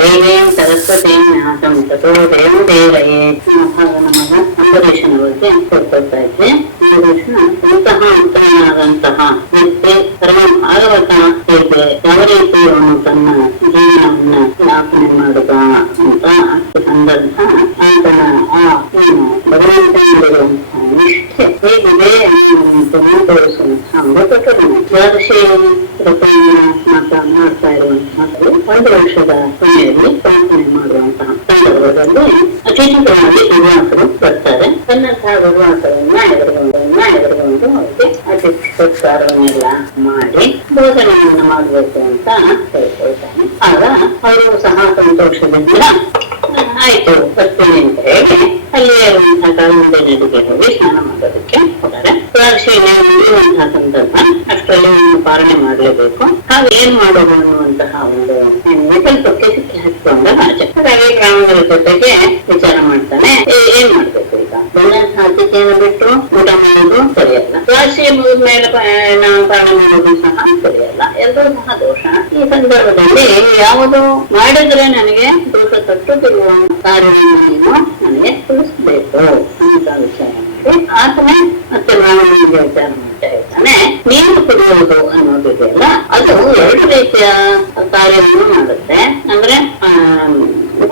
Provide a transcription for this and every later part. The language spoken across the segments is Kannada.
ದೇವೇಂ ಸರಸ್ವತೀಂ ಜ್ಞಾತಂ ತಥೋ ದೇವ ದೇವಯೇ ನಮಃ ಅಂಬರೀಷನ ಬಗ್ಗೆ ಕೊಡ್ತಾ ಇದ್ದೆ. ಅಂಬರೀಷನ ಇಂತಹ ಉತ್ತಮನಾದಂತಹ ವ್ಯಕ್ತಿ ಪರಮ ಭಾಗವತ ಹೇಗೆ ಯಾವ ರೀತಿ ಅವನು ತನ್ನ ಜೀವನವನ್ನ ಸ್ಥಾಪನೆ ಮಾಡುವ ಅಂತ ಸಂದರ್ಭ ಆತನ ಭಗವಂತನಿರುವಂತಹ ನಿಷ್ಠೆ ಹೇಗಿದೆ ಅನ್ನುವಂಥನ್ನು ತೋರಿಸುವಂತಹ ಅಮೃತಕರಣ ದ್ವಾದಶಿ ಮಾಡ್ತಾ ಇರುವಂತಹ 1 ವರ್ಷದ ಕೊನೆಯಲ್ಲಿ ಪ್ರಾರ್ಥನೆ ಮಾಡುವಂತಹ ಸಂದರ್ಭದಲ್ಲಿ ಅತಿಥಿಗಳಾಗಿ ದುರ್ವಾಸರು ಬರ್ತಾರೆ. ತನ್ನಂತಹ ದುರ್ವಾಸರನ್ನ ಎದುರುಗೊಂಡು ಅವರಿಗೆ ಅತಿಥಿ ಸತ್ಕಾರವನ್ನೆಲ್ಲ ಮಾಡಿ ಭೋಜನವನ್ನು ಮಾಡಬೇಕು ಅಂತ ಹೇಳ್ಕೊಳ್ತಾನೆ. ಆಗ ಅವರು ಸಹ ಸಂತೋಷದಿಂದ ಆಯ್ತು ಬರ್ತೀನಿ ಅಂತ ಹೇಳಿ ಅಲ್ಲಿಯೇ ಇರುವಂತಹ ಕಾಲುಂಡೆ ನದಿಗೆ ಹೋಗಿ ಸ್ನಾನ ಮಾಡೋದಕ್ಕೆ ಹೋಗ್ತಾರೆ. ಇರುವಂತಹ ಸಂದರ್ಭ ಅಷ್ಟರಲ್ಲಿ ಪಾಲನೆ ಮಾಡಲೇಬೇಕು. ಹಾಗೆ ಏನ್ ಮಾಡೋದು ಅನ್ನುವಂತಹ ಒಂದು ವಿಕಲ್ಪಕ್ಕೆ ಸಿಕ್ಕಿ ಹಾಕಿಕೊಂಡ ರಾಜ. ಹಾಗಾಗಿ ಬ್ರಾಹ್ಮಣರ ಜೊತೆಗೆ ವಿಚಾರ ಮಾಡ್ತಾನೆ, ಏನ್ ಮಾಡ್ಬೇಕು ಈಗ ಬಂದಂತಹ ಅತಿಥಿಯನ್ನು ಬಿಟ್ಟು ಊಟ ಮಾಡೋದು ಸರಿಯಲ್ಲ, ರಾಶಿ ಮುಗಿದ ಮೇಲೆ ಪಾಲನೆ ಮಾಡೋದು ಸಹ ಸರಿಯಲ್ಲ, ಎಲ್ಲರೂ ಸಹ ದೋಷ. ಈ ಸಂದರ್ಭದಲ್ಲಿ ಯಾವುದು ಮಾಡಿದ್ರೆ ನನಗೆ ದೋಷ ತಟ್ಟು ತಿರುಗುವ ಕಾರ್ಯವನ್ನು ನೀನು ನನಗೆ ತಿಳಿಸ್ಬೇಕು ಅಂತ ವಿಚಾರ ಮಾಡಿ ಆತನೇ ಮತ್ತೆ ಬ್ರಾಹ್ಮಣನಿಗೆ ವಿಚಾರ ಮಾಡ್ತಾ ಇದ್ದಾನೆ. ನೀರು ಕುಡಿಯುವುದು ಅನ್ನೋದಿದೆಯಲ್ಲ, ಅದು 2 ರೀತಿಯ ಕಾರ್ಯವನ್ನು ಮಾಡುತ್ತೆ. ಅಂದ್ರೆ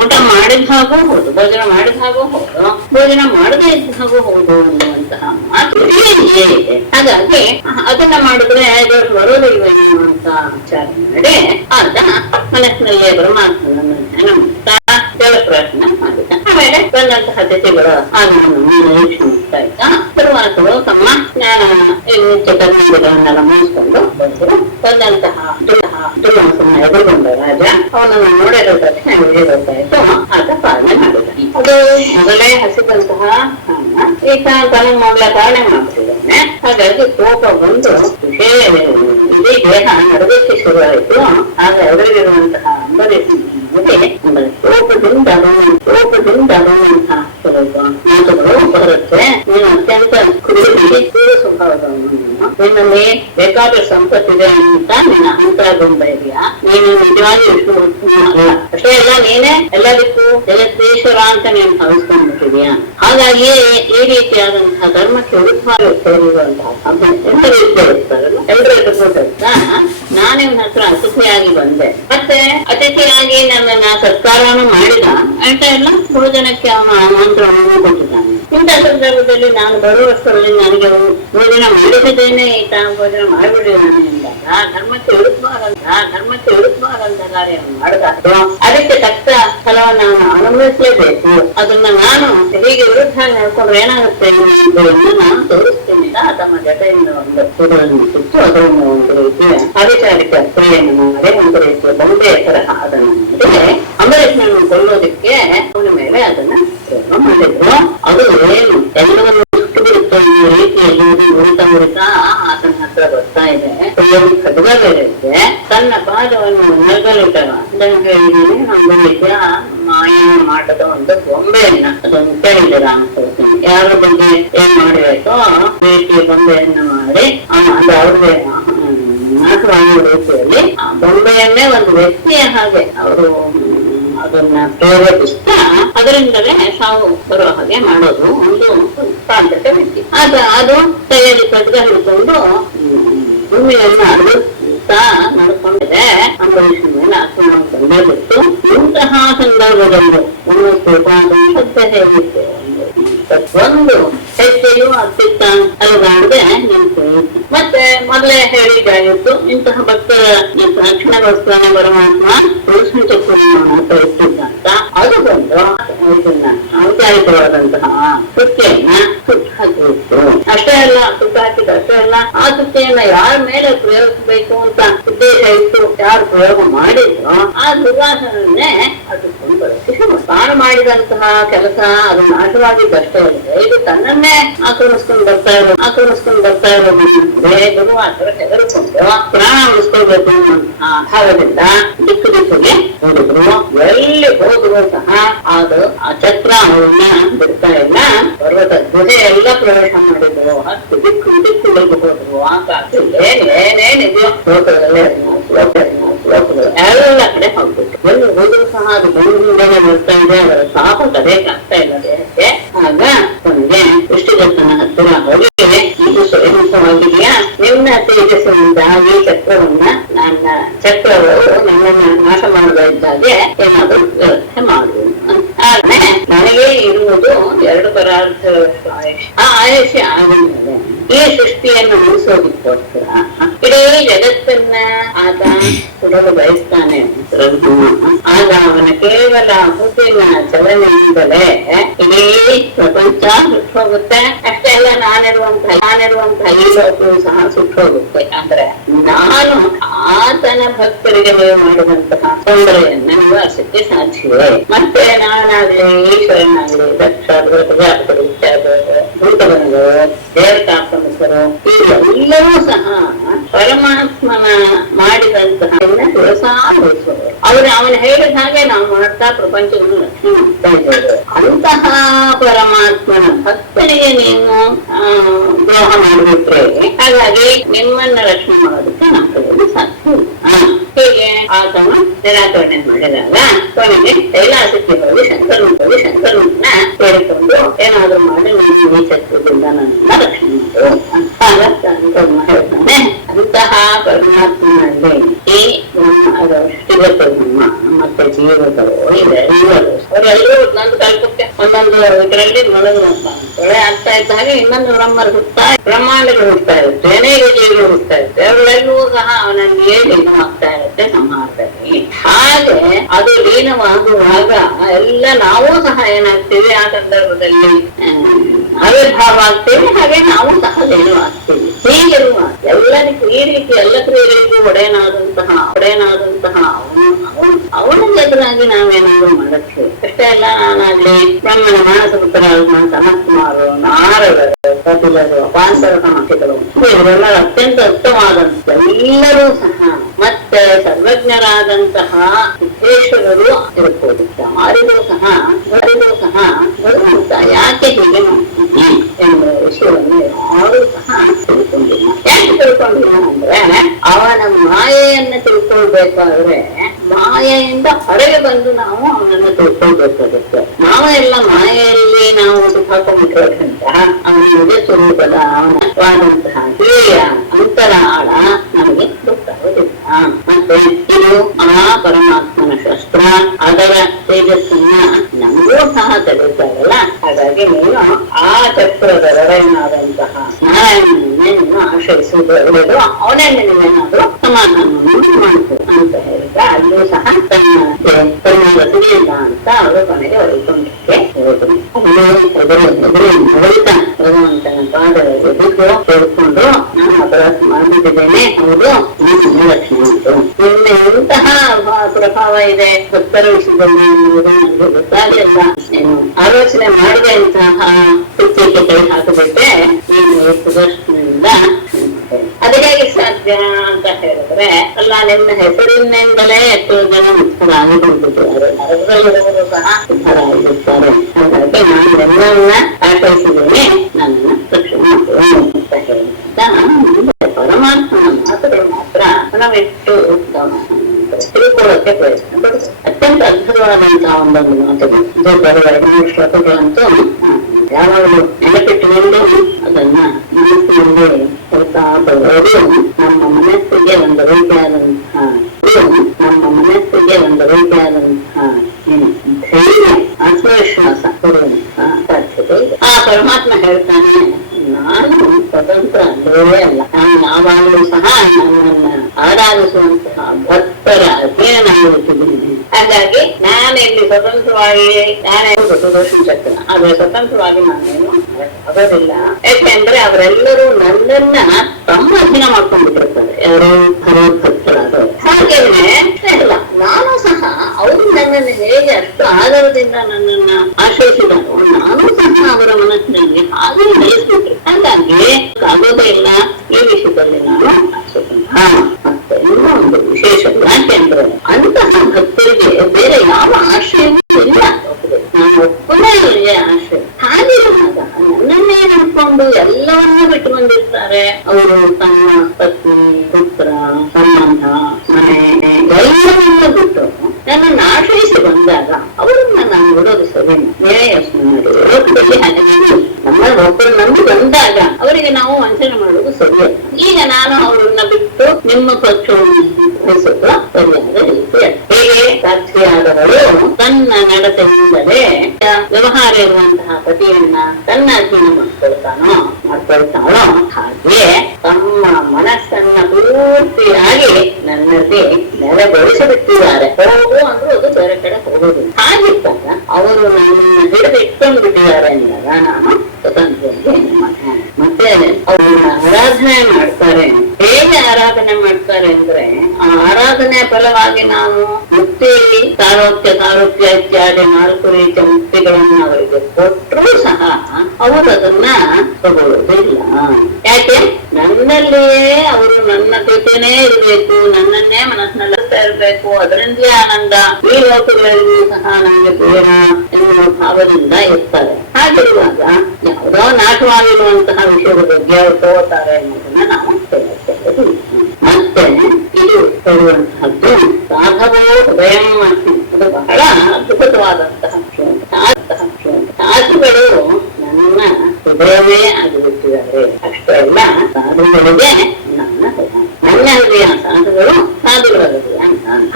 ಊಟ ಮಾಡಿದ ಹಾಗೂ ಹೌದು, ಭೋಜನ ಮಾಡಿದ ಹಾಗೂ ಹೌದು, ಭೋಜನ ಮಾಡದೇ ಇದ್ದ ಹಾಗೂ ಹೌದು ಅನ್ನುವಂತಹ ಮಾತು ಇದೆ. ಹಾಗಾಗಿ ಅದನ್ನ ಮಾಡಿದ್ರೆ ದೋಷ ಬರೋದಿಲ್ಲ ಎನ್ನುವಂತ ವಿಚಾರ ಮಾಡಿ ಆತ ಮನಸ್ಸಿನಲ್ಲೇ ಪರಮಾತ್ಮನನ್ನು ಧ್ಯಾನ ಮಾಡ್ತಾ ಜಲ ಪ್ರಾರ್ಥನೆ ಮಾಡಿದ. ಆಮೇಲೆ ಬಂದಂತಹ ಅತಿಥಿಗಳು ಆಗಮನವನ್ನು ನಿರೀಕ್ಷೆ ಮಾಡ್ತಾ ಇದ್ದ. ಪರಮಾತ್ಮರು ತಮ್ಮ ನಿತ್ಯ ಕರ್ಮಗಳನ್ನೆಲ್ಲ ಮುಗಿಸ್ಕೊಂಡು ಬಂದರು. ಬಂದಂತಹ ದುರ್ವಾಸನ ಎದುರುಗೊಂಡ ರಾಜ ಅವನನ್ನು ನೋಡಿರೋ ತಕ್ಷಣ ಎದುರುಗೊಳ್ತಾ ಇತ್ತು. ಆತ ಪಾಲನೆ ಮಾಡಿದ. ಅದು ಮೊದಲೇ ಹಸಿದಂತಹ ಈತ ತನ್ನ ಮೊದಲ ಪಾಲನೆ ಮಾಡ್ತಿದ್ದಾನೆ. ಹಾಗಾಗಿ ಕೋಪ ಬಂದು ಇಡೀ ದೇಹ ನಡಗಕ್ಕೆ ಶುರುವಾಯಿತು. ಆಗ ಎದುರಿಗಿರುವಂತಹ ಅಂಬರೀಷ್ ಕೋಪದಿಂದ ಬರುವಂತಹ ಮಾತುಗಳು ಬರುತ್ತೆ. ನೀನು ಅತ್ಯಂತ ಕ್ರೂರ ಸ್ವಭಾವದವನು, ನಿನ್ನಲ್ಲಿ ಬೇಕಾದ ಸಂಪತ್ತಿದೆ ಅಂತ ನಿನ್ನ ಅಹಂಕಾರದಿಂದ ಇದೆಯಾ, ನೀನು ನಿಜವಾಗಿ ಎಷ್ಟು ಅಲ್ಲ. ಅಷ್ಟೇ ಅಲ್ಲ, ನೀನೇ ಎಲ್ಲದಕ್ಕೂ ಜಗದೀಶ್ವರ ಅಂತ ನೀನು ಭಾವಿಸ್ಕೊಂಡ್ಬಿಟ್ಟಿದ್ಯಾ. ಹಾಗಾಗಿ ಈ ರೀತಿಯಾದಂತಹ ಧರ್ಮಕ್ಕೆ ವಿರುದ್ಧವಾಗಿ ಸೇರಿರುವಂತಹ ಎಲ್ಲರೂ ಇರ್ತಾರಲ್ಲ, ಎಲ್ಲರೂ ಎದುರ್ಕೊಂಡ ನಾನು ಇವನ ಹತ್ರ ಅತಿಥಿಯಾಗಿ ಬಂದೆ. ಮತ್ತೆ ಅತಿಥಿಯಾಗಿ ನನ್ನನ್ನ ಸತ್ಕಾರವನ್ನು ಮಾಡಿದ ಅಂತ ಎಲ್ಲ ಭೋಜನಕ್ಕೆ ಅವನು ಆಮಂತ್ರಣವನ್ನು ಕೊಟ್ಟಿದ್ದಾನೆ. ಇಂಥ ಸಂದರ್ಭದಲ್ಲಿ ನಾನು ಬರುವಷ್ಟರಲ್ಲಿ ನನಗೆ ಭೋಜನ ಮಾಡಿದ್ದೇನೆ, ಈತ ಭೋಜನ ಮಾಡಿಬಿಟ್ಟಿದ್ದಾನೆ ಎಂದಾಗ ಧರ್ಮಕ್ಕೆ ವಿರುದ್ಧವಾದಂತಹ ಕಾರ್ಯವನ್ನು ಮಾಡಿದಾಗ ಅದಕ್ಕೆ ತಕ್ಕ ಫಲವನ್ನು ನಾನು ಅನುಭವಿಸಲೇಬೇಕು. ಅದನ್ನ ನಾನು ಹೀಗೆ ವಿರುದ್ಧ ನಡ್ಕೊಂಡ್ರೆ ಏನಾಗುತ್ತೆ ಅನ್ನೋದನ್ನು ನಾನು ತೋರಿಸ್ತೀನಿ. ತಮ್ಮ ಜೊತೆಯಿಂದ ಒಂದು ಕೂದಲನ್ನು ಸುತ್ತು ಅದನ್ನು ಒಂದು ರೀತಿಯ ಅಧಿಕಾರಿಕ ಕ್ರಿಯೆಯನ್ನು ಮಾಡಿ ಒಂದು ರೀತಿಯ ಬೊಂಬೆಯ ತರಹ ಅದನ್ನು ಮಾಡಿ ಅಂಬರೀಷನನ್ನು ಕೊಲ್ಲೋದಕ್ಕೆ ಅವನ ಮೇಲೆ ಅದನ್ನ ಮಾಡಿದ್ರು. ಅದು ಏನು ಎಲ್ಲವನ್ನು ಸುಟ್ಟು ಬಿಡುತ್ತೆ ಅನ್ನೋ ರೀತಿಯಲ್ಲಿ ಉರಿತಾ ಆತನ ಹತ್ರ ಬರ್ತಾ ಇದೆ. ಖಡ್ಗ ಬೇರೆ ಇದೆ. ತನ್ನ ಪಾದವನ್ನು ನೆಲದಲ್ಲಿಟ್ಟಾಗ ಒಂದು ರೀತಿಯ ಮಾಯನ್ನು ಮಾಡದ ಒಂದು ಬೊಂಬೆಯನ್ನ ಅದನ್ನು ಕೇಳಿದೆ ರಾಮಸ್ವಾಮಿ ಯಾರ ಬಗ್ಗೆ ಏನ್ ಮಾಡಬೇಕು ರೀತಿಯ ಬೊಂಬೆಯನ್ನ ಮಾಡಿ ಅದು ಅವ್ರಿಗೆ ನಾಶವಾಗುವ ರೀತಿಯಲ್ಲಿ ಆ ಬೊಂಬೆಯನ್ನೇ ಒಂದು ವ್ಯಕ್ತಿಯ ಹಾಗೆ ಅವರು ಅದನ್ನ ಪ್ರೇರೇಪಿಸ್ತಾ ಅದರಿಂದಲೇ ಸಾವು ಬರುವ ಹಾಗೆ ಮಾಡೋದು ಒಂದು ತಾಂತ್ರಿಕ ವ್ಯಕ್ತಿ. ಅದು ಕೈಯಲ್ಲಿ ಖಡ್ಗ ಹಿಡ್ಕೊಂಡು ಭೂಮಿಯನ್ನ ಅಡುತ್ತಾ ನಡ್ಕೊಂಡಿದೆ. ಅಂಬರೀಷನ ಮೇಲೆ ಆಕ್ರಮಣ ಬಂದೇ ಬಿಟ್ಟು ಇಂತಹ ಸಂದರ್ಭದಲ್ಲಿ ಶ್ರದ್ಧೆ ಹೇಗಿತ್ತು ಒಂದು ಹೆಜ್ಜೆಯು ಅತ್ಯುತ್ತ ಅಲ್ಲದೆ ನಿಂತು ಮತ್ತೆ ಮೊದಲೇ ಹೇಳಿದ್ದಾಗಿತ್ತು. ಇಂತಹ ಭಕ್ತರ ರಕ್ಷಣೆಗೋಸ್ಕರ ಪರಮಾತ್ಮ ಪುರುಷನ ಚಕ್ರವನ್ನು ಇಟ್ಟಿದ್ದ ಅಂತ ಅದು ಬಂದು ಇದನ್ನ ಔಪಚಾರಿಕವಾದಂತಹ ಕೃತ್ಯನ್ನ ಸುಟ್ಟು ಹಾಕಿತ್ತು. ಅಷ್ಟೇ ಅಲ್ಲ, ಸುಟ್ಟು ಹಾಕಿದ ಅಷ್ಟೇ ಅಲ್ಲ, ಆ ಕೃತ್ಯನ್ನ ಯಾರ ಮೇಲೆ ಪ್ರಯೋಗಿಸಬೇಕು ಅಂತ ಉದ್ದೇಶ ಇತ್ತು, ಯಾರು ಪ್ರಯೋಗ ಮಾಡಿದ್ರು ಆ ದುರ್ವಾಸನನ್ನೇ ಅದಕ್ಕೊಂದು ಬಳಸಿ ತಾನು ಮಾಡಿದಂತಹ ಕೆಲಸ ಅದು ನಾಶವಾಗಿದ್ದಷ್ಟೇ ಅಲ್ಲದೆ ಇದು ತನ್ನನ್ನೇ ಆಕ್ರಮಿಸ್ಕೊಂಡು ಬರ್ತಾ ಇರೋದು ಗುರುವಾಸರು ಹೆದರಿಕೊಂಡು ಪ್ರಾಣ ಉಳಿಸ್ಕೊಳ್ಬೇಕು ಅನ್ನುವಂತಹ ಭಾವದಿಂದ ದಿಕ್ಕಿಗೆ ಹೋಗಿದ್ರು. ಎಲ್ಲಿ ಹೋದ್ರು ಸಹ ಅದು ಆ ಚಕ್ರ ಅವನ್ನ ಬಿಡ್ತಾ ಇಲ್ಲ. ಪರ್ವತ ಗುಹೆ ಎಲ್ಲ ಪ್ರವೇಶ ಮಾಡಿದ್ರು. ಹತ್ತು ದಿಕ್ಕುಗಳಿಗೆ ಹೋದ್ರು. ಆಕಾಶ ಏನೇನಿದೆಯೋ ಲೋಕದಲ್ಲೇ ಎಲ್ಲ ಕಡೆ ಹೋಗ್ಬಿಟ್ಟು ಎಲ್ಲಿ ಹೋದ್ರು ಸಹ ಅದು ಮುಂದೆ ಬರ್ತಾ ಇದೆ, ಅವರ ಪಾಪ ಕರೆಯಕ್ಕೆ ಆಗ್ತಾ ಇಲ್ಲ ದೇಹಕ್ಕೆ. ಆಗ ಕೊನೆಗೆ ಸೃಷ್ಟಿಕರ್ತನ ಹತ್ತಿರ ಹೋಗಿ, ಇದು ಸ್ವಯಂಭವಾಗಿದೆಯಾ, ನಿನ್ನ ತೇಜಸ್ಸಿನಿಂದ ಈ ಚಕ್ರವನ್ನ, ನನ್ನ ಚಕ್ರವು ನನ್ನನ್ನು ನಾಶ ಮಾಡದ ಇದ್ದಾಗೆ ಏನಾದರೂ ವ್ಯವಸ್ಥೆ ಮಾಡುವುದು. ಆದ್ರೆ ನನಗೆ ಇರುವುದು 2 ಪರಾರ್ಧಗಳಷ್ಟು ಆಯುಷ್ಯ. ಆ ಆಯುಷ್ಯ ಆದ್ಮೇಲೆ ಈ ಸೃಷ್ಟಿಯನ್ನು ಮುಗಿಸೋದಕ್ಕೋಸ್ಕರ ಇಡೀ ಜಗತ್ತನ್ನ ಆತ ಸುಡಲು ಬಯಸ್ತಾನೆ. ಆಗ ಅವನ ಕೇವಲ ಹುಟ್ಟಿನ ಚಲನೆಯಿಂದಲೇ ಇಡೀ ಪ್ರಪಂಚ ಸುಟ್ಟೋಗುತ್ತೆ. ಅಷ್ಟೇ ಅಲ್ಲ, ನಾನಿರುವಂತಹ ಈ ಲೋಕವು ಸಹ ಸುಟ್ಟೋಗುತ್ತೆ. ಅಂದ್ರೆ ನಾನು ಆತನ ಭಕ್ತರಿಗೆ ಮಾಡುವಂತಹ ತೊಂದರೆಯನ್ನ ನಿವಾರಿಸಕ್ಕೆ ಸಾಧ್ಯವೇ? ಮತ್ತೆ ನಾನಾಗ್ಲಿ, ಈಶ್ವರನಾಗ್ಲಿ, ದಕ್ಷಾದ್ರು, ಪ್ರಜಾಪತಿ ಇತ್ಯಾದಿಗಳು, ಭೂತಗಣಗಳು, ದೇವತಾತ್ಮಕರು, ಇವೆಲ್ಲವೂ ಸಹ ಪರಮಾತ್ಮನ ಮಾಡಿದಂತಹ ತುಳಸಾಗೊಳಿಸುವರು. ಅವನು ಹೇಳಿದ ಹಾಗೆ ನಾವು ಮಾಡ್ತಾ ಪ್ರಪಂಚವನ್ನು ರಕ್ಷಣೆ ಮಾಡ್ತಾ ಇದ್ದೇವೆ. ಅಂತಹ ಪರಮಾತ್ಮನ ಭಕ್ತನಿಗೆ ನೀನು ದ್ರೋಹ ಮಾಡಿಬಿಟ್ರೆ ಹಾಗಾಗಿ ನಿಮ್ಮನ್ನ ರಕ್ಷಣೆ ಮಾಡೋದಕ್ಕೆ ನಮ್ಮ ಕೈಯಲ್ಲಿ ಸಾಧ್ಯ ಇಲ್ಲ. ಹೀಗೆ ಆತನು ನಿರಾಕರಣೆ ಮಾಡಿದಾಗ ಕೊನೆಗೆ ಕೈಲಾಸಕ್ಕೆ ಹೋಗಿ ಶಂಕರನ್ನ ಸೇರಿಕೊಂಡು ಏನಾದ್ರು ಮಾಡಿ ನೀನು ಈ ಚಕ್ರದಿಂದ ನನ್ನನ್ನ ರಕ್ಷಣೆ ಮಾಡು ಹೇಳ್ತಾನೆ. ಅಂತಹ ಪರಮಾತ್ಮನಲ್ಲಿ ಈ ಸೃಷ್ಟಿಗತ ಬ್ರಹ್ಮ ಮತ್ತೆ ಜೀವಗಳು ಅವರೆಲ್ಲರೂ ಒಂದೊಂದು ಕಲ್ಪಕ್ಕೆ ಒಂದೊಂದು ಇದರಲ್ಲಿ ಒಳ್ಳೆ ಆಗ್ತಾ ಇದ್ದ ಹಾಗೆ ಇನ್ನೊಂದು ಬ್ರಹ್ಮರು ಹುಡ್ತಾ, ಬ್ರಹ್ಮಾಂಡಗಳು ಹುಡ್ತಾ ಇರುತ್ತೆ, ಅನೇಕ ಜೀವಿಗಳು ಹುಡ್ತಾ ಇರುತ್ತೆ. ಅವರೆಲ್ಲವೂ ಸಹ ಅವನಲ್ಲಿಯೇ ಲೀನವಾಗ್ತಾ ಇರುತ್ತೆ ಸಂಹಾರದಲ್ಲಿ. ಹಾಗೆ ಅದು ಲೀನವಾಗುವಾಗ ಎಲ್ಲ ನಾವು ಸಹ ಏನಾಗ್ತೀವಿ, ಆ ಸಂದರ್ಭದಲ್ಲಿ ಆವಿರ್ಭಾವ ಆಗ್ತೇವೆ, ಹಾಗೆ ನಾವು ಸಹ ಲೀನವಾಗ್ತೀವಿ. ಹೀಗಿರುವ ಎಲ್ಲರಿಗೂ ಈ ರೀತಿ ಎಲ್ಲ ಕ್ರಿಯೆಗಳಿಗೂ ಒಡೆಯನಾದಂತಹ ಅವನ ಎದುರಾಗಿ ನಾವೇನಾದ್ರು ಮಾಡಕ್ಕೆ ಅಷ್ಟೇ ಅಲ್ಲ. ನಾನಾಗ್ಲಿ ಬ್ರಹ್ಮನ ಮಾನಸ ಪುತ್ರರಾದ ಸನತ್ಕುಮಾರು, ನಾರದರು, ಕಪಿಲರು, ಅಪಾಂತರ ಮಹರ್ಷಿಗಳು, ಇವರೆಲ್ಲ ಅತ್ಯಂತ ಉತ್ತಮವಾದಂತ ಎಲ್ಲರೂ ಸಹ ಮತ್ತೆ ಸರ್ವಜ್ಞರಾದಂತಹ ಸಿದ್ದೇಶ್ವರರು ಇರ್ಬೋದು. ಯಾರಿಗೂ ಸಹ ಭಗವಂತ ಯಾಕೆ ಹೀಗೆ ಮಾಡ್ತಾನೆ ಎಂಬ ವಿಷಯವನ್ನು ಯಾರೂ ಸಹ ತಿಳ್ಕೊಂಡಿಲ್ಲ. ಯಾಕೆ ತಿಳ್ಕೊಂಡಿಲ್ಲ ಅಂದ್ರೆ ಅವನ ಮಾಯೆಯನ್ನು ತಿಳ್ಕೊಳ್ಬೇಕಾದ್ರೆ ಮಾಯೆಯಿಂದ ಹೊರಗೆ ಬಂದು ನಾವು ಅವನನ್ನು ತಿಳ್ಕೊಳ್ಬೇಕಾಗುತ್ತೆ. ನಾವೆಲ್ಲ ಮಾಯೆಯಲ್ಲಿ ನಾವು ಹಾಕೊಂಡಿರೋದ್ರಿಂದ ಅವನಿಗೆ ಸ್ವರೂಪದ ಅವನವಾದಂತಹ ಕ್ರಿಯೆಯ ಅಂತರ ಆಳ ನಮಗೆ ಗೊತ್ತಾಗೋದಿಲ್ಲ. ಮತ್ತೆ ಇದು ಆ ಪರಮಾತ್ಮನ ಶಸ್ತ್ರ, ಅದರ ತೇಜಸ್ಸನ್ನ ನಮಗೂ ಸಹ ತಿಳಿತಾರಲ್ಲ. ಹಾಗಾಗಿ ನೀನು ಆ ಚಕ್ರದ ಒಡೆಯನಾದಂತಹ ನಾರಾಯಣನನ್ನೇ ನೀನು ಆಶ್ರಯಿಸುವುದು ಒಳ್ಳೆಯದು, ಅವನೇ ನಿನ್ನೇನಾದ್ರೂ ಸಮಾಧಾನವನ್ನು ಮಾಡ್ತು ಅಂತ ಹೇಳಿದ. ಅಲ್ಲೂ ಸಹ ತನ್ನ ರಸಗಿಲ್ಲ ಅಂತ ಅವರು ಕೊನೆಗೆ ಹೊರಕೊಂಡಿಕ್ಕೆ ಹೋದ್ರು. ನೋಡಿದ ಭಗವಂತನ ಪಾದಗಳಿಗೆ ಬಿದ್ದು ಕೇಳ್ಕೊಂಡು, ನಾನು ಅಪರಾಧ ಮಾಡಿದ್ದೇನೆ, ಹೌದು, ನಾನು ರಕ್ಷಣೆ ಉಂಟು. ನಿನ್ನೆ ಇಂತಹ ಪ್ರಭಾವ ಇದೆ ಭಕ್ತರ ವಿಷಯದಲ್ಲಿ ಎನ್ನುವುದು ನನಗೆ ಗೊತ್ತಾಗಲಿಲ್ಲ. ನೀನು ಆಲೋಚನೆ ಮಾಡಿದೆ ಇಂತಹ ಕೃತ್ಯಕ್ಕೆ ಕೈ ಹಾಕಬೇಕೆ, ನೀನು ಸುದರ್ಶನದಿಂದ ಅದು ಹೇಗೆ ಸಾಧ್ಯ ಅಂತ ಹೇಳಿದ್ರೆ, ಅಲ್ಲ ನಿನ್ನ ಹೆಸರಿನಿಂದಲೇ ಎಷ್ಟೋ ಜನ ಮುಕ್ತರಾಗಿಕೊಂಡಿದ್ದಾರೆ, ನರಕದಲ್ಲಿರುವರು ಸಹ ಉದ್ಧಾರಾಗಿರುತ್ತಾರೆ. ಹಾಗಾಗಿ ನಾನು ಎಲ್ಲವನ್ನ ಆಚರಿಸಿದ್ದೇನೆ, ನನ್ನನ್ನ ರಕ್ಷಣೆ ಅಂತ ಹೇಳಿದ ಪರಮಾತ್ಮನ ಮಾತುಗಳು ಮಾತ್ರ ಮನವಿಟ್ಟು ತಿಳ್ಕೊಳ್ಳೋಕೆ ಪ್ರಯತ್ನ ಪಡುತ್ತೆ. ಅತ್ಯಂತ ಅದ್ಭುತವಾದಂತಹ ಒಂದೊಂದು ಮಾತುಗಳು, ದೊಡ್ಡ 2 ಶ್ಲೋಕಗಳಂತೂ ಯಾವಾಗಲೂ ನೆನಪಿಟ್ಟುಕೊಂಡು ಅದನ್ನ ಮನಸ್ಸಿನಲ್ಲಿ ಹೇಳ್ತಾ ಬರೋದು ನಮ್ಮ ಮನಸ್ಸಿಗೆ ಒಂದು ರೀತಿಯಾದಂತಹ ಧೈರ್ಯ, ಆತ್ಮವಿಶ್ವಾಸ ಕೊಡುವಂತಹ ಸಾಧ್ಯತೆ ಇದೆ. ಆ ಪರಮಾತ್ಮ ಹೇಳ್ತಾನೆ, ನಾನು ಸ್ವತಂತ್ರ ಅಲ್ಲವೇ ಅಲ್ಲ, ನಾನು ಯಾವಾಗಲೂ ಸಹ ನನ್ನನ್ನ ಆರಾಧಿಸುವಂತಹ ಭಕ್ತರ ಅಧೀನನಾಗಿರುತ್ತಿದ್ದೀನಿ. ಹಾಗಾಗಿ ನಾನೆಲ್ಲಿ ಸ್ವತಂತ್ರವಾಗಿ ನಾನೇ ಸುದರ್ಶನ ಚಕ್ರ, ಆದ್ರೆ ಸ್ವತಂತ್ರವಾಗಿ ನಾನೇನು ಆಗೋದಿಲ್ಲ. ಯಾಕೆಂದ್ರೆ ಅವರೆಲ್ಲರೂ ನನ್ನನ್ನ ತಮ್ಮ ಅಧೀನ ಮಾಡ್ಕೊಂಡ್ಬಿಟ್ಟಿರ್ತಾರೆ, ಯಾರು ಭಗವದ್ಭಕ್ತರಾದವರು. ಹಾಗೇನೆ ಇಲ್ಲ, ನಾನು ಸಹ ಅವರು ನನ್ನನ್ನು ಹೇಗೆ ಅಷ್ಟು ಆಧಾರದಿಂದ ನನ್ನನ್ನ ಆಶ್ರಯಿಸಿದರು, ನಾನು ಸಹ ಅವರ ಮನಸ್ಸಿನಲ್ಲಿ ಹಾಗೆ ಬೆಳೆಸ್ಬಿಟ್ರು. ಹಾಗಾಗಿ ಆಗೋದೇ ಇಲ್ಲ ಈ ವಿಷಯದಲ್ಲಿ ನಾನು ಮತ್ತೆ ಇನ್ನೂ ಒಂದು ವಿಶೇಷ ಯಾಕೆಂದ್ರೆ ಅಂತಹ ಭಕ್ತರಿಗೆ ಬೇರೆ ಯಾವ ಆಶ್ರಯವೂ ಇಲ್ಲ. ನಾನು ಒಬ್ಬನೇ ಅವರಿಗೆ ಆಶ್ರಯ. ಹಾಗಿರುವಾಗ ನನ್ನನ್ನೇ ನಂಬಿಕೊಂಡು ಎಲ್ಲವನ್ನೂ ಬಿಟ್ಟು ಬಂದಿರ್ತಾರೆ ಅವರು. ತಮ್ಮ ಪತ್ನಿ, ಪುತ್ರ, ಸಂಬಂಧ, ಮನೆ ಎಲ್ಲವನ್ನೂ ಬಿಟ್ಟು ನನ್ನನ್ನು ಆಶ್ರಯಿಸಿ ಬಂದ ಇಲ್ಲಿ ಹಾಗೆ ನಮ್ಮ ಒಬ್ಬರು ನಂಬಿ ಬಂದಾಗ ಅವರಿಗೆ ನಾವು ವಂಚನೆ ಮಾಡುವುದು ಸರಿಯಲ್ಲ. ಈಗ ನಾನು ಅವರನ್ನ ಬಿಟ್ಟು ನಿಮ್ಮ ಪಕ್ಷವನ್ನು ವಹಿಸುವ ಸರಿಯಾದ ರೀತಿ. ಹೇಗೆ ಸಾಕ್ಷಿಯಾದವರು ತನ್ನ ನಡತೆಯಿಂದಲೇ ವ್ಯವಹಾರ ಇರುವಂತಹ ಪತಿಯನ್ನ ತನ್ನ ಅಧೀನ ಮಾಡ್ಕೊಳ್ತಾಳೋ ಹಾಗೆ ತಮ್ಮ ಮನಸ್ಸನ್ನ ಪೂರ್ತಿಯಾಗಿ ನನ್ನದೇ ನೆಲೆಗೊಳಿಸಿಬಿಟ್ಟಿದ್ದಾರೆ. ಹೋಗು ಅಂದ್ರೆ ಅದು ಬೇರೆ ಕಡೆ ಹೋಗುದು. ಹಾಗಿದ್ದಾಗ ಅವರು ನನ್ನನ್ನು ಹಿಡಿದು ಇಟ್ಕೊಂಡು ಬಿಟ್ಟಿದ್ದಾರೆ ಅಂದಾಗ ನಾನು ಸ್ವತಂತ್ರವಾಗಿ ಮತ್ತೆ ಅವ್ರನ್ನ ಆರಾಧನೆ ಮಾಡ್ತಾರೆ. ಹೇಗೆ ಆರಾಧನೆ ಮಾಡ್ತಾರೆ ಅಂದ್ರೆ ಆ ಆರಾಧನೆ ಫಲವಾಗಿ ನಾವು ಮುಕ್ತಿ, ಸಾರೋಗ್ಯ ಇತ್ಯಾದಿ 4 ರೀತಿಯ ಮುಕ್ತಿಗಳನ್ನ ಅವರಿಗೆ ಕೊಟ್ಟರೂ ಸಹ ಅವರು ಅದನ್ನ ತಗೊಳ್ಳೋದಿಲ್ಲ. ಯಾಕೆ? ನನ್ನಲ್ಲಿಯೇ ಅವರು ನನ್ನ ಜೊತೆನೇ ಇರಬೇಕು, ನನ್ನನ್ನೇ ಮನಸ್ಸಿನಲ್ಲಿ ಇರಬೇಕು, ಅದರಿಂದಲೇ ಆನಂದ, ಈ ಲೋಕಗಳಲ್ಲಿಯೂ ಸಹ ನಮಗೆ ಬೇಡ ಎನ್ನುವ ಭಾವದಿಂದ ಇರ್ತಾರೆ. ಹಾಗಿರುವಾಗ ಯಾವುದೋ ನಾಶವಾಗಿರುವಂತಹ ವಿಷಯದ ಬಗ್ಗೆ ಅವರು ತಗೋತಾರೆ ಅನ್ನೋದನ್ನ ನಾವು ತಿಳಿಸ್ತೇವೆ. ಮತ್ತೆ ಇದು ಹೇಳುವಂತಹದ್ದು ಸಾಧವೋ ಹೃದಯಂ. ಅದು ಬಹಳ ಅದ್ಭುತವಾದಂತಹ ಸಾಧುಗಳು ನನ್ನ ಹೃದಯವೇ ಆಗಿಬಿಟ್ಟಿದ್ದಾರೆ. ಅಷ್ಟೆಲ್ಲ ಸಾಧುಗಳಿಗೆ ನನ್ನ ಹೃದಯ, ಸಾಧುಗಳು ಸಾಧುಗಳ ಹೃದಯ.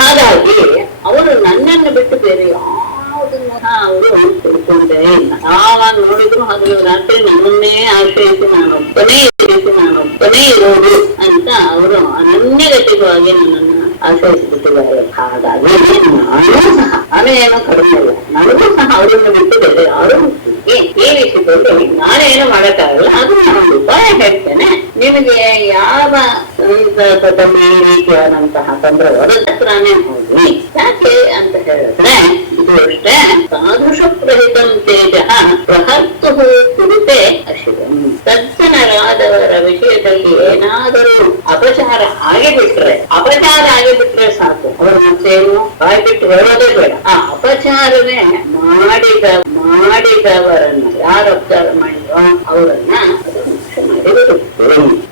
ಹಾಗಾಗಿ ಅವರು ನನ್ನನ್ನು ಬಿಟ್ಟು ಬೇರೆ ಯಾವುದನ್ನು ಸಹ ಅವರು ತಿಳ್ಕೊಂಡೇ ಇಲ್ಲ. ಯಾವಾಗ ನೋಡಿದ್ರು ಹಗಲು ರಾತ್ರಿ ನನ್ನನ್ನೇ ಆಶ್ರಯಿಸಿ ನಾನೊಬ್ಬನೇ ಇರೋದು ಅಂತ ಅವರು ಅನನ್ಯಗತಿಕವಾಗಿ ನನ್ನನ್ನು ಆಶ್ರಯಿಸಿಬಿಟ್ಟಿದ್ದಾರೆ. ಹಾಗಾಗಿ ನಾನೇನು ಕಡಿಮೆ ಇಲ್ಲ, ನನಗೂ ಸಹ ಅವರನ್ನು ಬಿಟ್ಟು ಬೇರೆ ಯಾರು ಈ ವಿಷಯದಲ್ಲಿ ನಾನೇನು ಮಾಡಕ್ಕಾಗಲ್ಲ. ಅದು ನಾನೊಂದು ಉಪಾಯ ಹೇಳ್ತೇನೆ. ನಿಮಗೆ ಯಾವ ಸಂದರ್ಭದಲ್ಲಿ ಈ ರೀತಿಯಾದಂತಹ ತೊಂದರೆ ಒದಗಿಸ್ತಾನೆ ಹೋಗಿ. ಯಾಕೆ ಅಂತ ಹೇಳಿದ್ರೆ ಇದು ಅಷ್ಟೇ. ಸಾಧುಷಪ್ರಹಿತಂ ತೇಜ ಪ್ರಹರ್ತು ಕುರಿತೆ ಅಶಿವಂ. ಸಜ್ಜನರಾದವರ ವಿಷಯದಲ್ಲಿ ಏನಾದರೂ ಅಪಚಾರ ಆಗಿಬಿಟ್ರೆ ಸಾಕು. ಅವರು ಮತ್ತೇನು ಬಾಯ್ಬಿಟ್ಟು ಹೇಳೋದೇ ಬೇಡ. ಆ ಅಪಚಾರವೇ ಮಾಡಿದವರನ್ನ ಯಾರು ಅಪಚಾರ ಮಾಡಿರೋ ಅವರನ್ನ ಅದು ನಾಶ ಮಾಡಿಬಿಡುತ್ತೆ.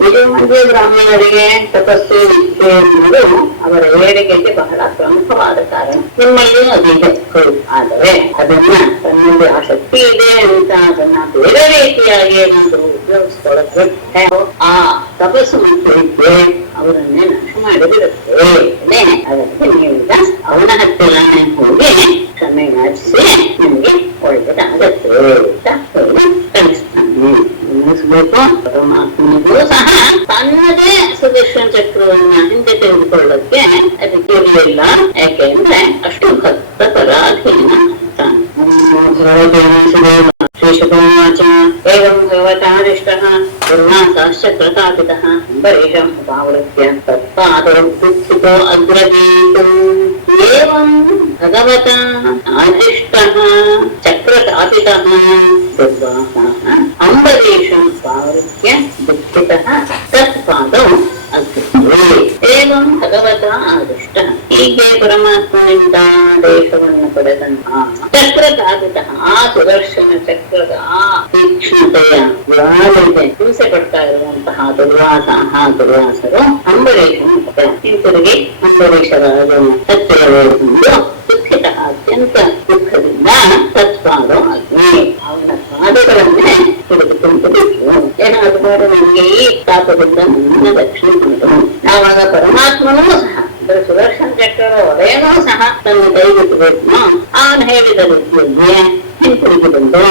ನಿಜವಾಗಿ ಬ್ರಾಹ್ಮಣರಿಗೆ ತಪಸ್ಸು ನಿಷ್ಠೆ ಎನ್ನುವುದು ಅವರ ಏಳಿಗೆಗೆ ಬಹಳ ಪ್ರಮುಖವಾದ ಕಾರಣ. ನಿಮ್ಮಲ್ಲಿಯೂ ಅದಿದೆ. ಆದರೆ ಅದನ್ನ ತನ್ನಲ್ಲಿ ಆ ಶಕ್ತಿ ಇದೆ ಅಂತ ಅದನ್ನ ಬೇರೆ ರೀತಿಯಾಗಿ ಏನಾದರೂ ಉಪಯೋಗಿಸ್ಕೊಳ್ಳೋದು ಆ ತಪಸ್ಸು ಮತ್ತು ಅವರನ್ನೇ ನಾಶ ಮಾಡಿಬಿಡುತ್ತೆ. ಅದಕ್ಕೆ ನೀವೀಗ ಅವನ ಹತ್ತಿರ ಹೋಗಿ ಕ್ಷಮೆ ಯಾಚಿಸಿ ನಿಮಗೆ ಒಳ್ಳೆದಾಗತ್ತೆ ಅಂತ ಕಳಿಸ್ತಾನೆ. ಪರಮಾತ್ಮನಿಗೂ ಸಹ ತನ್ನದೇ ಸುದರ್ಶನ ಚಕ್ರವನ್ನ ಹಿಂದೆ ತೆಗೆದುಕೊಳ್ಳಕ್ಕೆ ಅದಕ್ಕೆ ಇರಲಿಲ್ಲ. ಯಾಕೆಂದ್ರೆ ಅಷ್ಟು ಭಕ್ತ ಪರಾಧೀನ ಶೇಷವಾಚ ಏವಂ ಭಗವತಾದಿಷ್ಟಃ ಗುರುನಾಥಶ್ಚಕ್ರತಾಪಿತಃ ಅಂಬರೀಷಂ ಉಪಾವೃತ್ಯ ತತ್ಪಾದೌ ದುಃಖಿತೋ ಅಗ್ರಗೀತಂ. ಏವಂ ಭಗವತಾ ಆದಿಷ್ಟಃ ಚಕ್ರತಾಪಿತಃ ದುರ್ವಾಸಃ ಅಂಬರೀಷಂ ಉಪಾವೃತ್ಯ ದುಃಖಿತಃ ತತ್ಪಾದೌ ಏವಂ ಭಗವತ ಆದಿಷ್ಟ. ಹೀಗೆ ಪರಮಾತ್ಮನಿಂದ ಆದೇಶವನ್ನು ಪಡೆದಂತಹ ಚಕ್ರತಾಪಿತ ಆ ಸುದರ್ಶನ ಚಕ್ರದ ಆ ತೀಕ್ಷ್ಣತೆಯ ಯಾರಿಗೆ ಹಿಂಸೆ ಪಡ್ತಾ ಇರುವಂತಹ ದುರ್ವಾಸರು ಅಂಬರೀಷನ ಹಿಂತಿರುಗಿ ಅಂಬರೀಷರಾಜನ ಹತ್ತಿರವೆಂದು ದುಃಖಿತ ಅತ್ಯಂತ ದುಃಖದಿಂದ ತತ್ಪಾದೋ ಅಗ್ನಿ ಅವನ ಪಾದಗಳನ್ನೇ ಹಿಡಿದುಕೊಂಡು ಬಿಟ್ಟು ಏನಾದ್ರು ಮಾಡಿ ನನಗೆ ಈ ತಾಪದಿಂದ ನನ್ನ ರಕ್ಷಣೆ ಮಾಡಿದನು. ಆವಾಗ ಪರಮಾತ್ಮನೂ ಸಹ ಸುದರ್ಶನ ಚಕ್ರದ ಒಡೆಯನೂ ಸಹ ತನ್ನ ಕೈಬಿಟ್ಟುಬೇಕು. ಅವನು ಹೇಳಿದ ರೀತಿಯಲ್ಲಿ ಹಿಂತಿರುಗಿ ಬಂದು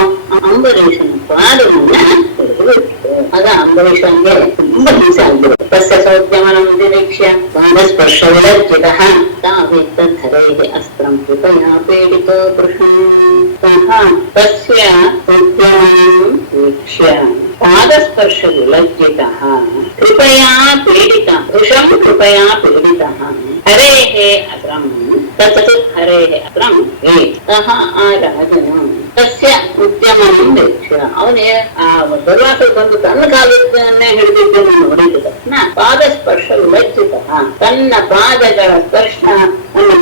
ಅಂಬರೀಷನ ಪಾದವನ್ನ ಹಿಡಿದುಬಿಟ್ಟು ಆಗ ಅಂಬರೀಷನ್ಗೆ ತುಂಬಾ ಹಿಂಸೆ ಆಗ್ಬಿಡುತ್ತೆ. ತಸ್ಯ ಸೌದ್ಯಮನಂ ನಿರೀಕ್ಷ್ಯ ಪಾದಸ್ಪರ್ಶ ವಿಲಜ್ಜಿತಃ ತಾವೇತದ್ಧರೈಃ ಅಸ್ತ್ರಂ ಕೃಪಯಾ ಪೀಡಿತೋ ಪುರುಷಂ ತಸ್ಯ ಉದ್ಯಮನಂ ವೀಕ್ಷ್ಯ ಪಾದಸ್ಪರ್ಶ ವಿಲಜ್ಜಿತಃ ಕೃಪಯಾ ಪೀಡಿತ ಪುರುಷಂ ಕೃಪಯಾ ಪೀಡಿತಃ ಹರೇಃ ಅಗ್ರಂ ತತ್ ಹರೇಃ ಅಗ್ರಂ ಸಹ ಆ ರಾಜನು ತಸ್ಯ ಉದ್ಯಮನಂ ವೀಕ್ಷ್ಯ ಅವನೇ ಆ ದುರ್ವಾಸರು ಬಂದು ತನ್ನ ಕಾಲನ್ನೇ ಹಿಡಿದಿದ್ದನ್ನು ನೋಡಿದ ತಕ್ಷಣ ಪಾದಸ್ಪರ್ಶ ವಿಲಜ್ಜಿತಃ ತನ್ನ ಪಾದಗಳ ಸ್ಪರ್ಶ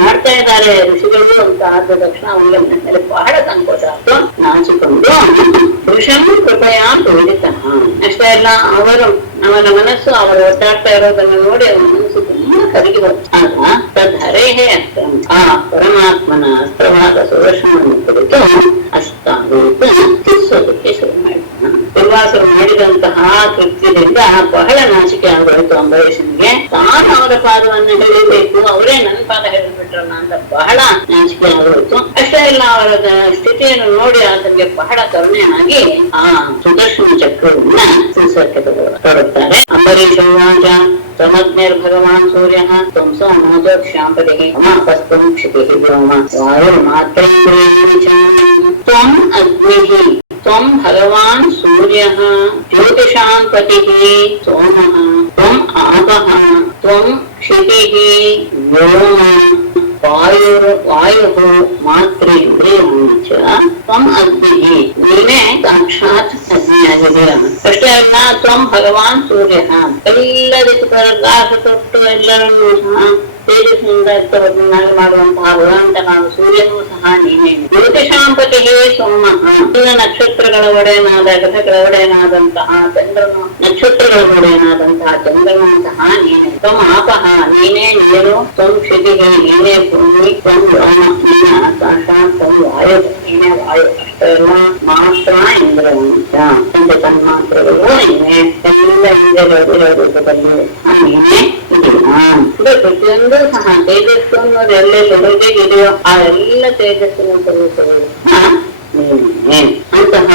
ಮಾಡ್ತಾ ಇದ್ದಾರೆ ಋಷಿಗಳು ಅಂತ ಆದ ತಕ್ಷಣ ಅವನ ಮೇಲೆ ಬಹಳ ಸಂಕೋಚ ಆಯ್ತು. ನಾಚಿಕೊಂಡು ಪುರುಷಂ ಕೃಪಯಾ ಪೀಡಿತ. ಅಷ್ಟೇ ಅಲ್ಲ, ಅವನ ಮನಸ್ಸು ಅವರು ಒತ್ತಾಡ್ತಾ ಇರೋದನ್ನು ನೋಡಿ ಅವನ ಮನಸ್ಸು ತುಂಬಾ ಕರಗಿ ಆಗ ತದ್ಧರೇಹೇ ಅಸ್ತ್ರ ಆ ಪರಮಾತ್ಮನ ಅಸ್ತ್ರವಾದ ಸುದರ್ಶನವನ್ನು ಕುರಿತು ಅಸ್ತಾವೂತ ತಿಸ್ಸೋದು ದುರ್ವಾಸರು ಮಾಡಿದಂತಹ ಕೃತ್ಯದಿಂದ ಬಹಳ ನಾಚಿಕೆ ಆಗೋಯ್ತು ಅಂಬರೀಷನ್ಗೆ. ತಾನು ಅವರ ಪಾದವನ್ನು ಹಿಡಿಬೇಕು, ಅವರೇ ನನ್ನ ಪಾದ ಹಿಡಿದ್ಬಿಟ್ರಲ್ಲ ಅಂತ ಬಹಳ ನಾಚಿಕೆ ಆಗೋಯ್ತು. ಅಷ್ಟೇ ಇಲ್ಲ, ಅವರ ಸ್ಥಿತಿಯನ್ನು ನೋಡಿ ಆತನಿಗೆ ಬಹಳ ಕರುಣೆಯಾಗಿ ಆ ಸುದರ್ಶನ ಚಕ್ರವನ್ನ ಸೂಸಕ್ಕೆ ತೊಡುತ್ತಾರೆ. ಅಂಬರೀಷ ಸಮಜ್ಞರ್ಭಗವಾನ್ ಸೂರ್ಯ ತ್ವಂ ಸೋಮೋದೋಕ್ಷಾಂಪತಿಃ ಮಮಾಪಸ್ತುಂ ಕ್ಷಿತಿಃ ವ್ಯೋಮ ವಾಯುರ್ಮಾತ್ರೇಂದ್ರಿಯಾಣಿ ಚ ತ್ವಂ ಅಗ್ನಿಃ ತ್ವಂ ಭಗವಾನ್ ಸೂರ್ಯಃ ಜ್ಯೋತಿಷಾಂಪತಿಃ ಸೋಮಃ ತ್ವಂ ಆಪಃ ತ್ವಂ ಕ್ಷಿತಿಃ ವ್ಯೋಮ ವಾಯುಃ ಮಾತ್ರೇಂದ್ರಿಯಾಣಿ ಚ ತ್ವಂ ಅಗ್ನಿಃ. ನೀನೇ ಸಾಕ್ಷಾತ್ ಅಗ್ನಿಯಾಗಿದೆಯ. ಅಷ್ಟೇ ಅಲ್ಲ, ತ್ವಂ ಭಗವಾನ್ ಸೂರ್ಯ, ಎಲ್ಲದಕ್ಕೂ ಪ್ರಕಾಶ ಕೊಟ್ಟು ಎಲ್ಲರನ್ನೂ ಸಹ ತೇಜಸ್ಸಿನಿಂದ ಯುಕ್ತವನ್ನಾಗಿ ಮಾಡುವಂತಹ ಭಗವಂತನಾದ ಸೂರ್ಯನೂ ಸಹ ನೀನೇ. ಜ್ಯೋತಿಷಾಂಪತಿ ಸೋಮಃ, ಎಲ್ಲ ನಕ್ಷತ್ರಗಳ ಒಡೆಯನಾದ ಗ್ರಹಗಳ ಒಡೆಯನಾದಂತಹ ಚಂದ್ರನು, ನಕ್ಷತ್ರಗಳ ಒಡೆಯನಾದಂತಹ ಚಂದ್ರನು ಸಹ ನೀನೆ. ತ್ವಂ ಆಪಃ, ನೀನೇ ನೀರು. ತ್ವಂ ಕ್ಷಿತಿಃ, ನೀನೇ ಭೂಮಿ. ತ್ವಂ ವ್ಯೋಮ, ನೀನೇ ಆಕಾಶ. ತ್ವಂ ವಾಯು, ನೀನೇ ವಾಯು. ಅಷ್ಟೆಲ್ಲ ಮಾತ್ರ ಇಂದ್ರವಂಶ, ತನ್ಮಾತ್ರಗಳು ನೀನೆ. ಎಲ್ಲ ಇಂದ್ರಿಯಗಳ ರೂಪದಲ್ಲಿ ನೀನೇ ಇದೀಯ. ಪ್ರತಿಯೊಂದು ಸಹ ತೇಜಸ್ಸು ಅನ್ನೋದು ಎಲ್ಲೆಲ್ಲಿ ಇದೆಯೋ ಆ ಎಲ್ಲ ತೇಜಸ್ಸಿನ ಸ್ವರೂಪಗಳು ಅಂತಹ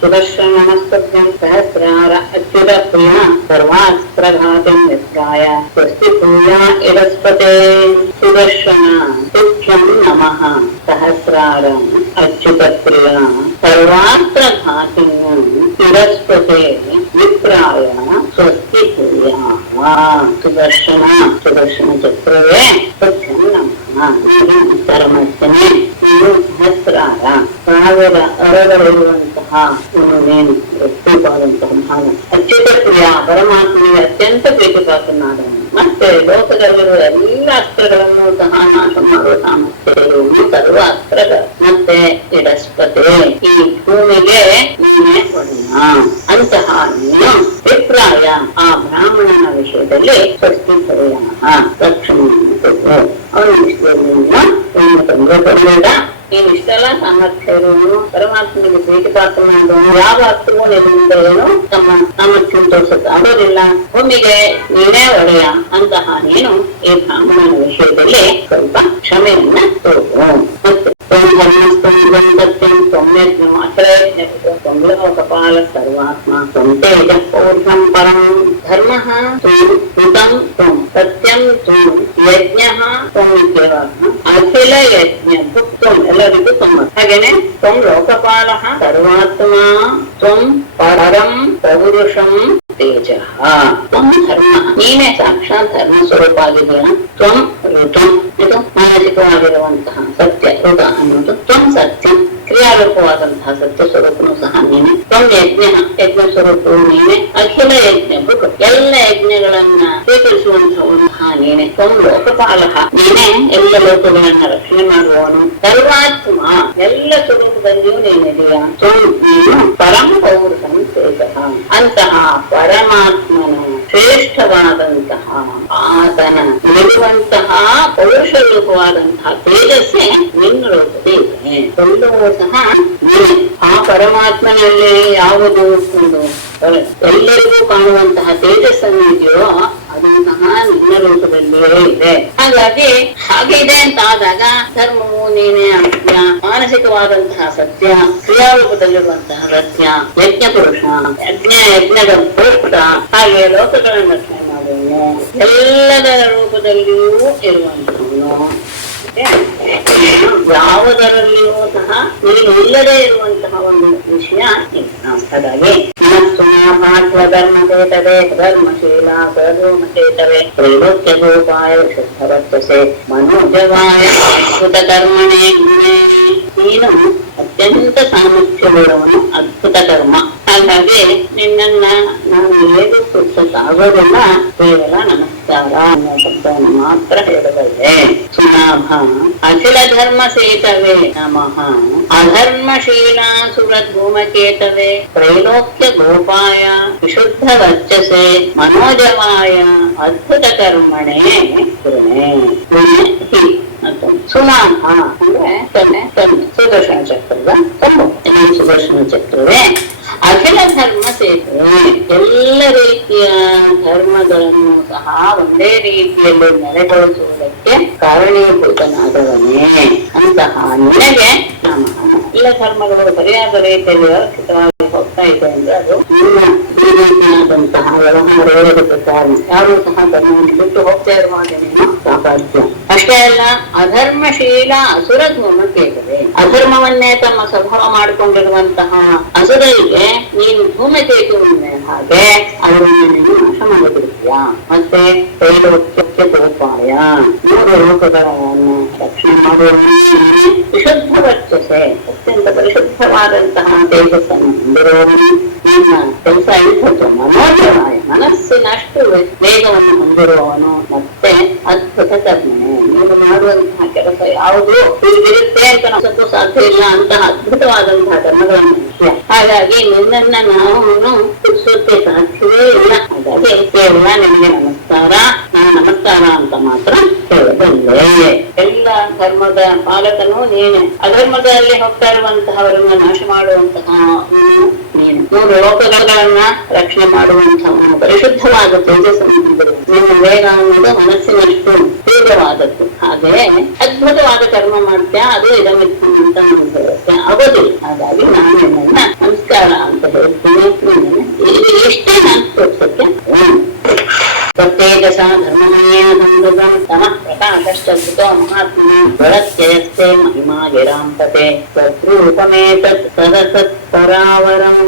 ಸುದರ್ಶನಸ್ತಭ್ಯಂ ಸಹಸ್ರಾರ ಅಚ್ಯುತ ಪ್ರಿಯ ಸರ್ವಾಸ್ತ್ರಘಾತಿಂ ನಿಸ್ರಾಯ ಸ್ವಸ್ತಿ ಭೂಯಾ ಇರಸ್ಪತೆ. ಸುದರ್ಶನ ತುಭ್ಯಂ ನಮಃ ಸಹಸ್ರಾರಂ ಅಚ್ಯುತ ಪ್ರಿಯ ಸರ್ವಾಸ್ತ್ರಘಾತಿಂ ಇರಸ್ಪತೆ ವಿಪ್ರಾಯ ಸ್ವಸ್ತಿ ಭೂಯಾ. ಸುದರ್ಶನ, ಸುದರ್ಶನ ಚಕ್ರವೇ ತುಭ್ಯಂ ನಮಃ, ಪರಮಾತ್ಮನೇ. ನೀನು ಸಹಸ್ರಾರ, 1000 ಅರಗಳಿರುವಂತಹ ನೀನು ರೂಪವಾದಂತಹ ಭಾವ. ಅಚ್ಯುತ ಪ್ರಿಯ, ಪರಮಾತ್ಮನಿಗೆ ಅತ್ಯಂತ ಪ್ರೀತಿಪಾತ್ರನಾದವನು. ಮತ್ತೆ ಲೋಕದಲ್ಲಿರುವ ಎಲ್ಲ ಅಸ್ತ್ರಗಳನ್ನು ಸಹ ನಾಶ ಮಾಡುವ ಸಾಮರ್ಥ್ಯ ಸರ್ವ ಅಸ್ತ್ರಗಳು. ಮತ್ತೆ ಇಡಸ್ಪತೆ, ಈ ಭೂಮಿಗೆ ನೀನೇ ಒಡೆಯ. ಅಂತಹ ನೀನು ವಿಪ್ರಾಯ, ಆ ಬ್ರಾಹ್ಮಣನ ವಿಷಯದಲ್ಲಿ ಸ್ವಸ್ತಿ ಸರಿಯ ತಕ್ಷಣ ಅವನು ತೊಂದರೆಬೇಡ. ನೀನಿಷ್ಟೆಲ್ಲ ಸಾಮರ್ಥ್ಯ ಇರುವನು, ಪರಮಾತ್ಮನಿಗೆ ಪ್ರೀತಿಪಾತ್ರನಾದವನು. ಯಾವ ಅರ್ಥವೂ ನಿನ್ನಿಂದಲೂ ತಮ್ಮ ಸಾಮರ್ಥ್ಯ ತೋರಿಸುತ್ತೆ ಆಗೋದಿಲ್ಲ. ಭೂಮಿಗೆ ನೀನೇ ಒಡೆಯ. ಅಂತಹ ನೀನು ಈ ಬ್ರಾಹ್ಮಣನ ವಿಷಯದಲ್ಲಿ ಸ್ವಲ್ಪ ಕ್ಷಮೆಯನ್ನ ತೋರು. ಮತ್ತೆ ಕಪಾಲ ಸರ್ವಾತ್ಮ ತ್ವಂ ತೇಜ ಪೌರುಷಂ ಪರಂ ಧರ್ಮಃ ತ್ವಂ ತ್ವಂ ಸತ್ಯಂ ತ್ವಂ ಯಜ್ಞಃ ತ್ವಂ ಇತ್ಯರ್ಥ. ಅಖಿಲ ಯಜ್ಞ ತ್ವಂ, ಎಲ್ಲರಿಗೂ ತ್ವಂ. ಹಾಗೇನೆ ತ್ವಂ ಲೋಕಪಾಲಃ ಸರ್ವಾತ್ಮ ತ್ವಂ ಪರಂ ಪೌರುಷಂ ತೇಜಃ ತ್ವಂ ಧರ್ಮ, ನೀನೇ ಸಾಕ್ಷಾತ್ ಧರ್ಮ ಸ್ವರೂಪ ಆಗಿದೆಯಾ. ತ್ವಂ ಋತಂ, ಇದು ಮಾನಸಿಕವಾಗಿರುವಂತಹ ಸತ್ಯ. ಋತ ಅನ್ನೋದು ತ್ವಂ ಸತ್ಯಂ, ಕ್ರಿಯಾರೂಪವಾದಂತಹ ಸತ್ಯ ಸ್ವರೂಪನು ಸಹ ನೀನೆ. ತ್ವಂ ಯಜ್ಞ, ಯಜ್ಞ ಸ್ವರೂಪವು ನೀನೆ. ಅಖಿಲ ಯಜ್ಞ, ಎಲ್ಲ ಯಜ್ಞಗಳನ್ನ ಸ್ವೀಕರಿಸುವಂತಹ ನೀನೆ. ತ್ವಂ ಲೋಕಪಾಲಃ, ನೀನೆ ಎಲ್ಲ ಲೋಕಗಳನ್ನ ರಕ್ಷಣೆ ಮಾಡುವವನು. ಸರ್ವಾತ್ಮ, ಎಲ್ಲ ಸ್ವರೂಪದಲ್ಲಿಯೂ ನೀನಿದೆಯಾ. ತ್ವಂ, ನೀನು ಪರಮ ಪೌರುಷಂ ತೇಜಃ, ಅಂತಹ ಪರಮಾತ್ಮನು ಶ್ರೇಷ್ಠವಾದಂತಹ ಆತನ ಇರುವಂತಹ ಪೌರುಷ ರೂಪವಾದಂತಹ ತೇಜಸ್ಸೇ ನಿನ್ನ ರೂಪದಲ್ಲಿ ಇದೆ. ಎಲ್ಲವೂ ಸಹ ಆ ಪರಮಾತ್ಮನಲ್ಲಿ ಯಾವುದು ಒಂದು ಎಲ್ಲರಿಗೂ ಕಾಣುವಂತಹ ತೇಜಸ್ಸನ್ನು ಇದೆಯೋ ಅದು ಸಹ ನಿನ್ನ ರೂಪದಲ್ಲಿಯೇ ಇದೆ. ಹಾಗಾಗಿ ಹಾಗೆ ಇದೆ ಅಂತ ಆದಾಗ ಧರ್ಮವು ನೀನೇ ಅತ್ಯ, ಮಾನಸಿಕವಾದಂತಹ ಸತ್ಯ, ಕ್ರಿಯಾರೂಪದಲ್ಲಿರುವಂತಹ ಸತ್ಯ, ಯಜ್ಞ ಪುರುಷ, ಯಜ್ಞದ ಭೋಕ್ತ, ಹಾಗೆ ಲೋಕಗಳನ್ನು ರಕ್ಷಣೆ ಮಾಡುವನು, ಎಲ್ಲದರ ರೂಪದಲ್ಲಿಯೂ ಇರುವಂತವನು. ಯಾವುದರಲ್ಲಿಯೂ ಸಹ ನೀನು ಇಲ್ಲದೆ ಇರುವಂತಹ ಒಂದು ವಿಷಯ ಹಾಗಾಗಿ ಧರ್ಮಚೇತವೇ ಧರ್ಮಶೀಲ ಸರ್ವೋಮಚೇತವೇ ತ್ರೈಲೋಕ್ಯ ಗೋಪಾಯ ಶುದ್ಧವರ್ತಸೆ ಮನೋಜವಾಯ ಅದ್ಭುತ ಕರ್ಮಣೆ ಗುಣೇ. ನೀನು ಅತ್ಯಂತ ಸಾಮರ್ಥ್ಯವಿರುವವನು, ಅದ್ಭುತ ಕರ್ಮ. ಹಾಗಾಗಿ ನಿನ್ನನ್ನ ನಾನು ಹೇಗೆ ಸೂಚಿಸಕ್ಕಾಗೋದಿಲ್ಲ, ಕೇವಲ ನಮಸ್ಕಾರ ಅನ್ನೋ ಶಬ್ದವನ್ನು ಮಾತ್ರ ಹೇಳಬಲ್ಲೆ. ಸುನಾಭ ಅಖಿಲ ಧರ್ಮ ಸೇತವೇ ನಮಃ ಅಧರ್ಮಶೀಲ ಸುರಧೂಮಕೇತವೇ ತ್ರೈಲೋಕ್ಯ ಗೋಪಾಯ ವಿಶುದ್ಧ ವರ್ಚಸೆ ಮನೋಜವಾಯ ಅದ್ಭುತ ಕರ್ಮಣೆ ಗುಣೆ. ಸುನಾಭ ಅಂದ್ರೆ ಸುದರ್ಶನ ಚಕ್ರದ ಕೊಂಬು. ಸುದರ್ಶನ ಚಕ್ರವೇ ಅಖಿಲ ಧರ್ಮ ಧರ್ಮಗಳನ್ನು ಸಹ ಒಂದೇ ರೀತಿಯಲ್ಲಿ ನೆಲೆಗೊಳಿಸುವುದಕ್ಕೆ ಕಾರಣೀಭೂತನಾದವನೇ. ಅಂತಹ ನಿನಗೆ ಎಲ್ಲ ಧರ್ಮಗಳು ಸರಿಯಾದ ರೀತಿಯಲ್ಲಿ ವ್ಯವಸ್ಥಿತವಾಗಿ ಹೋಗ್ತಾ ಇದೆ ಅಂದ್ರೆ ಅದು ಈ ರೀತಿಯಾದಂತಹ ವ್ಯವಹಾರ ಕಾರಣ. ಯಾರು ಸಹ ಧರ್ಮವನ್ನು ಬಿಟ್ಟು ಹೋಗ್ತಾ ಇರುವಾಗೇನೇನೋ ಸಾಪಾದ್ಯ. ಅಷ್ಟೇ ಅಲ್ಲ, ಅಧರ್ಮಶೀಲ ಅಸುರ ಧೂಮಕೇತುವೆ, ಅಧರ್ಮವನ್ನೇ ತಮ್ಮ ಸ್ವಭಾವ ಮಾಡಿಕೊಂಡಿರುವಂತಹ ಅಸುರರಿಗೆ ನೀನು ಧೂಮಕೇತುವಿನ ಹಾಗೆ ಅದನ್ನು ನೀನು ನಾಶ ಮಾಡಿಬಿಡ್ತೀಯ. ಮತ್ತೆ ತೈಲೋಕ್ಯಕ್ಕೆ ತೋಪಾಯ, 3 ಲೋಕಗಳನ್ನು ರಕ್ಷಣೆ ಮಾಡುವ ವಿಶುದ್ಧ ವರ್ಚಸೆ, ಅತ್ಯಂತ ಪರಿಶುದ್ಧವಾದಂತಹ ತೇಜಸ್ಸನ್ನು ಹೊಂದಿರುವವನು. ನಿನ್ನ ಕೆಲಸ ಇಂಥದ್ದು ಮನೋಜವಾಯ, ಮನಸ್ಸಿನಷ್ಟು ವೇಗವನ್ನು ಹೊಂದಿರುವವನು. ಮತ್ತೆ ಅದ್ಭುತ ಕರ್ಮನೆ, ನೀನು ಮಾಡುವಂತಹ ಕೆಲಸ ಯಾವುದು ಇರುತ್ತೆ ಅಂತ ನಾವು ಸಾಧ್ಯ ಇಲ್ಲ, ಅಂತಹ ಅದ್ಭುತವಾದಂತಹ ಕರ್ಮಗಳನ್ನು. ಹಾಗಾಗಿ ನಿನ್ನನ್ನ ನಾವು ತಿಳಿಸೋಕೆ ಸಾಧ್ಯವೇ ಇಲ್ಲ. ಹಾಗಾಗಿ ಕೇವಲ ನಿನಗೆ ನಮಸ್ಕಾರ, ನಾನು ನಮಸ್ಕಾರ ಅಂತ ಮಾತ್ರ ಹೇಳಬಲ್ಲೆ. ಎಲ್ಲ ಧರ್ಮದ ಪಾಲಕನು ನೀನೆ, ಅಧರ್ಮದಲ್ಲಿ ಹೋಗ್ತಾ ಇರುವಂತಹವರನ್ನ ನಾಶ ಮಾಡುವಂತಹ ನೀನು, 3 ಲೋಕಗಳನ್ನ ರಕ್ಷಣೆ ಮಾಡುವಂತಹವನು, ಪರಿಶುದ್ಧವಾದ ತೇಜಸ್ಸನ್ನು ಹೊಂದಿರುವ ನಿನ್ನ ವೇಗ ಅನ್ನೋದು ಮನಸ್ಸಿನಷ್ಟು ತೀವ್ರವಾದದ್ದು. ಹಾಗೆ ಅದ್ಭುತವಾದ ಕರ್ಮ ಮಾಡ್ತೀಯ, ಅದು ಇದಮಿತ್ತು ಅಂತ ನಮ್ಗೆ ಹೇಳುತ್ತೆ ಆಗೋದಿಲ್ಲ. ಹಾಗಾಗಿ ನಾನು ನಿನ್ನನ್ನ ನಮಸ್ಕಾರ ಅಂತ ಹೇಳ್ತೀನಿ. ಎಷ್ಟೇ ನಾನು ತೋರ್ಸಕ್ಕೆ ತೇಜಸ ಧರ್ಮಮಯ ಸಂಗತಂ ತಮಃ ಪ್ರಕಾಶಶ್ಚೋ ಮಹಾತ್ಮ ಪ್ರಳತ್ಯಯಸ್ತೆ ಮಹಿಮಾ ವಿರಾಂಪತೆ ತದ್ರೂಪಮೇತತ್ ಸದಸತ್ ಪರಾವರಂ.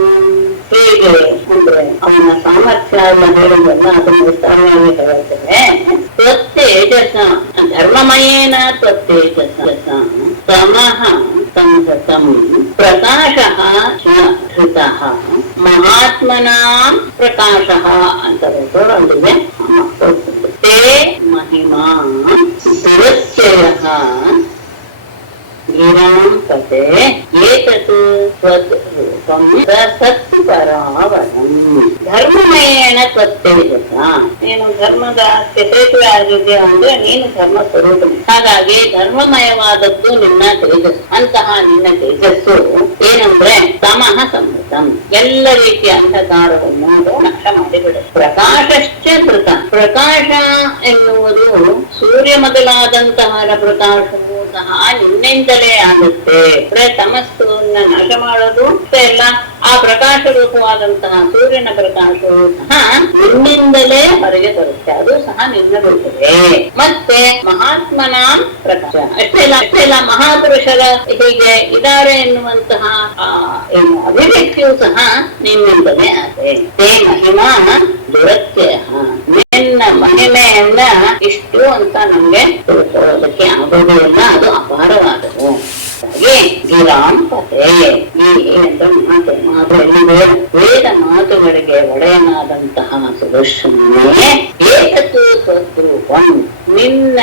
ಹೀಗೆ ಅಂದ್ರೆ ಅವನ ಸಾಮರ್ಥ್ಯ ಎಲ್ಲ ಹೇಳಿದೆಲ್ಲ ಅದನ್ನು ವಿಸ್ತಾರವಾಗಿ ಹೇಳ್ತೇವೆ. ತ್ವತ್ತೇಜಸ ಧರ್ಮಮಯೇನ ತ್ವತ್ತೇಜಸ ತಮಃ ಸಂಗತಂ ಪ್ರಕಾಶಃ ಧೃತಃ ಮಹಾತ್ಮನಾ ಪ್ರಕಾಶಃ ಅಂತ ಅಲ್ಲಿಗೆ ತೇ ಮಹಿಮಾ ದುರತ್ಯಯಃ ವಿರಾಂಪತೆ ಏತತ್ ತ್ವದ್ರೂಪಂ ಸತ್ಸತ್ ಪರಾವರಂ. ಧರ್ಮಮಯೇನ ತ್ವತ್ತೇಜಸ, ನೀನು ಧರ್ಮದ ಸೇತುವೆ ಆಗಿದೆಯಾ ಅಂದ್ರೆ ನೀನು ಧರ್ಮ ಸ್ವರೂಪನೇ. ಹಾಗಾಗಿ ಧರ್ಮಮಯವಾದದ್ದು ನಿನ್ನ ತೇಜಸ್ಸು. ಅಂತಹ ನಿನ್ನ ತೇಜಸ್ಸು ಏನಂದ್ರೆ ತಮಃ ಸಂಹೃತಂ, ಎಲ್ಲ ರೀತಿಯ ಅಂಧಕಾರವನ್ನು ನಾಶ ಮಾಡಿಬಿಡು. ಪ್ರಕಾಶಶ್ಚ ಧೃತ, ಪ್ರಕಾಶ ಎನ್ನುವುದು ಸೂರ್ಯ ಮೊದಲಾದಂತಹ ಪ್ರಕಾಶವು ಸಹ ನಿನ್ನಿಂದಲೇ ಆಗುತ್ತೆ. ತಮಸ್ಸನ್ನ ನಾಶ ಮಾಡೋದು ಎಲ್ಲ ಆ ಪ್ರಕಾಶ ರೂಪವಾದಂತಹ ಸೂರ್ಯನ ಪ್ರಕಾಶವು ಸಹ ನಿನ್ನಿಂದಲೇ ಹೊರಗೆ ಬರುತ್ತೆ, ಅದು ಸಹ ನಿನ್ನದಿರುತ್ತದೆ. ಮತ್ತೆ ಮಹಾತ್ಮನ ಪ್ರಕಾಶ ಅಷ್ಟೇ ಅಲ್ಲ ಮಹಾಪುರುಷರ ಹೀಗೆ ಇದ್ದಾರೆ ಎನ್ನುವಂತಹ ಅಭಿವ್ಯಕ್ತಿಯು ಸಹ ನಿನ್ನಿಂದಲೇ ಆಗಿದೆ. ತೇ ಮಹಿಮಾ ದುರತ್ಯಯ, ನಿನ್ನ ಮಹಿಮೆಯನ್ನ ಇಷ್ಟು ಅಂತ ನಮ್ಗೆ ತಿಳ್ಕೊಳ್ಳೋದಕ್ಕೆ ಆಗೋದಿಲ್ಲ, ಅದು ಅಪಾರವಾದವು. ಗಿರಾಂಪತೆ, ವೇದ ಮಾತುಗಳಿಗೆ ಒಡೆಯನಾದಂತಹ ಸುದರ್ಶನೇ ಏಕತ್ತು ಸ್ವರೂಪಂ, ನಿನ್ನ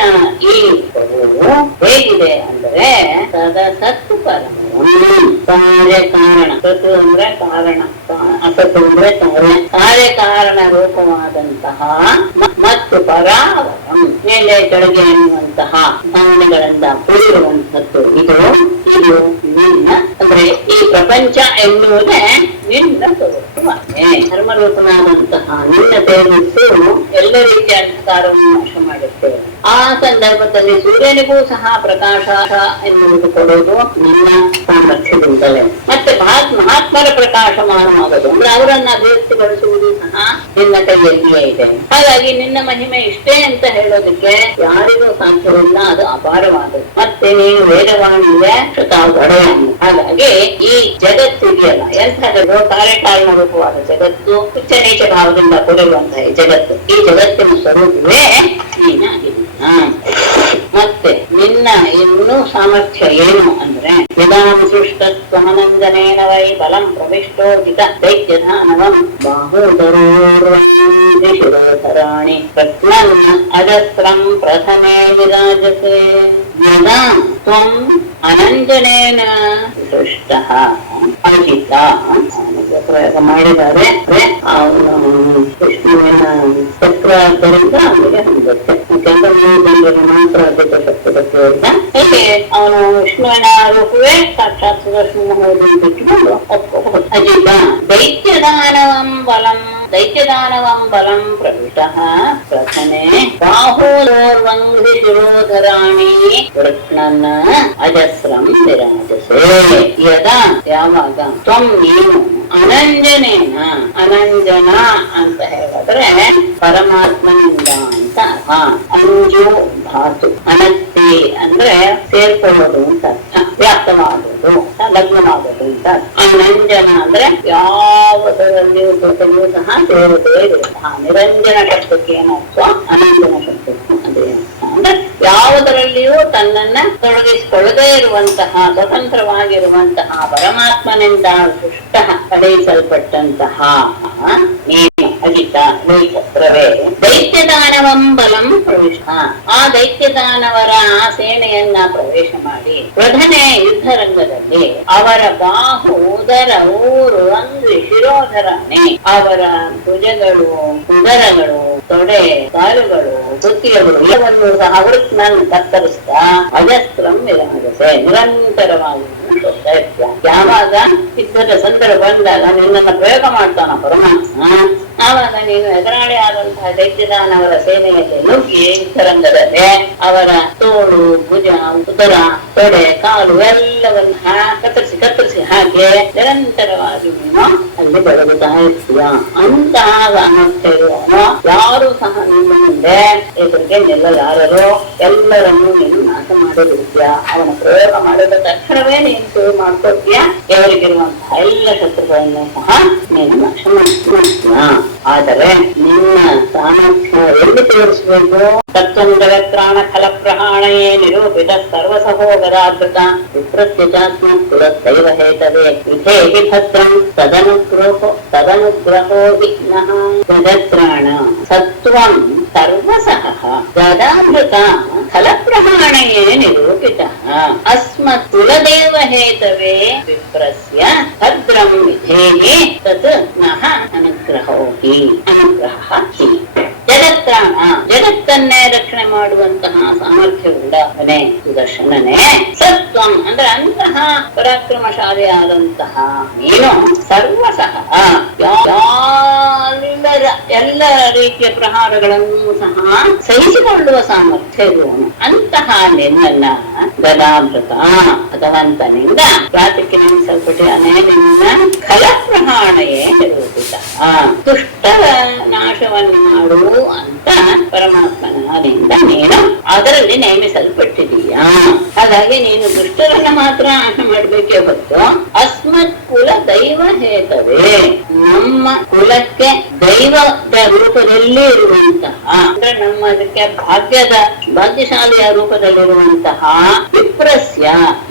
ಈ ರೂಪವು ಹೇಗಿದೆ ಅಂದ್ರೆ ಸದಸತ್ ಪರಮ ಕಾರ್ಯಕಾರಣ, ಸತ್ತು ಅಂದ್ರೆ ಕಾರಣ, ಅಸತ್ತು ಅಂದ್ರೆ ಕಾರ್ಯಕಾರಣ ರೂಪವಾದಂತಹ ಮತ್ತು ಪರಾವರಂ ಮೇಲೆ ಕೆಳಗೆ ಎನ್ನುವಂತಹ ಭಾವನೆಗಳಿಂದ ಕೂಡಿರುವಂತದ್ದು. ಇದು ನಿನ್ನ ಅಂದ್ರೆ ಈ ಪ್ರಪಂಚ ಎನ್ನುವುದೇ ನಿನ್ನ ಸ್ವರೂಪವಾಗಿದೆ. ಧರ್ಮರೂಪನಾದಂತಹ ನಿನ್ನ ತೇಜಸ್ಸು ಎಲ್ಲ ರೀತಿಯ ಅಂಧಕಾರವನ್ನು ನಾಶ ಮಾಡುತ್ತೇವೆ. ಆ ಸಂದರ್ಭದಲ್ಲಿ ಸೂರ್ಯನಿಗೂ ಸಹ ಪ್ರಕಾಶ ಎನ್ನುವುದು ಕೊಡುವುದು ನಿನ್ನ ಸಾಮರ್ಥ್ಯದಿಂದಲೇ. ಮತ್ತೆ ಮಹಾತ್ಮರ ಪ್ರಕಾಶಮಾನವಾಗುವುದು ಅಂದ್ರೆ ಅವರನ್ನ ಅಭಿವ್ಯಕ್ತಿಗೊಳಿಸುವುದು ಸಹ ನಿನ್ನ ಕೈಯಲ್ಲಿಯೇ ಇದೆ. ಹಾಗಾಗಿ ನಿನ್ನ ಮಹಿಮೆ ಇಷ್ಟೇ ಅಂತ ಹೇಳೋದಕ್ಕೆ ಯಾರಿಗೂ ಸಾಧ್ಯವಿಲ್ಲ, ಅದು ಅಪಾರವಾದದ್ದು. ಮತ್ತೆ ನೀನು ವೇದವಾಣಿಯ ಒಡೆಯನ್ನು. ಹಾಗಾಗಿ ಈ ಜಗತ್ತಿದೆಯಲ್ಲ ಎಂಥದ್ದು ಕಾರ್ಯಕಾರಣ ರೂಪವಾದ ಜಗತ್ತು, ಉಚ್ಚ ನೀಚ ಭಾವದಿಂದ ಕೂಡಿರುವಂತಹ ಈ ಜಗತ್ತು, ಈ ಜಗತ್ತಿನ ಸ್ವರೂಪವೇ ನೀನಾಗಿದೆ. ಮತ್ತೆ ನಿನ್ನ ಇನ್ನೂ ಸಾಮರ್ಥ್ಯ ಏನು ಅಂದ್ರೆ ವಿಧಾನ ಸೃಷ್ಟತ್ವಮನಂದನೇನ ವೈ ಬಲಂ ಪ್ರವಿಷ್ಟೋಜಿತ ದೈತ್ಯಧಾನವಂ ಬಾಹುಧರೋರ್ವರಾಣಿ ಪ್ರಜ್ಞನ್ ಅಜಸ್ರಂ ಪ್ರಥಮೇ ವಿರಾಜತೆ. ಯದಾ ತ್ವಂ ಅನಂಜನೇನ ಸೃಷ್ಟಃ ಅಜಿತ ಪ್ರಯೋಗ ಮಾಡಿದ್ದಾರೆ. ಅವನು ವಿಷ್ಣುವಿನ ಚಕ್ರದಿಂದ ಅವನಿಗೆ ಹೊಂದುತ್ತೆ. ಯಾಕಂದ್ರೆ 3 ಜನರಿಗೆ ಮಾತ್ರ ಅಧಿಕ ಶಕ್ತಿ ಗೊತ್ತಿಲ್ಲ. ಹೀಗೆ ಅವನು ವಿಷ್ಣುವಿನ ರೂಪವೇ ಸಾಕ್ಷಾತ್ ಸುದರ್ಶನ ಬಿಟ್ಟುಕೊಂಡು ಒಪ್ಕೋಬಹುದು. ಅಜಿತ ದೈತ್ಯದಾನವಂ ಬಲಂ ದೈತ್ಯದಾನವಂ ಬಲಂ ಪ್ರವಿಷ್ಟಃ ಪ್ರಥಮೆ ಬಾಹೂರ್ವಂಘ್ರಿ ಶಿರೋಧರಾಣಿ ವೃಕ್ನನ್ನ ಅಜಸ್ರಂ ವಿರಾಜಸೆ. ಯದಾ ಯಾವಾಗ ತ್ವಂ ನೀನು ಅನಂಜನೇನ, ಅನಂಜನ ಅಂತ ಹೇಳಿದ್ರೆ ಪರಮಾತ್ಮನಿಂದ ಅಂತ. ಅಂಜು ಧಾತು, ಅನತ್ತಿ ಅಂದ್ರೆ ಸೇರ್ಕೊಳ್ಳೋದು ಅಂತ ಅರ್ಥ, ವ್ಯಾಪ್ತವಾಗೋದು, ಲಗ್ನವಾಗೋದು ಅಂತ. ಅನಂಜನ ಅಂದ್ರೆ ಯಾವುದರಲ್ಲಿಯೂ ಜೊತೆಯೂ ಸಹ ಸೇರದೇ ಇರುವಂತಹ. ನಿರಂಜನ ಶಬ್ದಕ್ಕೆ ಏನರ್ಥ, ಅನಂಜನ ಶಬ್ದಕ್ಕೆ ಅದೇ ಅಂದ್ರೆ ಯಾವುದರಲ್ಲಿಯೂ ತನ್ನನ್ನ ತೊಡಗಿಸಿಕೊಳ್ಳದೇ ಇರುವಂತಹ, ಸ್ವತಂತ್ರವಾಗಿರುವಂತಹ ಪರಮಾತ್ಮನಿಂದ ಸೃಷ್ಟ ಪಡೆಯಿಸಲ್ಪಟ್ಟಂತಹ ನೀನು ಅಜಿತ ನೈಚತ್ರವೇ ದೈತ್ಯದಾನವಂ ಬಲಂ ಪ್ರವೇಶ. ಆ ದೈತ್ಯದಾನವರ ಸೇನೆಯನ್ನ ಪ್ರವೇಶ ಮಾಡಿ ಪ್ರಧನೆ ಯುದ್ಧರಂಗದಲ್ಲಿ ಅವರ ಬಾಹು, ಉದರ, ಊರು, ಅಂಗ್ರಿ, ಶಿರೋಧರಣೆ, ಅವರ ಭುಜಗಳು, ಉದರಗಳು, ತೊಡೆ, ಕಾಲುಗಳು, ಕುತ್ತಿಗೆಗಳು ಎಲ್ಲವನ್ನೂ ಸಹ ನಾನು ಕತ್ತರಿಸಿದ ಅಜಸ್ತ್ರಂ ವಿರಾಜಸೆ, ನಿರಂತರವಾಗಿ ಶೋಧಾ ಇರ್ತೀಯ. ಯಾವಾಗ ಯುದ್ಧದ ಸಂದರ್ಭ ಬಂದಾಗ ನಿನ್ನನ್ನು ಪ್ರಯೋಗ ಮಾಡ್ತಾನ ಪರಮಾತ್ಮ, ಆವಾಗ ನೀನು ಎದುರಾಳಿ ಆದಂತಹ ದೈತ್ಯದಾನವರ ಸೇನೆಯಲ್ಲಿ ನುಗ್ಗಿ ಯುದ್ಧರಂಗದಲ್ಲಿ ಅವರ ತೋಳು, ಭುಜ, ಉದರ, ತೊಡೆ, ಕಾಲು ಎಲ್ಲವನ್ನು ಕತ್ತರಿಸಿ ಹಾಕಿ ನಿರಂತರವಾಗಿ ನೀನು ಅಲ್ಲಿ ಬೆಳಗುತ್ತಾ ಇರ್ತೀಯ. ಅಂತಹ ಸಾಮರ್ಥ್ಯ ಇರುವವನು ಯಾರು ಸಹ ನಿಮ್ಮ ಮುಂದೆ ಎದುರಿಗೆ ನಿಲ್ಲಲಾರರು. ಎಲ್ಲರನ್ನೂ ನೀನು ನಾಶ ಮಾಡಿಬಿಡ್ತೀಯ. ಅವನ ಪ್ರಯೋಗ ಮಾಡಿದ ತಕ್ಷಣವೇ ನೀನು ಶುರು ಮಾಡ್ಕೊಡ್ತೀಯ. ಎವರಿಗಿರುವಂತಹ ಎಲ್ಲ ಶತ್ರುಗಳನ್ನು ಸಹ ನೀನು ನಾಶ ಮಾಡ್ತೀಯ. ಆದರೆ ನಿನ್ನ ಸಾಮರ್ಥ್ಯ ಎಲ್ಲಿ ತೋರಿಸಬೇಕು? ತತ್ವಂಗತ್ರಾಣ ಫಲಪ್ರಹಾಣಯೇ ನಿರೂಪಿತ ಸರ್ವಸಹೋಗರಾಧೃತ ವಿಪ್ರತ್ಯುಜಾತ್ಮ ಕುಲದೈವ ಹೇತವೇ ವಿಧೇಹಿ ಭದ್ರಂ ತದನುಗ್ರಹೋ ವಿಘ್ನಃ ಗಜತ್ರಾಣ ಸತ್ವಂ ಸರ್ವಸಃ ಗದಾಮೃತ ಫಲಪ್ರಹಾಣಯೇ ನಿರೂಪಿತ ಅಸ್ಮತ್ ಕುಲದೇವ ಹೇತವೇ ವಿಪ್ರಸ್ಯ ಭದ್ರಂ ವಿಧೇಹಿ ತತ್ ನಃ ಅನುಗ್ರಹೋ ಹಿ ಅನುಗ್ರಹ ಹಿ. ಜಗತ್ತಾಣ, ಜಗತ್ತನ್ನೇ ರಕ್ಷಣೆ ಮಾಡುವಂತಹ ಸಾಮರ್ಥ್ಯವುಳ್ಳವನೇ ಸುದರ್ಶನನೇ. ಸತ್ವಂ ಅಂದ್ರೆ ಅಂತಹ ಪರಾಕ್ರಮಶಾಲಿಯಾದಂತಹ ನೀನು ಸರ್ವಸಹ ಎಲ್ಲ ರೀತಿಯ ಪ್ರಹಾರಗಳನ್ನು ಸಹ ಸಹಿಸಿಕೊಳ್ಳುವ ಸಾಮರ್ಥ್ಯ ಇರುವನು. ಅಂತಹ ನಿನ್ನನ್ನ ಗದಾಮೃತ ಭಗವಂತನಿಂದ ಜಾತಿಗೆ ನೇಮಿಸಲ್ಪಟ್ಟಿದ್ದಾನೆ. ನಿನ್ನ ಫಲಪ್ರಹಾಣೆಯೇ ನಿರೂಪಿತ, ದುಷ್ಟರ ನಾಶವನ್ನು ಮಾಡು ಅಂತ ಪರಮಾತ್ಮನಿಂದ ನೀನು ಅದರಲ್ಲಿ ನೇಮಿಸಲ್ಪಟ್ಟಿದೀಯ. ಹಾಗಾಗಿ ನೀನು ದುಷ್ಟರನ್ನ ಮಾತ್ರ ನಾಶ ಮಾಡಬೇಕೇ ಹೊತ್ತು ಅಸ್ಮತ್ ಕುಲ ದೈವ ಹೇತವೇ, ನಮ್ಮ ಕುಲಕ್ಕೆ ದೈವದ ರೂಪದಲ್ಲಿ ಇರುವಂತಹ ಅಂದ್ರೆ ನಮ್ಮ ಅದಕ್ಕೆ ಭಾಗ್ಯಶಾಲಿಯ ರೂಪದಲ್ಲಿರುವಂತಹ ವಿಪ್ರಸ್ಯ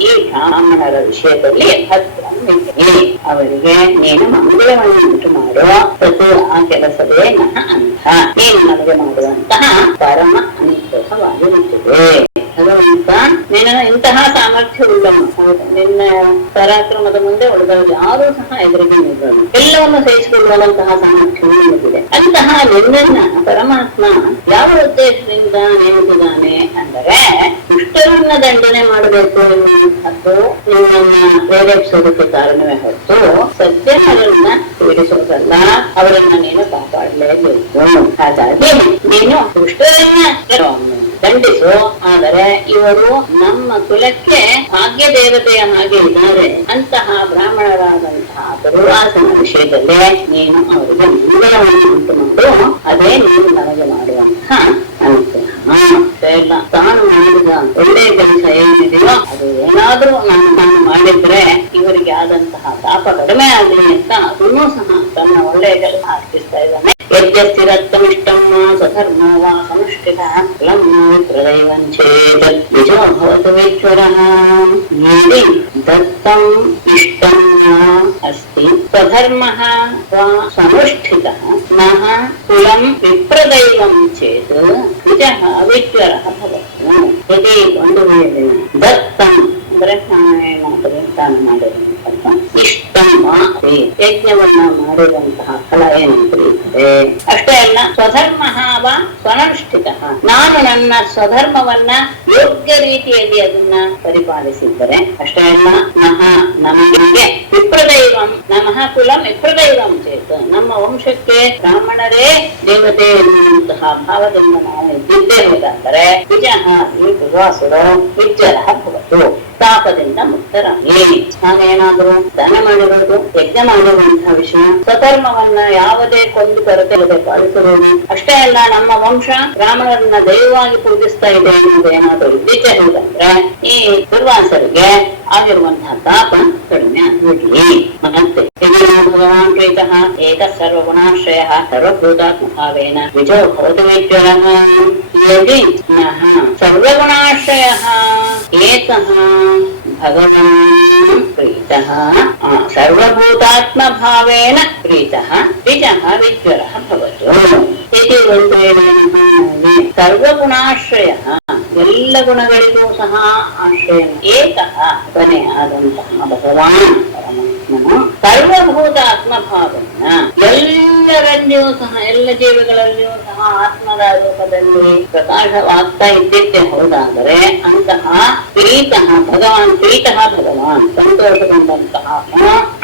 ಈ ಬ್ರಾಹ್ಮಣರ ವಿಷಯದಲ್ಲಿ ಭದ್ರಂ ವಿಧೇಹಿ, ಅವರಿಗೆ ನೀನು ಮಂಗಳವನ್ನು ಉಂಟು ಮಾಡುವ ಪ್ರತಿ ಆ ಕೆಲಸವೇ ನಹ ಅಂತ ನೀನು ನಮಗೆ ಮಾಡುವಂತಹ ಪರಮ ಅನುಗ್ರಹವಾಗಿರುತ್ತದೆ. ಭಗವಂತ ನಿನ್ನ ಇಂತಹ ಸಾಮರ್ಥ್ಯವುಳ್ಳವನು, ನಿನ್ನ ಪರಾಕ್ರಮದ ಮುಂದೆ ಉಳಿದವರು ಯಾರೂ ಸಹ ಎದುರಿಗೆ ನಿಲ್ಲರು, ಎಲ್ಲವನ್ನು ಸಹಿಸಿಕೊಳ್ಳುವಂತಹ ಸಾಮರ್ಥ್ಯವೂ ನಿನಗಿದೆ. ಅಂತಹ ನಿನ್ನನ್ನ ಪರಮಾತ್ಮ ಯಾವ ಉದ್ದೇಶದಿಂದ ನೇಮಿಸಿದ್ದಾನೆ ಅಂದರೆ ದುಷ್ಟರನ್ನ ದಂಡನೆ ಮಾಡಬೇಕು ಎನ್ನುವಂಥದ್ದು ನಿನ್ನನ್ನ ಪ್ರೇರೇಪಿಸೋದಕ್ಕೆ ಕಾರಣವೇ ಹೊತ್ತು ಸಜ್ಜನರನ್ನ ಪೀಡಿಸೋದಲ್ಲ, ಅವರನ್ನ ನೀನು ಕಾಪಾಡಲೇಬೇಕು. ಹಾಗಾಗಿ ನೀನು ದುಷ್ಟರನ್ನ ದಂಡಿಸು. ಆದರೆ ಇವರು ನಮ್ಮ ಕುಲಕ್ಕೆ ಭಾಗ್ಯ ದೇವತೆಯ ಹಾಗೆ ಇದ್ದಾರೆ. ಅಂತಹ ಬ್ರಾಹ್ಮಣರಾದಂತಹ ದುರ್ವಾಸನ ವಿಷಯದಲ್ಲೇ ನೀನು ಅವರಿಗೆ ಮಂಗಳವನ್ನು ಉಂಟು ಮಾಡು. ಅದೇ ನೀನು ನನಗೆ ಮಾಡುವಂತಹ ಅನುಗ್ರಹ. ತಾನು ಮಾಡಿದ ಒಳ್ಳೆಯ ಕೆಲಸ ಏನಿದೆಯೋ ಅದು ಏನಾದ್ರೂ ನಾನು ಮಾಡಿದ್ರೆ ಇವರಿಗೆ ಆದಂತಹ ತಾಪ ಕಡಿಮೆ ಆಗಲಿ ಅಂತ ಅದನ್ನೂ ಸಹ ತನ್ನ ಒಳ್ಳೆಯ ಕೆಲಸ ಅರ್ಪಿಸ್ತಾ ಇದ್ದಾನೆ. ಯಜ್ಞಸ್ಥಿರತ್ವಮಿಷ್ಟಂ ಸ್ವಧರ್ಮೋ ವಾ ಸಂಷ್ಠಿತ ಪ್ರದೈವಂ ಚೇತ್ ನಿಜೋ ಭವತು ಈಶ್ವರಃ ಯದಿ ದತ್ತಂ ಇಷ್ಟಂ ಅಸ್ತಿ ಸ್ವಧರ್ಮಃ ವಾ ಸಂಷ್ಠಿತಃ ನಃ ಕುಲಂ ವಿಪ್ರದೈವಂ ಚೇತ್ ನಿಜಃ ಈಶ್ವರಃ ಭವತು. ಯದಿ ಒಂದು ವೇಳೆ ದತ್ತಂ ಅಂದ್ರೆ ತಾನು ಮಾಡಿರುವಂತಹ ಇಷ್ಟಂ ಯಜ್ಞವನ್ನ ಮಾಡಿರುವಂತಹ ಫಲ ಏನಂತ ಅಷ್ಟೇ ಅಲ್ಲ ಸ್ವಧರ್ಮ ಸ್ವನುಷ್ಠಿತ, ನಾನು ನನ್ನ ಸ್ವಧರ್ಮವನ್ನ ಯೋಗ್ಯ ರೀತಿಯಲ್ಲಿ ಅದನ್ನ ಪರಿಪಾಲಿಸಿದ್ದರೆ ಅಷ್ಟೇ ಅಲ್ಲ, ನಮಗೆ ವಿಪ್ರದೈವಂ ನಮಃ ಕುಲಂ ವಿಪ್ರದೈವಂ ಚೇತ್, ನಮ್ಮ ವಂಶಕ್ಕೆ ಬ್ರಾಹ್ಮಣರೇ ದೇವತೆ ಎನ್ನುವಂತಹ ಭಾವದಿಂದ ನಾವು ಇದ್ದಿದ್ದೇ ಹೋದಾದರೆ ವಿಜಃ ಈ ದುರ್ವಾಸುರೋ ವಿಜ್ಜರ ಭವತು, ತಾಪದಿಂದ ಮುಕ್ತರಾಗಿ. ನಾನೇನಾದ್ರೂ ದಾನ ಮಾಡಿರೋದು, ಯಜ್ಞ ಮಾಡಿರುವಂತಹ ವಿಷಯ, ಸ್ವಧರ್ಮವನ್ನ ಯಾವುದೇ ಕೊಂದು ಕೊರತೆ ಪಾಲಿಸಿರುವುದು, ಅಷ್ಟೇ ಅಲ್ಲ ನಮ್ಮ ವಂಶ ಬ್ರಾಹ್ಮಣರನ್ನ ದೈವವಾಗಿ ಪೂಜಿಸ್ತಾ ಇದೆ ಅನ್ನೋದು ಏನಾದ್ರೂ ಇದ್ದಿದ್ದೇ ಹೋದಂದ್ರೆ ಈ ದುರ್ವಾಸರಿಗೆ ಆಗಿರುವಂತಹ ತಾಪ ಕಡಿಮೆ ಆಗ್ಬಿಡ್ಲಿ. ಮತ್ತೆ ಭಗವಾನ್ ಪ್ರೀತಃ ಏಕ ಸರ್ವಗುಣಾಶ್ರಯ ಸರ್ವಭೂತಾತ್ಮ ಭಾವೇನ ವಿಜೋ ಭವತಿ ವಿಜ್ವರಃ ಯದಿ ನಃ ಸರ್ವಗುಣಾಶ್ರಯ ಏಕಃ ಭಗವಾನ್ ಪ್ರೀತಃ ಸರ್ವಭೂತಾತ್ಮ ಭಾವೇನ ಪ್ರೀತಃ ವಿಜಃ ವಿಜ್ವರಃ ಭವತು ಇತಿ ಸರ್ವಗುಣಾಶ್ರಯ, ಎಲ್ಲ ಗುಣಗಳಿಗೂ ಸಹ ಆಶ್ರಯ ಏಕಃ ಕೊನೆಯಾದಂತಹ ಭಗವಾನ್ ಪರಮಾತ್ಮನು ಸರ್ವಭೂತಾತ್ಮ ಭಾವನ ಎಲ್ಲರಲ್ಲಿಯೂ ಸಹ ಎಲ್ಲ ಜೀವಿಗಳಲ್ಲಿಯೂ ಸಹ ಆತ್ಮದ ರೂಪದಲ್ಲಿ ಪ್ರಕಾಶವಾಗ್ತಾ ಇದ್ದಿದ್ದೆ ಹೋದಾದರೆ ಅಂತಹ ಪ್ರೀತಃ ಭಗವಾನ್ ಸಂತೋಷಗೊಂಡಂತಹ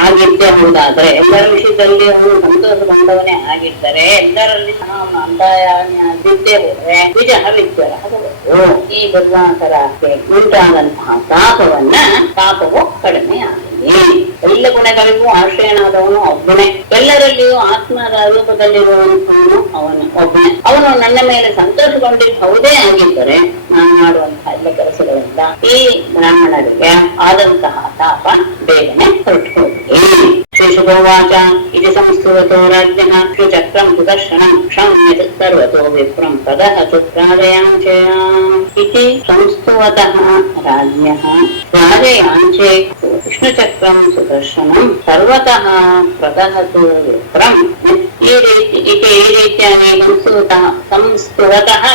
ಆಗಿದ್ದೇ ಹೋದಾದರೆ, ಎಲ್ಲರ ವಿಷಯದಲ್ಲಿ ಅವನು ಸಂತೋಷಗೊಂಡವನೇ ಆಗಿದ್ದರೆ, ಎಲ್ಲರಲ್ಲಿ ಸಹ ಅವನು ಅಂತಾಯಾನ್ಯ ಆಗಿದ್ದೇ ಹೋದರೆ ವಿಜಃ ವಿಜ್ವರ ಭವತು, ಈ ದುರ್ವಾಸರಕ್ಕೆ ಉಂಟಾದಂತಹ ತಾಪವು ಕಡಿಮೆ ಆಗಿದೆ. ಎಲ್ಲ ಗುಣಗಳಿಗೂ ಆಶ್ರಯನಾದವನು ಒಬ್ಬನೇ, ಎಲ್ಲರಲ್ಲಿಯೂ ಆತ್ಮದ ರೂಪದಲ್ಲಿರುವಂತವನು ಅವನು ಒಬ್ಬನೇ. ಅವನು ನನ್ನ ಮೇಲೆ ಸಂತೋಷಗೊಂಡಿದ್ದು ಹೌದೇ ಆಗಿದ್ದರೆ ನಾನು ಮಾಡುವಂತಹ ಎಲ್ಲ ಕೆಲಸಗಳಿಂದ ಈ ಬ್ರಾಹ್ಮಣರಿಗೆ ಆದಂತಹ ತಾಪ ಬೇಗನೆ ಹೊರಟು ಹೋಗಿದೆ. ಶ್ರೀಶುಭೋವಾಚ ಇತಿ ಸಂಸ್ತುವತೋ ರಾಜ್ಞಃ ಶ್ರೀಚಕ್ರಂ ಸುದರ್ಶನಂ ಕ್ಷಮ್ಯತ್ ಸರ್ವತೋ ವಿಪ್ರಂ ಪ್ರದಹತು ರಾಜಯಾಂಚಯ ಇತಿ ಸಂಸ್ತುವತಃ ರಾಜ್ಞಃ ರಾಜಯಾಂಚೆ ವಿಷ್ಣುಚಕ್ರಂ ಸುದರ್ಶನಂ ಸರ್ವತಃ ಪ್ರದಹತು ವಿಪ್ರಂ. ಈ ರೀತಿಯಾಗಿ ಸಂಸ್ತುವತಃ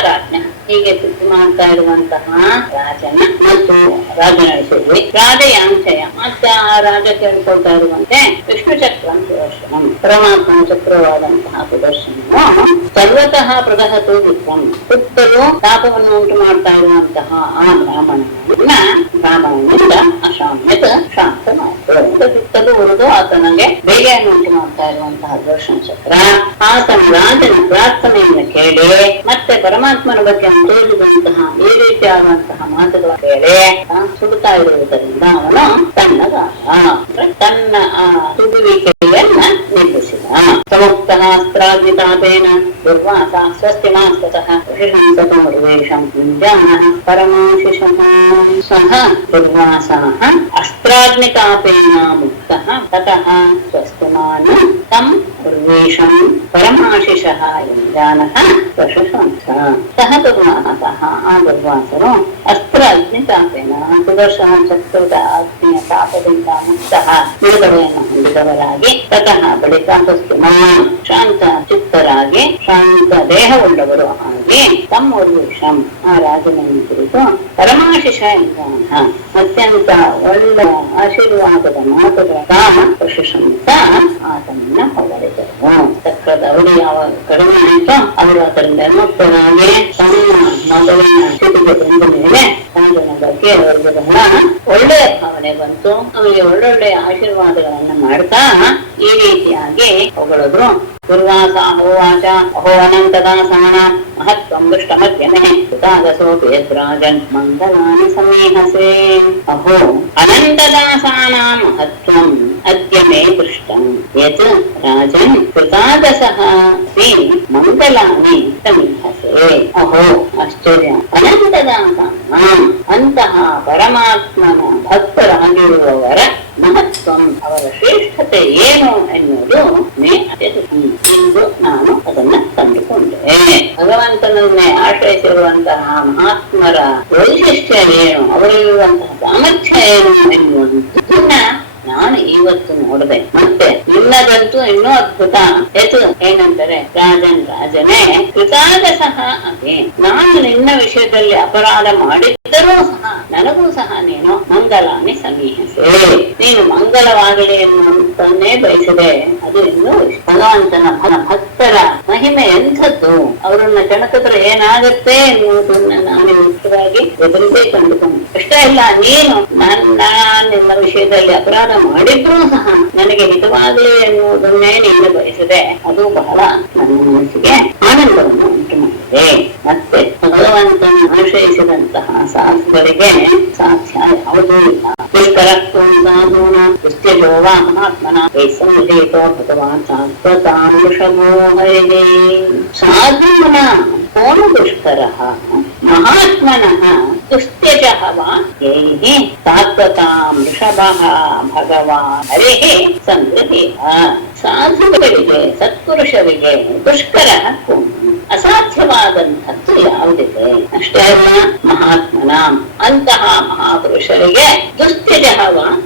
ರಾಜ್ಞಃ, ಹೀಗೆ ಸ್ತುತಿ ಮಾಡ್ತಾ ಇರುವಂತಹ ರಾಜನ ಮತ್ತು ರಾಜನ ವಿಷಯದಲ್ಲಿ ರಾಜಯಾಂಚಯ, ಮತ್ತೆ ಆ ರಾಜ ಕೇಳ್ಕೊಳ್ತಾ ಇರುವಂತೆ ವಿಷ್ಣು ಚಕ್ರಂ ಸುದರ್ಶನಂ, ಪರಮಾತ್ಮನ ಚಕ್ರವಾದಂತಹ ಸುದರ್ಶನವು ಸರ್ವತಃ ಪ್ರದಹತು ವಿಪ್ರಂ, ಸುತ್ತಲೂ ತಾಪವನ್ನು ಉಂಟು ಮಾಡ್ತಾ ಇರುವಂತಹ ಆ ಬ್ರಾಹ್ಮಣನಿಂದ ಅಶಾಮ್ಯತ ಶಾಂತನಾಯಿತು. ಸುತ್ತಲೂ ಉಳಿದು ಆತನಿಗೆ ಬೇಗೆಯನ್ನು ಉಂಟು ಮಾಡ್ತಾ ಇರುವಂತಹ ಸುದರ್ಶನ ಚಕ್ರ ಆತನ ರಾಜನ ಪ್ರಾರ್ಥನೆಯನ್ನು ಕೇಳಿ ಮತ್ತೆ ಪರಮಾತ್ಮನ ಬಗ್ಗೆ ತೋರಿಸಿದಂತಹ ಈ ರೀತಿಯಾದಂತಹ ಮಾತುಗಳ ಕೇಳಿ ಸುಡುತ್ತಾ ಇರುವುದರಿಂದ ಅವನು ತನ್ನ ಸುಡುವಿಕೆಯನ್ನ ನಿಲ್ಲಿಸಿದ. ಸಮುಕ್ತಃ ದುರ್ವಾಸ ಸ್ವಸ್ತಿ ಮಾಸ್ತತಃ ಪರಮಾಶಿಷಃ ಸಹ ದುರ್ವಾಸಃ ಅಸ್ತ್ರಾಗ್ನಿತಾಪೇನ ಮುಕ್ತಃ ತತಃ ಸ್ವಸ್ತಿಮಾನ್ ತಂ ಉರ್ವೇಷಂ ಪರಮಾಶಿಷಃ ಯುಂಜಾನಃ ಪ್ರಶಂಸ. ಸಹ ದುರ್ವಾಸಃ, ಆ ದುರ್ವಾಸರು ಅಸ್ತ್ರ ಅಗ್ನಿತಾಪೇನ ಸುದರ್ಶನ ಚಕ್ರದ ಅಗ್ನಿಯ ತಾಪದಿಂದ ಮುಕ್ತಃ ಬಿಡುಗಡೆಯನ್ನು ಹೊಂದಿದವರಾಗಿ ತತಃ ಬಳಿಕ ಸ್ವಸ್ತಿಮಾನ್ ಶಾಂತ ಚಿತ್ತರಾಗಿ ಶಾಂತ ದೇಹವುಳ್ಳವರು ಆಗಿ ತಮ್ಮ ಉರ್ವೇಷಂ, ಆ ರಾಜನನ್ನು ಕುರಿತು ಪರಮಾಶಿಷ ಯುಂಜಾನಃ ಅತ್ಯಂತ ಒಳ್ಳೆಯ ಆಶೀರ್ವಾದದ ಮಾತುಗಳ ಕಾಮ ಪ್ರಶಂಸ ಆತನನ್ನ ಹೊಗಳಿದರು. ಚಕ್ರದ ಅವಧಿ ಯಾವಾಗ ಕಡಿಮೆ ಆಯಿತೋ ಅವರು ಅದರಿಂದ ಮುಕ್ತರಾಗಿ ತಮ್ಮ ಮಗುವಿನ ಸ್ಥಿತಿಗೆ ಬಂದ ಮೇಲೆ ರಾಜನ ಬಗ್ಗೆ ಅವರಿಗೆ ಬಹಳ ಒಳ್ಳೆಯ ಭಾವನೆ ಬಂತು. ಅವರಿಗೆ ಒಳ್ಳೊಳ್ಳೆಯ ಆಶೀರ್ವಾದಗಳನ್ನ ಮಾಡ್ತಾ ಈ ರೀತಿಯಾಗಿ ಹೊಗಳಿದ್ರು. ದುರ್ವಾಸ ಹೋವಾಚ ಅಹೋ ಅನಂತದಾಸಾನ ಮಹತ್ವಂ ದೃಷ್ಟಮಧ್ಯಮೆ ಸುತಾದಸೋಪಿ ಯದ್ರಾಜನ್ ಮಂಗಲಾನಿ ಸಮೀಹಸೆ. ಅಹೋ ಅನಂತದಾಸಾನ ಮಹತ್ವಂ ಅದ್ಯ ಮೇ ದೃಷ್ಟಂ ಯತ್ ರಾಜನ್ ಕೃತಾದಸಃ ಅಪಿ ಮಂಗಲಾನಿ ಸಮೀಹಸೆ. ಅಹೋ ಆಶ್ಚರ್ಯ, ಅನಂತದಾಸಾನ ಅಂತಹ ಪರಮಾತ್ಮನ ಭಕ್ತರಾಗಿರುವವರ ಮಹತ್ವಂ, ಅವರ ಶ್ರೇಷ್ಠತೆ ಏನು ಎನ್ನುವುದು ಇಂದು ನಾನು ಅದನ್ನ ಕಂಡುಕೊಂಡೆ. ಭಗವಂತನನ್ನೇ ಆಶ್ರಯಿಸಿರುವಂತಹ ಮಹಾತ್ಮರ ವೈಶಿಷ್ಟ್ಯ ಏನು, ಅವರಿರುವಂತಹ ಸಾಮರ್ಥ್ಯ ಏನು ಎನ್ನುವುದನ್ನ ನಾನು ಇವತ್ತು ನೋಡಿದೆ. ಮತ್ತೆ ನಿನ್ನದಂತೂ ಇನ್ನೂ ಅದ್ಭುತ. ಹೆಸರು ಏನಂದರೆ ರಾಜನೇ ಕೃತಾದಸಃ ಅದೇ, ನಾನು ನಿನ್ನ ವಿಷಯದಲ್ಲಿ ಅಪರಾಧ ಮಾಡಿದ್ದರೂ ಸಹ ನನಗೂ ಸಹ ನೀನು ಮಂಗಲಾನಿ ಸಮೀಹಿಸೆ, ನೀನು ಮಂಗಲವಾಗಲಿ ಎನ್ನುವಂತನ್ನೇ ಬಯಸಿದೆ. ಅದು ಇನ್ನೂ ಭಗವಂತನ ಭಕ್ತರ ಮಹಿಮೆ ಎಂಥದ್ದು, ಅವರನ್ನ ಜನಕದ್ರ ಏನಾಗುತ್ತೆ ಎನ್ನುವುದನ್ನ ನಾನು ಮುಖ್ಯವಾಗಿ ಎದುರಿಗೆ ಕಂಡುಕೊಂಡು ಇಷ್ಟ ಇಲ್ಲ. ನೀನು ನಿನ್ನ ವಿಷಯದಲ್ಲಿ ಅಪರಾಧ ಮಾಡಿದ್ರೂ ಸಹ ನನಗೆ ಹಿತವಾಗಲಿ ಎನ್ನುವುದನ್ನೇ ನೀನು ಬಯಸಿದೆ. ಅದು ಬಹಳ ನನ್ನ ಮನಸ್ಸಿಗೆ ಆನಂದವನ್ನು ಉಂಟು ಮಾಡಿದೆ. ಮತ್ತೆ ಭಗವಂತನ ಆಶ್ರಯಿಸಿದಂತಹ ಸಾಧುಗಳಿಗೆ ಸಾಧ್ಯ ಯಾವುದೂ ಇಲ್ಲ. ಮಹಾತ್ಮನ ಭಗವಾನ್ ಸಾಧುನ ಕೋನ ದುಷ್ಕರ ಮಹಾತ್ಮನಃ ದುಸ್ತ್ಯಜಃ ವಾ ಯೈಃ ಸಾತ್ವತಾಂ ವೃಷಭಃ ಭಗವಾನ್ ಹರಿಃ ಸಂಗೃಹೀತ. ಸಾಧುಗಳಿಗೆ ಸತ್ಪುರುಷರಿಗೆ ದುಷ್ಕರ ಅಸಾಧ್ಯವಾದಂಥದ್ದು ಯಾವುದಿದೆ? ಅಷ್ಟೇ ಅಲ್ಲ, ಮಹಾತ್ಮನ ಅಂತಹ ಮಹಾಪುರುಷರಿಗೆ ದುಸ್ತ್ಯಜಃ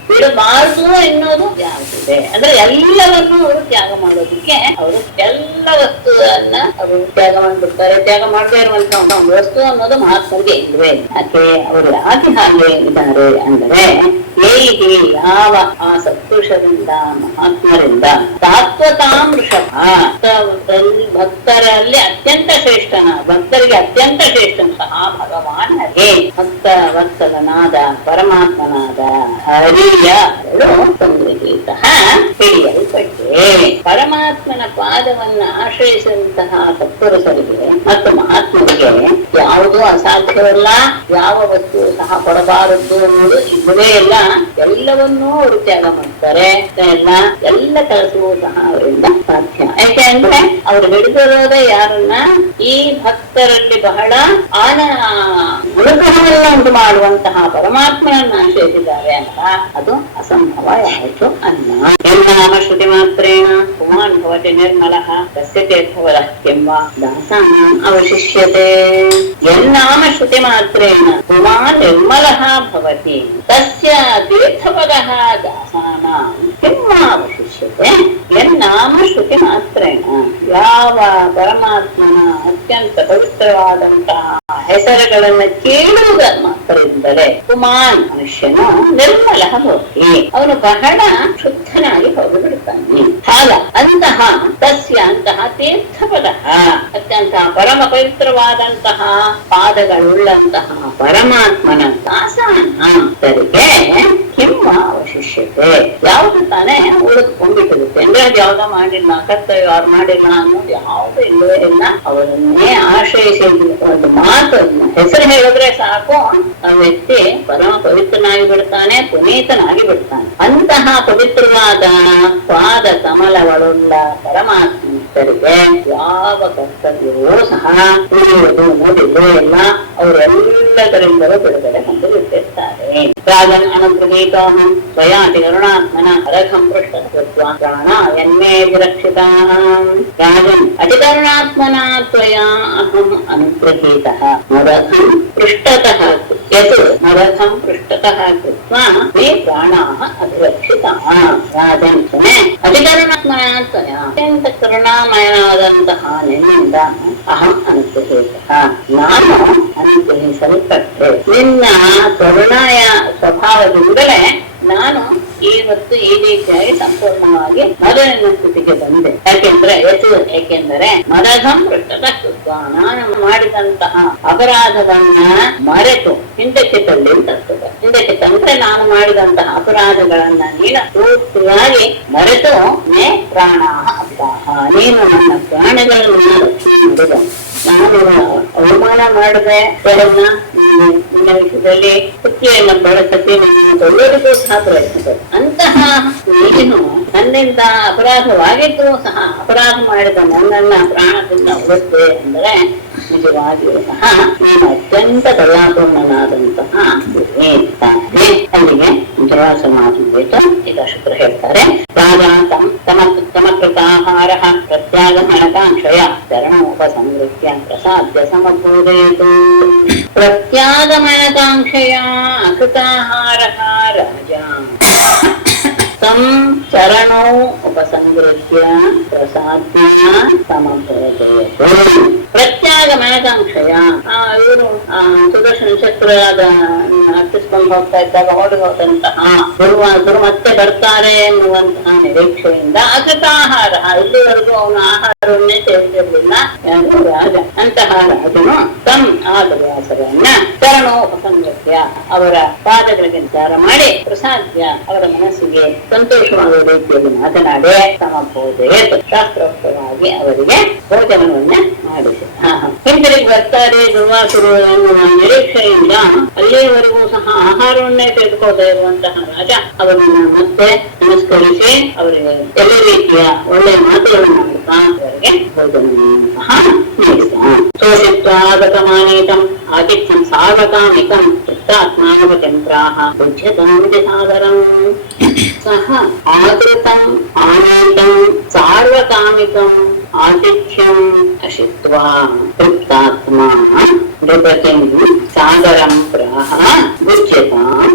ಬಿಡಬಾರದು ಎನ್ನುವುದು ಯಾವುದಿದೆ? ಅಂದ್ರೆ ಎಲ್ಲವನ್ನೂ ಅವರು ತ್ಯಾಗ ಮಾಡೋದಕ್ಕೆ ಅವರು ಎಲ್ಲ ವಸ್ತುವನ್ನ ಅವರು ತ್ಯಾಗ ಮಾಡಿಬಿಡ್ತಾರೆ. ತ್ಯಾಗ ಮಾಡದೇ ಇರುವಂತಹ ವಸ್ತು ಅನ್ನೋದು ಮಹಾತ್ಮರಿಗೆ ಇಲ್ವೇ. ಯಾಕೆ ಅವರು ಯಾಕೆ ಹಾಗೆ ಇದ್ದಾರೆ ಅಂದ್ರೆ, ಹೇಗೆ ಯಾವ ಆ ಸತ್ಪುರುಷರಿಂದ ಮಹಾತ್ಮರಿಂದ ಸಾತ್ವತಾಂ ವೃಷಭ ಭಕ್ತರಲ್ಲಿ ಅತ್ಯಂತ ಶ್ರೇಷ್ಠನ ಭಕ್ತರಿಗೆ ಅತ್ಯಂತ ಶ್ರೇಷ್ಠನಂತಹ ಭಗವಾನ್ ಹರೇ ಭಕ್ತ ವತ್ಸಲನಾದ ಪರಮಾತ್ಮನಾದ ಹರಿಯ ಸಂಗೃಹೀತ ಹಿಡಿಯಲ್ಪಟ್ಟೆ. ಪರಮಾತ್ಮನ ಪಾದವನ್ನ ಆಶ್ರಯಿಸಿದಂತಹ ಸತ್ಪುರುಷರಿಗೆ ಮತ್ತು ಮಹಾತ್ಮರಿಗೆ ಯಾವುದೂ ಅಸಾಧ್ಯವಲ್ಲ, ಯಾವ ವಸ್ತು ಸಹ ಕೊಡಬಾರದು ಅನ್ನೋದು ಇಲ್ಲವೇ ಇಲ್ಲ. ಎಲ್ಲವನ್ನೂ ಅವರು ತ್ಯಾಗ ಮಾಡ್ತಾರೆ. ಎಲ್ಲ ಕೆಲಸವೂ ಸಹ ಅವರಿಂದ ಸಾಧ್ಯ. ಯಾಕೆ ಅಂದ್ರೆ ಅವರು ಹಿಡಿದಿರೋದೇ ಯಾರನ್ನ? ಈ ಭಕ್ತರಲ್ಲಿ ಬಹಳ ಅನುಗ್ರಹವನ್ನ ಉಂಟು ಮಾಡುವಂತಹ ಪರಮಾತ್ಮನನ್ನ ಆಶ್ರಯಿಸಿದ್ದಾರೆ ಅಂತ ಅದು ಅಸಂಭವ ಯಾಯಿತು ಅಲ್ಲ. ಎನ್ನಾಮ ಶ್ರುತಿ ಮಾತ್ರೇಣ ಪುಮಾನ್ ಭವತಿ ನಿರ್ಮಲಃ ತಸ್ಯ ತೀರ್ಥವಲಃ ಕೆಂಬ ದಾಸಾನಾಂ ಅವಶಿಷ್ಯತೆ. ಎನ್ನಾಮ ಶ್ರುತಿ ಮಾತ್ರೇಣ ಪುಮಾನ್ ನಿರ್ಮಲಃ ಭವತಿ ತಸ್ಯ ತೀರ್ಥವಲಃ ದಾಸಾನಾಂ ಕೆಂಬ ಅವಶಿಷ್ಯತೆ. ಎನ್ನಾಮ ಶ್ರುತಿ ಮಾತ್ರೇಣ ಯಾವ ಪರಮಾತ್ಮನ ಅತ್ಯಂತ ಪವಿತ್ರವಾದಂತಹ ಹೆಸರುಗಳನ್ನ ಕೇಳುವುದ ಮಾತ್ರದಿಂದಲೇ ಪುಮಾನ್ ಮನುಷ್ಯನು ನಿರ್ಮಲ ಹೋಗಿ ಅವನು ಬಹಳ ಶುದ್ಧನಾಗಿ ಹೋಗಿಬಿಡುತ್ತಾನೆ. ಹಾಗ ಅಂತಹ ತಸ್ಯ ಅಂತಹ ತೀರ್ಥಪದ ಅತ್ಯಂತ ಪರಮ ಪವಿತ್ರವಾದಂತಹ ಪಾದಗಳುಳ್ಳಂತಹ ಪರಮಾತ್ಮನ ದಾಸರಿಗೆ ಕಿಮ್ಮ ಅವಶಿಷ್ಯತೆ ಯಾವುದು ತಾನೇ ಉಳಿದುಕೊಂಡಿರುತ್ತೆ ಅಂದ್ರೆ ಅದು ಯಾವ್ದೋ ಮಾಡಿಲ್ಲ, ಕರ್ತವ್ಯ ಅವ್ರು ಮಾಡಿಲ್ಲ ಅನ್ನೋದು ಯಾವುದು ಇಲ್ಲವೇ ಇಲ್ಲ. ಅವರನ್ನೇ ಆಶ್ರಯಿಸಿ ಒಂದು ಮಾತು ಹೆಸರು ಹೇಳಿದ್ರೆ ಸಾಕು, ಆ ವ್ಯಕ್ತಿ ಪರಮ ಪವಿತ್ರನಾಗಿ ಬಿಡ್ತಾನೆ, ಪುನೀತನಾಗಿ ಬಿಡ್ತಾನೆ. ಅಂತಹ ಪವಿತ್ರವಾದ ಪಾದ ಕಮಲಗಳುಳ್ಳ ಪರಮಾತ್ಮರಿಗೆ ಯಾವ ಕರ್ತವ್ಯವೂ ಸಹ ತಿಳಿಯುವುದು ನೋಡಿದ್ದು ಎಲ್ಲ ಅವರೆಲ್ಲದರಿಂದಲೂ ಬಿಡುಗಡೆ ಹೊಂದಿರುತ್ತಿರ್ತಾರೆ. ರಾಜನ್ ಅನುಗ್ರಹೀತೋಹಂ ಸ್ವಯಾತಿ ಕರುಣಾತ್ಮನ ಅರಘಂ ಪೃಷ್ಠ ಪ್ರಾಣ ಎನ್ಮೇ ವಿರಕ್ಷಿತ. ರಾಜನ್ ಅತಿಕರುಣಾತ್ಮನ ತ್ವಯಾ ಅಹಂ ಅನುಗ್ರಹೀತಃ ಮರಥಂ ಪೃಷ್ಠತಃ ಯತ್ ಮರಥಂ ಪೃಷ್ಠತಃ ಕೃತ್ವಾ ಮೇ ಪ್ರಾಣಾಃ ಅಭಿರಕ್ಷಿತಾಃ. ರಾಜನ್ ಅತಿಕರುಣಾತ್ಮನ ತ್ವಯಾ ಅತ್ಯಂತ ಕರುಣಾಮಯನಾದಂತಹ ನಿನ್ನಿಂದ ಅಹಂ ಅನುಗ್ರಹೀತಃ ನಾನು ಅನುಗ್ರಹಿಸಲ್ಪಟ್ಟೆ. ನಿನ್ನ ಕರುಣಾಯ ಸ್ವಭಾವದಿಂದಲೇ ನಾನು ಇವತ್ತು ಈ ರೀತಿಯಾಗಿ ಸಂಪೂರ್ಣವಾಗಿ ಮೊದಲಿನ ಸ್ಥಿತಿಗೆ ಬಂದೆ. ಏಕೆಂದರೆ ಮದಘಂ ಪೃಷ್ಠತಃ ನಾನು ಮಾಡಿದಂತಹ ಅಪರಾಧವನ್ನ ಮರೆತು ಹಿಂದಕ್ಕೆ ತಳ್ಳಿರ್ತದೆ. ಹಿಂದಕ್ಕೆ ತಂದ್ರೆ ನಾನು ಮಾಡಿದಂತಹ ಅಪರಾಧಗಳನ್ನ ನೀನು ಪೂರ್ತಿಯಾಗಿ ಮರೆತು ಮೇ ಪ್ರಾಣ ನೀನು ನನ್ನ ಪ್ರಾಣಗಳನ್ನು ರಕ್ಷಣೆ ಮಾಡಿದ. ನಾನು ಅವಮಾನ ಮಾಡದೆ ನಿನ್ನ ವಿಷಯದಲ್ಲಿ ಪುತ್ರಿಯನ್ನು ಬಳಸತಿ ನನ್ನ ತೊಳೆಯೋದಕ್ಕೂ ಸಹ ಪ್ರಯತ್ನಿಸಿದೆ. ಅಂತಹ ನೀನು ನನ್ನಿಂದ ಅಪರಾಧವಾಗಿದ್ದು ಸಹ ಅಪರಾಧ ಮಾಡಿದ ನನ್ನನ್ನ ಪ್ರಾಣದಿಂದ ಉಳಿಸಿದೆ ಅಂದರೆ ನಿಜವಾಗಿಯೂ ಸಹ ನೀನು ಅತ್ಯಂತ ದಯಾಪೂರ್ಣನಾದಂತಹ ಅಲ್ಲಿಗೆ ಜವಾಸ ಮಾತು ಈಗ ಶುಕ್ರ ಹೇಳ್ತಾರೆ. ರಾಜ ತಮಕೃತಾಹಾರ ಪ್ರತ್ಯಾಗಮನಕಾಂಕ್ಷಯ ಶರಣೋಪಸಂಗೃತ್ಯ ಪ್ರಸಾದ್ಯ ಸಮಭೂದೇತು. ಪ್ರತ್ಯಾಗಮನಕಾಂಕ್ಷಯ ಅಕೃತಾಹಾರ ರಾಜ ತಂ ಚರಣೋ ಉಪಸಂಗೃತ್ಯ ಪ್ರಸಾದ್ಯ ಸಮಭೂದೇತು. ಪ್ರತ್ಯಾಗಮನಕಾಂಕ್ಷಯ ಇವರು ಸುದರ್ಶನ ಚಕ್ರದ ಅರ್ಪಿಸ್ಕೊಂಡು ಕರ್ಕೊಂಡು ಹೋಗ್ತಾ ಇದ್ದಾಗ ಓಡಿ ಹೋದಂತಹ ದುರ್ವಾಸರು ಮತ್ತೆ ಬರ್ತಾರೆ ಎನ್ನುವಂತಹ ನಿರೀಕ್ಷೆಯಿಂದ ಅಸತಾಹಾರ, ಇಲ್ಲಿವರೆಗೂ ಅವನು ಆಹಾರವನ್ನೇ ಸೇವಿಸಿರಲಿಲ್ಲ ಯಾರು ರಾಜ. ಅಂತಹ ರಾಜನು ತಮ್ ಆ ದುರ್ವಾಸರನ್ನ ಚರಣೋಪಸಂಗತ್ಯ ಅವರ ಪಾದಗಳಿಗೆ ವಿಚಾರ ಮಾಡಿ ಪ್ರಸಾದ್ಯ ಅವರ ಮನಸ್ಸಿಗೆ ಸಂತೋಷವಾಗುವ ರೀತಿಯಲ್ಲಿ ಮಾತನಾಡಿ ಸಮಬೋಧೆ ಶಾಸ್ತ್ರೋಕ್ತವಾಗಿ ಅವರಿಗೆ ಭೋಜನವನ್ನ ಮಾಡಿಸಿ ಹಿಂತಿರುಗಿ ಬರ್ತಾರೆ ದುರ್ವಾಸರು ಎನ್ನುವ ನಿರೀಕ್ಷೆಯಿಂದ ಅಲ್ಲಿಯವರೆಗೂ ಸಹ ಆಹಾರವನ್ನೇ ತೆಗೆದುಕೊಳ್ಳದೆ ಇರುವಂತಹ ರಾಜ ಅವರನ್ನ ಮತ್ತೆ ನಮಸ್ಕರಿಸಿ ಅವರಿಗೆ ಎಲ್ಲ ರೀತಿಯ ಒಳ್ಳೆಯ ಮಾತುಗಳನ್ನು ಮಾಡುತ್ತಾ ಅವರಿಗೆ ಭೋಜನವನ್ನು ಸಹ ನೀಡಿದ. ಸೋಷಿತ್ವಾಗತಮಾನೇತಂ ಆತಿಥ್ಯಂ ಸಾರ್ವಕಾಮಿಕಂ ಆತ್ಮಾವತಿಂಪ್ರಾಹ ಉಜ್ಯತಾಮಿತಿ ಸಾದರಂ ಸಹ ಆದೃತಂ ಆನೇತಂ ಸಾರ್ವಕಾಮಿಕಂ ಆತಿಥ್ಯಂ ಅಶಿತ್ವಾ ತೃಪ್ತಾತ್ಮಾ ನೃಪತಿಂ ಸಾಗರಂ ಪ್ರಾಹ ಉಜ್ಯತಾಂ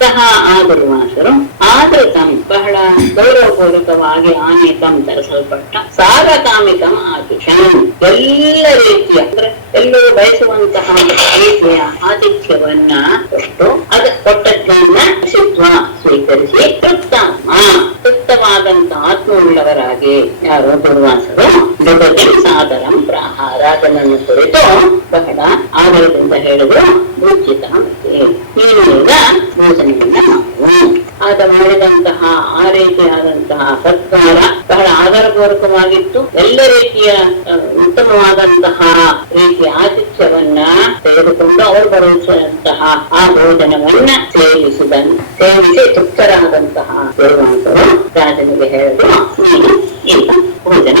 ಸಹ ಆ ದುರ್ವಾಸರು ಆದೃತಂ ಬಹಳ ಗೌರವಪೂರ್ವಕವಾಗಿ ಆನೇತಂ ತರಿಸಲ್ಪಟ್ಟ ಸಾರ್ವಕಾಮಿಕಂ ಆತಿಥ್ಯಂ ಎಲ್ಲ ರೀತಿಯ ಅಂದ್ರೆ ಎಲ್ಲರೂ ಬಯಸುವಂತಹ ರೀತಿಯ ಆತಿಥ್ಯವನ್ನ ಕೊಟ್ಟು ಕೊಟ್ಟದ್ದನ್ನ ಅಶಿತ್ವ ಸ್ವೀಕರಿಸಿ ತೃಪ್ತವಾದಂತ ಆತ್ಮವುಳ್ಳವರಾಗಿ ಯಾರು ದುರ್ವಾಸರು ನೃಪತಿ ಸಾದರಂ ಪ್ರಾಹ ರಾಜನನ್ನು ಕುರಿತು ಬಹಳ ಆದರದಿಂದ ಹೇಳಿದ್ರು ಉಚಿತ ನೀನು ಈಗ ಭೋಜನವನ್ನ ನಾವು ಆತ ಮಾಡಿದಂತಹ ಆ ರೀತಿಯಾದಂತಹ ಸತ್ಕಾರ ಬಹಳ ಆಧಾರಪೂರ್ವಕವಾಗಿತ್ತು. ಎಲ್ಲ ರೀತಿಯ ಉತ್ತಮವಾದಂತಹ ರೀತಿಯ ಆತಿಥ್ಯವನ್ನ ತೆಗೆದುಕೊಂಡು ಅವರು ಬರುವಂತಹ ಆ ಭೋಜನವನ್ನ ಸೇವಿಸಿ ತೃಪ್ತರಾದಂತಹ ದುರ್ವಾಸರು ರಾಜನಿಗೆ ಹೇಳಿದ್ರು ನೀನು ಈಗ ಭೋಜನ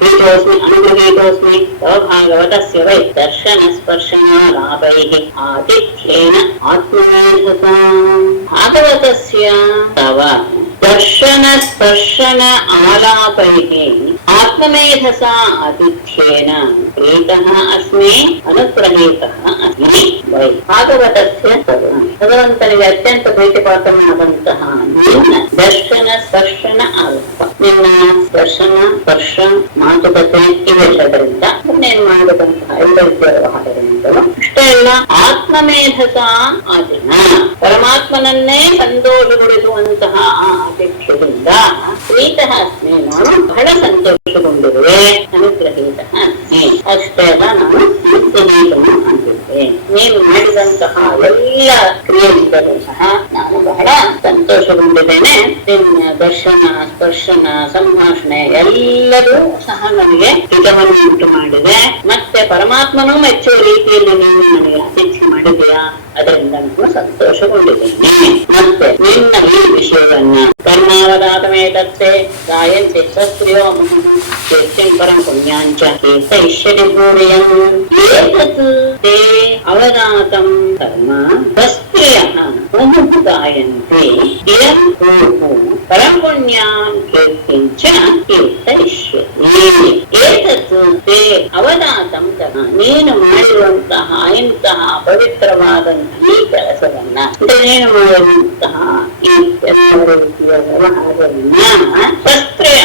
ಪ್ರೀತೋಸ್ಮಿ ಅನುಗ್ರಹೀತೋಸ್ಮಿ ಭಾಗವತಸ್ಯ ವೈ ದರ್ಶನ ಸ್ಪರ್ಶನ ಲಾಭೈಃ ಆತಿಥ್ಯೇನ ಆತ್ಮಮೇಧಸಾ ಭಾಗವತಸ್ಯ ತವ ದರ್ಶನ ಸ್ಪರ್ಶನ ಆಲಾಪೈಃ ಆತ್ಮಮೇಧಸಾ ಆತಿಥ್ಯೇನ ಪ್ರೀತಃ ಅಸ್ಮಿ ಅನುಗ್ರಹೀತಃ ಅಸ್ಮಿ ವೈ ಭಾಗವತಸ್ಯ ಭಗವಂತನಿಗೆ ಅತ್ಯಂತ ಪ್ರೀತಿಪಾತ್ರನಾದಂತಹ ನಿನ್ನ ದರ್ಶನ ಸ್ಪರ್ಶನ ಆಲಾಪ, ನಿನ್ನ ದರ್ಶನ ಸ್ಪರ್ಶ ಮಾತುಕತೆ ಇವೆಲ್ಲದರಿಂದ ಇನ್ನೇನು ಮಾಡದಂತಹ ಎಲ್ಲ ರೀತಿಯ ವ್ಯವಹಾರಗಳಿಂದಲೂ ಅಷ್ಟೇ ಅಲ್ಲ ಆತ್ಮಮೇಧಸ ಆದಿನ ಪರಮಾತ್ಮನನ್ನೇ ಸಂತೋಷಗೊಳಿಸುವಂತಹ ಆ ಆತಿಥ್ಯದಿಂದ ಪ್ರೀತಃ ಅಸ್ಮಿ ನಾನು ಬಹಳ ಸಂತೋಷಗೊಂಡಿರುವೆ ಅನುಗ್ರಹೀತಃ ಅಸ್ಮಿ ಅಷ್ಟೇ ಅಲ್ಲ ನಾನು ಮುಕ್ತಿನೀತನು ಅಂತಿದ್ದೆ. ನೀನು ಮಾಡಿದಂತಹ ಎಲ್ಲ ಕ್ರಿಯೆಗಳಿಂದಲೂ ಸಹ ನಾನು ಬಹಳ ಸಂತೋಷಗೊಂಡಿದ್ದೇನೆ. ನಿನ್ನ ದರ್ಶನ ಸ್ಪರ್ಶನ ಸಂಭಾಷಣೆ ಎಲ್ಲರೂ ಸಹ ನನಗೆ ಹಿತವನ್ನು ಉಂಟು ಮಾಡಿದೆ. ಮತ್ತೆ ಪರಮಾತ್ಮನೂ ಮೆಚ್ಚುವ ರೀತಿಯಲ್ಲಿ ನೀನು ನನಗೆ ಆತಿಥ್ಯ ಮಾಡಿದೆಯಾ, ಅದರಿಂದ ನಾನು ಸಂತೋಷಗೊಂಡಿದ್ದೇನೆ. ಮತ್ತೆ ನಿನ್ನ ಈ ವಿಷಯವನ್ನ ಕರ್ಮಾವಧಾತಮೇತತ್ಸೆ ಗಾಯಂತೆ ಸಸ್ತ್ರಿಯೋ ಕೀರ್ತಿಂ ಪರಂ ಪುಣ್ಯಾಂಚ ಕೀರ್ತಯಿಷ್ಯತಿ ಭೂರಿಯಂ ಏತತ್ ತೇ ಅವಧಾತಂ ಕರ್ಮ ಸಸ್ತ್ರಿಯಃ ಮುಹುಃ ಗಾಯಂತೆ ಇಯಂ ಭೂಃ ಪರಂ ಪುಣ್ಯಾಂ ಕೀರ್ತಿಂ ಚ ಕೀರ್ತಯಿಷ್ಯತಿ. ಏತತ್ ತೇ ಅವಧಾತಂ ಕರ್ಮ ನೀನು ಮಾಡಿರುವಂತಹ ಇಂತಹ ಪವಿತ್ರವಾದಂತಹ ಈ ಕೆಲಸವನ್ನ ನೀನು ಮಾಡಿರುವಂತಹ ಈ ಎಲ್ಲ ರೀತಿಯ ವ್ಯವಹಾರವನ್ನ ಶಸ್ತ್ರೀಯ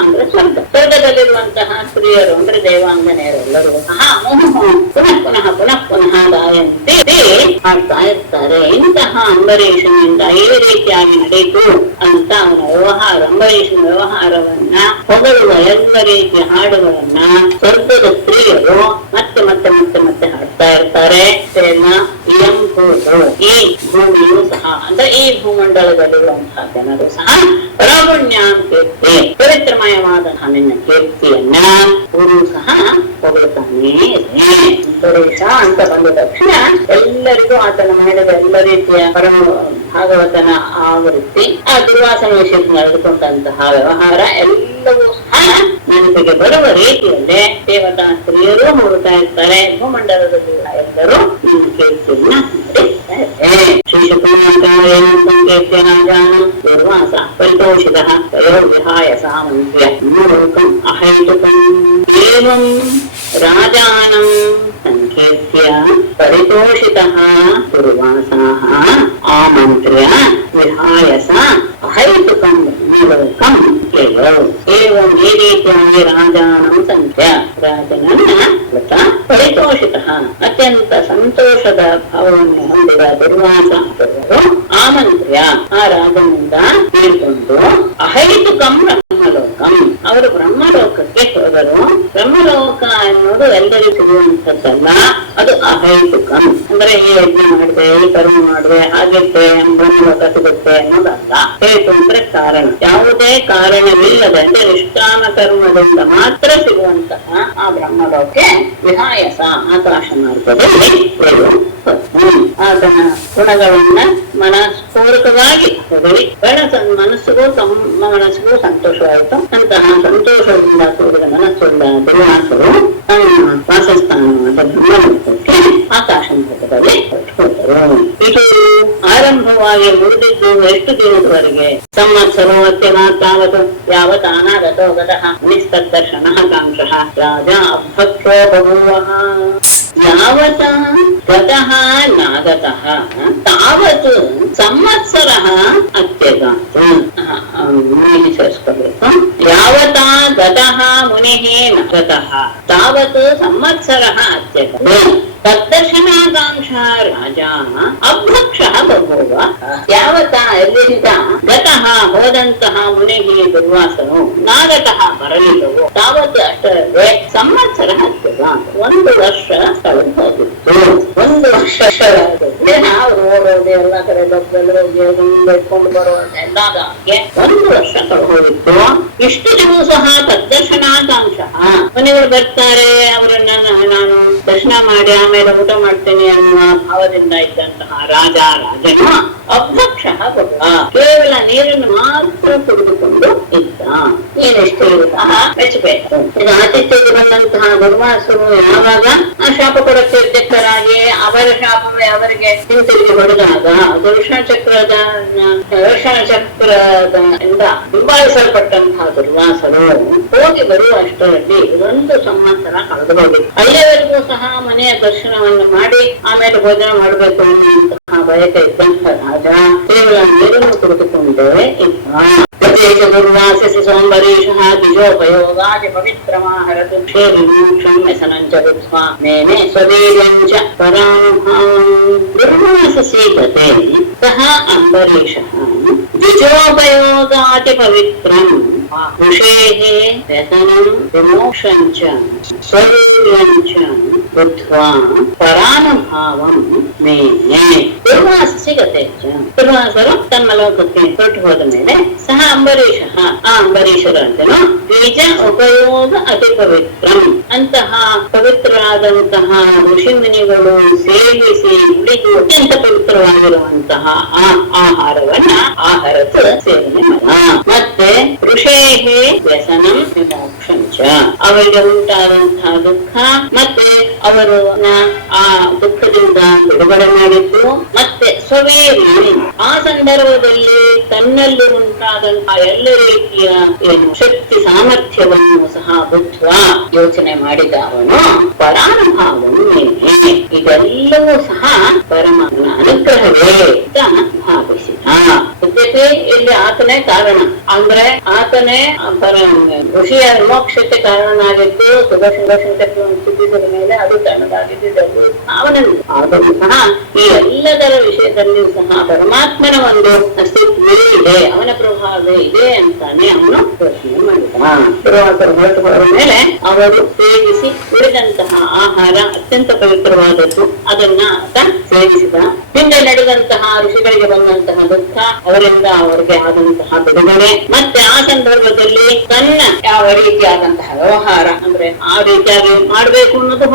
ಅಂದ್ರೆ ಸ್ವರ್ಗದಲ್ಲಿರುವಂತಹ ಸ್ತ್ರೀಯರು ಅಂದ್ರೆ ದೇವಾಂಗನೆಯರೆಲ್ಲರೂ ಸಹ ಪುನಃ ಪುನಃ ಗಾಯಂತೆ ಮಾಡ್ತಾ ಇರ್ತಾರೆ. ಇಂತಹ ಅಂಬರೀಷನಿಂದ ಈ ರೀತಿಯಾಗಿ ನಡೆಯಿತು ಅಂತ ಅವನ ವ್ಯವಹಾರ ಅಂಬರೀಷನ ವ್ಯವಹಾರವನ್ನ ಹೊಗಳುವ ಎಲ್ಲ ರೀತಿಯ ಹಾಡುಗಳನ್ನ ಸ್ವರ್ಗದ ಸ್ತ್ರೀಯರು ಮತ್ತೆ ಮತ್ತೆ ಮತ್ತೆ ಮತ್ತೆ ಹಾಡ್ತಾ ಇರ್ತಾರೆ. ಈ ಭೂಮಿಯೂ ಸಹ ಅಂದ್ರೆ ಈ ಭೂಮಂಡಲದಲ್ಲಿರುವಂತಹ ಜನರು ಸಹ ಪರಪುಣ್ಯಾಂ ಕೀರ್ತಿ ಪವಿತ್ರಮಯವಾದ ನಿನ್ನ ಕೀರ್ತಿಯನ್ನ ಗುರು ಸಹ ಹೊಗಳುತ್ತಾನೆ. ಅಂಬರೀಷ ಅಂತ ಬಂದ ತಕ್ಷಣ ಎಲ್ಲರಿಗೂ ಆತನ ಮಾಡಿದ ಎಲ್ಲ ರೀತಿಯ ಪರಮ ಭಾಗವತನ ಆವೃತ್ತಿ ಆ ದುರ್ವಾಸನ ವಿಷಯದಲ್ಲಿ ನಡೆದುಕೊಂಡಂತಹ ವ್ಯವಹಾರ ಎಲ್ಲವೂ ಸಹ ನೆನಪಿಗೆ ಬರುವ ರೀತಿಯಲ್ಲೇ ದೇವತಾ ಸ್ತ್ರೀಯರು ನೋಡ್ತಾ ಇರ್ತಾರೆ. ಭೂಮಂಡಲದಲ್ಲಿ ಎಲ್ಲರೂ ನಿನ್ನ ಕೀರ್ತಿಯನ್ನ ದುರ್ವಾಸ ಪರಿತೋಷಿತಃ ವಯೋವಿಹಾಯ ಸಾಮಂತ್ರ್ಯ ಲೋಕಂ ಅಹೈತುಕಂ ಏವಂ ರಾಜಾನಂ ಸಂಕೀರ್ತ್ಯ ಪರಿತೋಷಿತಃ ದುರ್ವಾಸಃ ಆಮಂತ್ರ್ಯ ವಿಹಾಯ ಸ ಅಹೈತುಕಂ ಲೋಕಂ ಏವಂ ಈ ರೀತಿಯಾಗಿ ರಾಜಾನಂ ಸಂಖ್ಯಾ ರಾಜನನ್ನ ಪರಿತೋಷಿತ ಅತ್ಯಂತ ಸಂತೋಷದ ಭಾವವನ್ನು ಹೊಂದಿದ ದುರ್ವಾಸ ಆಮಂತ್ರ್ಯ ಆ ರಾಜನಿಂದ ಕೇಳಿಕೊಂಡು ಅಹೈತುಕಂ ಬ್ರಹ್ಮಲೋಕಂ ಅವರು ಬ್ರಹ್ಮಲೋಕಕ್ಕೆ ಹೋದರು. ಬ್ರಹ್ಮಲೋಕ ಅನ್ನೋದು ಎಲ್ಲರಿಗೂ ಸಿಗುವಂತದ್ದಲ್ಲ, ಅದು ಅಹೈತುಕಂ ಅಂದ್ರೆ ಈ ಯಜ್ಞ ಮಾಡಿದೆ, ಈ ಕರ್ಮ ಮಾಡಿದೆ, ಹಾಗಿತ್ತೆ ಬ್ರಹ್ಮಲೋಕ ಸಿಗುತ್ತೆ ಅನ್ನೋದಲ್ಲ. ಹೇತು ಅಂದ್ರೆ ಕಾರಣ, ಯಾವುದೇ ಕಾರಣವಿಲ್ಲದೆ ಅಂದ್ರೆ ನಿಷ್ಕಾಮ ಕರ್ಮದಿಂದ ಮಾತ್ರ ಸಿಗುವಂತಹ ಆ ಬ್ರಹ್ಮಲೋಕೆ ವಿಹಾಯಸ ಆಕಾಶ ಮಾರ್ಗದಲ್ಲಿ ಆತನ ಗುಣಗಳನ್ನ ಮನಸ್ಪೂರ್ವಕವಾಗಿ ಹೊಗಳಿ ಮನಸ್ಸಿಗೂ ಮನಸ್ಸಿಗೂ ಸಂತೋಷವಾಯಿತು. ಅಂತಹ ಸಂತೋಷದಿಂದ ಕೂಡಿದ ಮನಸ್ಸುಳ್ಳ ದುರ್ವಾಸರು ತಮ್ಮ ವಾಸಸ್ಥಾನವಾದ ಬ್ರಹ್ಮಲೋಕಕ್ಕೆ ಆಕಾಶ ಮಾರ್ಗದಲ್ಲಿ ಹೊರಟು. ಇದು ಆರಂಭವಾಗಿ ಉಳಿದಿದ್ದು ಎಷ್ಟು ದಿನದವರೆಗೆ? ಸಂವತ್ಸರೋ ತಾವತ್ ಯಾವತ್ ಅನಾಗತೋ ಗತಃ ನಿಸ್ತದ್ದರ್ಶನಃ ಕಾಂಕ್ಷಃ ರಾಜ ಅಭಕ್ಷೋ ಬಭೂವಃ. ಯಾವತ ಗತಃ ನಾಗತಃ ತಾವತ್ ಸಂವತ್ಸರಃ ಅತ್ಯಗಾತ್. ಮುನಿಃ ಸೇರಿಸ್ಕೋಬೇಕು. ಯಾವತ ಗತಃ ಮುನಿಃ ನಾಗತಃ ತಾವತ್ ಸಂವತ್ಸರಃ ಅತ್ಯಗಾತ್ ತದ್ದರ್ಶನಾಕಾಂಕ್ಷ ರಾಜ ಅಭಕ್ಷಃ ಬಭೂವ. ಯಾವತ ಎಲ್ಲಿಂದ ಗತಃ ಹೋದಂತಹ ಮುನಿಗೆ ದುರ್ವಾಸನು ನಾಗತಃ ಬರಲಿಲ್ಲವೋ ತಾವತ್ ಅಷ್ಟರಲ್ಲೇ ಸಂವತ್ಸರ ಹತ್ತಿರ 1 ವರ್ಷ ಕಳೆದು ಹೋಗಿತ್ತು. 1 ವರ್ಷ ನಾವು ಓಡೋದು ಎಲ್ಲ ಕಡೆ ಬೆಟ್ಕೊಂಡು ಬರುವಂತ ಎಲ್ಲದಾಗೆ 1 ವರ್ಷ ಕಳೆದು ಹೋಗಿತ್ತು. ಇಷ್ಟು ದಿವಸ ತದ್ದರ್ಶನಾಕಾಂಕ್ಷ ಮುನಿಗಳು ಬರ್ತಾರೆ, ಅವರನ್ನ ನಾನು ದರ್ಶನ ಮಾಡಿ ಆಮೇಲೆ ಊಟ ಮಾಡ್ತೇನೆ ಅನ್ನುವ ಭಾವದಿಂದ ಇದ್ದಂತಹ ರಾಜನು ಅಭಕ್ಷ ಕೇವಲ ನೀರನ್ನು ಮಾತ್ರ ಕುಡಿದುಕೊಂಡು ಇದ್ದ. ನೀನೆಷ್ಟು ಸಹ ಮೆಚ್ಚಬೇಕು. ಇದು ಆತಿಥ್ಯಕ್ಕೆ ಬಂದಂತಹ ದುರ್ವಾಸರು ಯಾವಾಗ ಶಾಪ ಕೊಡಕ್ಕೆ ಉದ್ಯಕ್ತರಾಗಿ ಅವರ ಶಾಪವೇ ಅವರಿಗೆ ಹಿಂತಿರುಗಿ ಹೊಡೆದಾಗ ಋಷಚಕ್ರದಿಂದ ಹಿಂಬಾಲಿಸಲ್ಪಟ್ಟಂತಹ ದುರ್ವಾಸರು ಹೋಗಿ ಬರುವಷ್ಟರಲ್ಲಿ 1 ಸಂವತ್ಸರ ಕಳೆದು ಹೋಗಿತ್ತು. ಅಲ್ಲಿಯವರೆಗೂ ಸಹ ಮನೆಯ ದರ್ಶನವನ್ನು ಮಾಡಿ ಆಮೇಲೆ ಭೋಜನ ಮಾಡಬೇಕು ಅನ್ನುವಂತಹ ಬಯಕೆ ಇದ್ದಂತಹ ರಾಜ ಕೇವಲ ನೀರನ್ನು ಕುಳಿತುಕೊಂಡೇ ಇದ್ದ. ದುರ್ವಾಸಸಿ ಸೋಂಬರೀಷಃ ದ್ವಿಜೋಪಯೋಗಾದಿ ಪವಿತ್ರಮಾಹರತು ಕ್ಷೇರಿಮೋಕ್ಷಂ ವ್ಯಸನಂಚ ವಿದ್ವಾ ಮೇನೆ ಸ್ವವೀರ್ಯಂಚ ಪರಾನುಭಾವಂ. ದುರ್ವಾಸಸಿ ಗತೆ ಸಹ ಅಂಬರೀಷಃ ದ್ವಿಜೋಪಯೋಗಾದಿ ಪವಿತ್ರಂ ಋಷೇಃ ವ್ಯಸನಂ ವಿಮೋಕ್ಷಂಚ ಸ್ವವೀರ್ಯಂಚ ವಿದ್ವಾ ಪರಾನುಭಾವಂ ಮೇನೆ. ದುರ್ವಾಸಸಿ ಗತೆ ದುರ್ವಾಸರು ತಮ್ಮ ಲೋಕಕ್ಕೆ ಹೊರಟು ಹೋದ ಮೇಲೆ ಸಹ ಅಂಬರೀಷ ಆ ಅಂಬರೀಷರಾಜನು ದ್ವಿಜ ಉಪಯೋಗ ಅತಿ ಪವಿತ್ರಂ ಅಂತಹ ಪವಿತ್ರರಾದಂತಹ ಋಷಿ ಮುನಿಗಳು ಸೇವಿಸಿ ಉಳಿದು ಅತ್ಯಂತ ಪವಿತ್ರವಾಗಿರುವಂತಹ ಆ ಆಹಾರವನ್ನ ಆಹಾರಕ್ಕೆ ಸೇವನೆ ಮತ್ತೆ ಋಷೇಹೇ ವ್ಯಸನಂ ವಿಮೋಕ್ಷಂಚ ಅವರಿಗೆ ಉಂಟಾದಂತಹ ದುಃಖ ಮತ್ತೆ ಅವರು ಆ ದುಃಖದಿಂದ ಬಿಡುಗಡೆ ಮಾಡಿದ್ದು ಮತ್ತೆ ಸ್ವವೀರ್ಯ ಆ ಸಂದರ್ಭದಲ್ಲಿ ತನ್ನಲ್ಲಿ ಉಂಟಾದಂತಹ ಎಲ್ಲ ರೀತಿಯ ಶಕ್ತಿ ಸಾಮರ್ಥ್ಯವನ್ನು ಸಹ ಬುದ್ಧ ಯೋಚನೆ ಮಾಡಿದ ಅವನು ಪರಾನುಭಾವವನ್ನು ಇದೆಲ್ಲವೂ ಸಹ ಪರಮಾತ್ಮನ ಅನುಗ್ರಹವೇ ಅಂತ ಭಾವಿಸಿದ. ಯದ್ಯಪಿ ಇಲ್ಲಿ ಆತನೇ ಕಾರಣ ಅಂದ್ರೆ ಆತನೇ ಋಷಿಯ ಮೋಕ್ಷಕ್ಕೆ ಕಾರಣನಾಗಿದ್ದು ಸುಖ ಮೇಲೆ ಅದು ತನ್ನದಾಗಿದ್ದು ಅವನನ್ನು ಆದರೂ ಸಹ ಈ ಎಲ್ಲದರ ವಿಷಯದಲ್ಲಿ ಸಹ ಪರಮಾತ್ಮನ ಒಂದು ಅಸ್ತಿತ್ವವೇ ಇದೆ, ಅವನ ಪ್ರಭಾವವೇ ಇದೆ ಅಂತಾನೆ ಅವನು ಯೋಚನೆ ಮಾಡಿದ. ಹೊರಟು ಬರುವ ಮೇಲೆ ಅವರು ಸೇವಿಸಿ ಉಳಿದಂತಹ ಆಹಾರ ಅತ್ಯಂತ ಪವಿತ್ರವಾದದ್ದು ಅದನ್ನ ಆತ ಸೇವಿಸಿದ. ಹಿಂದೆ ನಡೆದಂತಹ ಋಷಿಗಳಿಗೆ ಬಂದಂತಹ ದುಃಖ ಅವರಿಂದ ಅವರಿಗೆ ಆದಂತಹ ಬಿಡುಗಡೆ ಮತ್ತೆ ಆ ಸಂದರ್ಭದಲ್ಲಿ ತನ್ನ ಯಾವ ರೀತಿಯಾದಂತಹ ವ್ಯವಹಾರ ಅಂದ್ರೆ ಆ ರೀತಿಯಾಗಿ ಮಾಡ್ಬೇಕು ಅನ್ನೋದು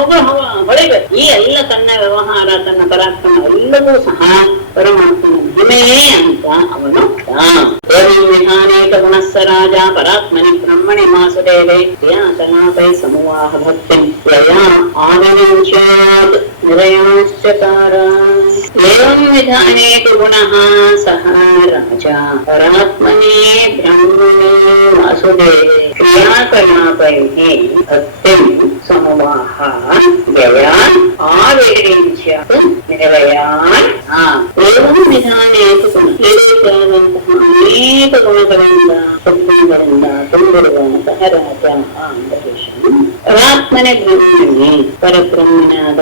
ಹೊಳಿಬೇಕು. ಈ ಎಲ್ಲ ತನ್ನ ವ್ಯವಹಾರ ತನ್ನ ಪರಾಕ್ರಮ ಎಲ್ಲವೂ ಸಹ ಪರಮಾತ್ಮನ ಮಹಿಮೆಯೇ ಅಂತ ಅವನು ವಿಧಾನೇಕ ಗುಣಸ್ಸ ರಾಜ ಪರಾತ್ಮನಿ ಬ್ರಹ್ಮಣಿ ಮಾಸುದೇವೆ ಕ್ರಿಯಾಕಲಾಪೈ ಸಮವಾಹ ಭಕ್ತಿ ಆವಿನಿಂಚಾತ್ ನಿರಯಾಶ್ಚಕಾರ. ಏವಂ ವಿಧಾನೇಕ ಗುಣಃ ಸಹ ರಾಜ ಪರಾತ್ಮನಿ ಬ್ರಹ್ಮಣಿ ವಾಸುದೇವೆ ಕ್ರಿಯಾಕಲಾಪೈಃ ಭಕ್ತಿಂ ಸಮವಾಹ ವ್ಯಯಾನ್ ಆವಿನಿಂಚಾತ್ ನಿರಯಾನ್. ಏವಂ ವಿಧಾನೇಕ ಗುಣ ಈ ರೀತಿಯಾದಂತಹ ಅನೇಕ ಗುಣಗಳಿಂದ ಸದ್ಗುಣಗಳಿಂದ ತುಂಬ ಎಂದಿರುವಂತಹ ರಾಜ ಅಂಬರೀಷನು ಪರಾತ್ಮನೆ ಬ್ರಹ್ಮಣಿ ಪರಬ್ರಹ್ಮನಾದ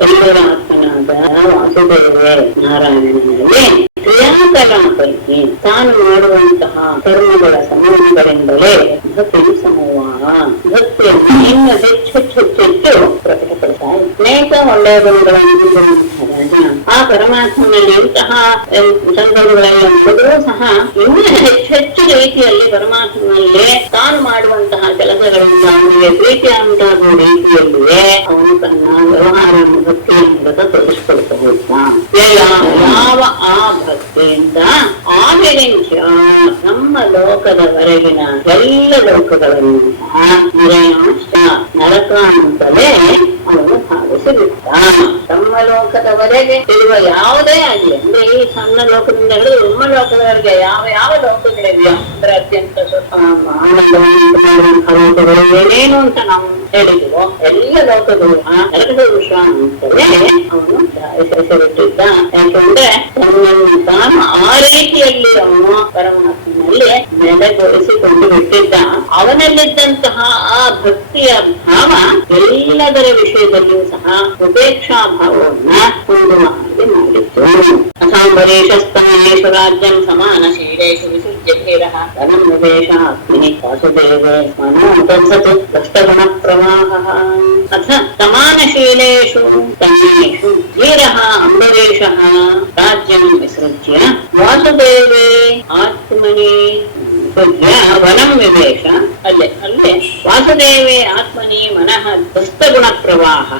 ಪರಿವರಾತ್ಮನಾದ ವಾಸುದೇವೇ ನಾರಾಯಣನಲ್ಲಿ ಕ್ರಿಯಾಕರಾಪೈಕಿ ತಾನು ಮಾಡುವಂತಹ ಕರ್ಮಗಳ ಸಮೂಹಗಳಿಂದಲೇ ಭಕ್ತಿ ಸಮೂಹ ಭಕ್ತಿಯನ್ನು ಇನ್ನು ಹೆಚ್ಚೆಚ್ಚು ಪ್ರಕಟಪಡ್ತಾ ಅನೇಕ ಒಳ್ಳೆಯ ಗುಣಗಳನ್ನು ಆ ಪರಮಾತ್ಮನಲ್ಲಿ ಇಂತಹ ಸಂದರ್ಭಗಳೆಲ್ಲ ಮಾಡಿದ್ರೂ ಸಹ ಇನ್ನೂ ಹೆಚ್ಚೆಚ್ಚು ರೀತಿಯಲ್ಲಿ ಪರಮಾತ್ಮನಲ್ಲೇ ತಾನು ಮಾಡುವಂತಹ ಕೆಲಸಗಳಿಂದ ಅವನಿಗೆ ಪ್ರೀತಿ ಉಂಟಾಗುವ ರೀತಿಯಲ್ಲಿಯೇ ಅವನು ತನ್ನ ವ್ಯವಹಾರವನ್ನು ಭಕ್ತಿಯ ಮೂಲಕ ತೋರಿಸಿಕೊಳ್ತಾ ಹೋಗ್ತಾ ಯಾವ ಆ ಭಕ್ತಿಯಿಂದ ಆವಿರಿಂಚ ನಮ್ಮ ಲೋಕದವರೆಗಿನ ಎಲ್ಲ ಲೋಕಗಳನ್ನು ಸಹ ನಿರಯಾಷ್ಟ ನರಕ ಅಂತಲೇ ಅವನು ಭಾವಿಸಿಬಿಟ್ಟ. ನಮ್ಮ ಲೋಕದವರೆಗೆ ಇರುವ ಯಾವುದೇ ಆಗಲಿ ಅಂದ್ರೆ ಈ ಸಣ್ಣ ಲೋಕದಿಂದ ಹಿಡಿದು ನಮ್ಮ ಲೋಕದವರೆಗೆ ಯಾವ ಯಾವ ಲೋಕಗಳಿವೆಯೋ ಅಂದ್ರೆ ಅತ್ಯಂತ ಆನಂದವನ್ನು ಏನೇನು ಅಂತ ನಾವು ಹೇಳಿದ್ವೋ ಎಲ್ಲ ಲೋಕಗಳು ನರಕದ ವಿಷ ಅಂತಲೇ ಅವನು ಹೆಸರಿಟ್ಟಿದ್ದ. ಯಾಕಂದ್ರೆ ತನ್ನನ್ನು ತಾನು ಆ ರೀತಿಯಲ್ಲಿ ಅವನು ಪರಮಾತ್ಮನಲ್ಲಿ ನೆಲೆಗೊಳಿಸಿಕೊಂಡು ಬಿಟ್ಟಿದ್ದ. ಅವನಲ್ಲಿದ್ದಂತಹ ಆ ಭಕ್ತಿಯ ಭಾವ ಎಲ್ಲದರ ವಿಷಯದಲ್ಲಿಯೂ ಸಹ ಉಪೇಕ್ಷಾ ಭಾವವನ್ನ ಹೊಂದುವ ಹಾಗೆ ಮಾಡಿತ್ತು. ಅಸಾಂಬರೀಷಸ್ತಮೇಶು ರಾಜ್ಯಂ ಸಮಾನಶೀಲೇಷು ವಿಸೃಜ್ಯಧೀರಃ ಧನಂ ನಿವೇಶ ಆತ್ಮನಿ ವಾಸುದೇವೇ ಮನೋ ತತ್ಸತ್ ಕಷ್ಟಗುಣ ಪ್ರವಾಹಃ. ಅಥ ಸಮಾನಶೀಲೇಷು ತಮೇಷು ಧೀರಃ ಅಂಬರೀಷಃ ರಾಜ್ಯಂ ವಿಸೃಜ್ಯ ವಾಸುದೇವೇ ಆತ್ಮನಿ ವನಂ ವಿವೇಶ. ಅಲ್ಲೇ ವಾಸುದೇವೇ ಆತ್ಮನಿ ಮನಃ ದುಷ್ಟಗುಣ ಪ್ರವಾಹ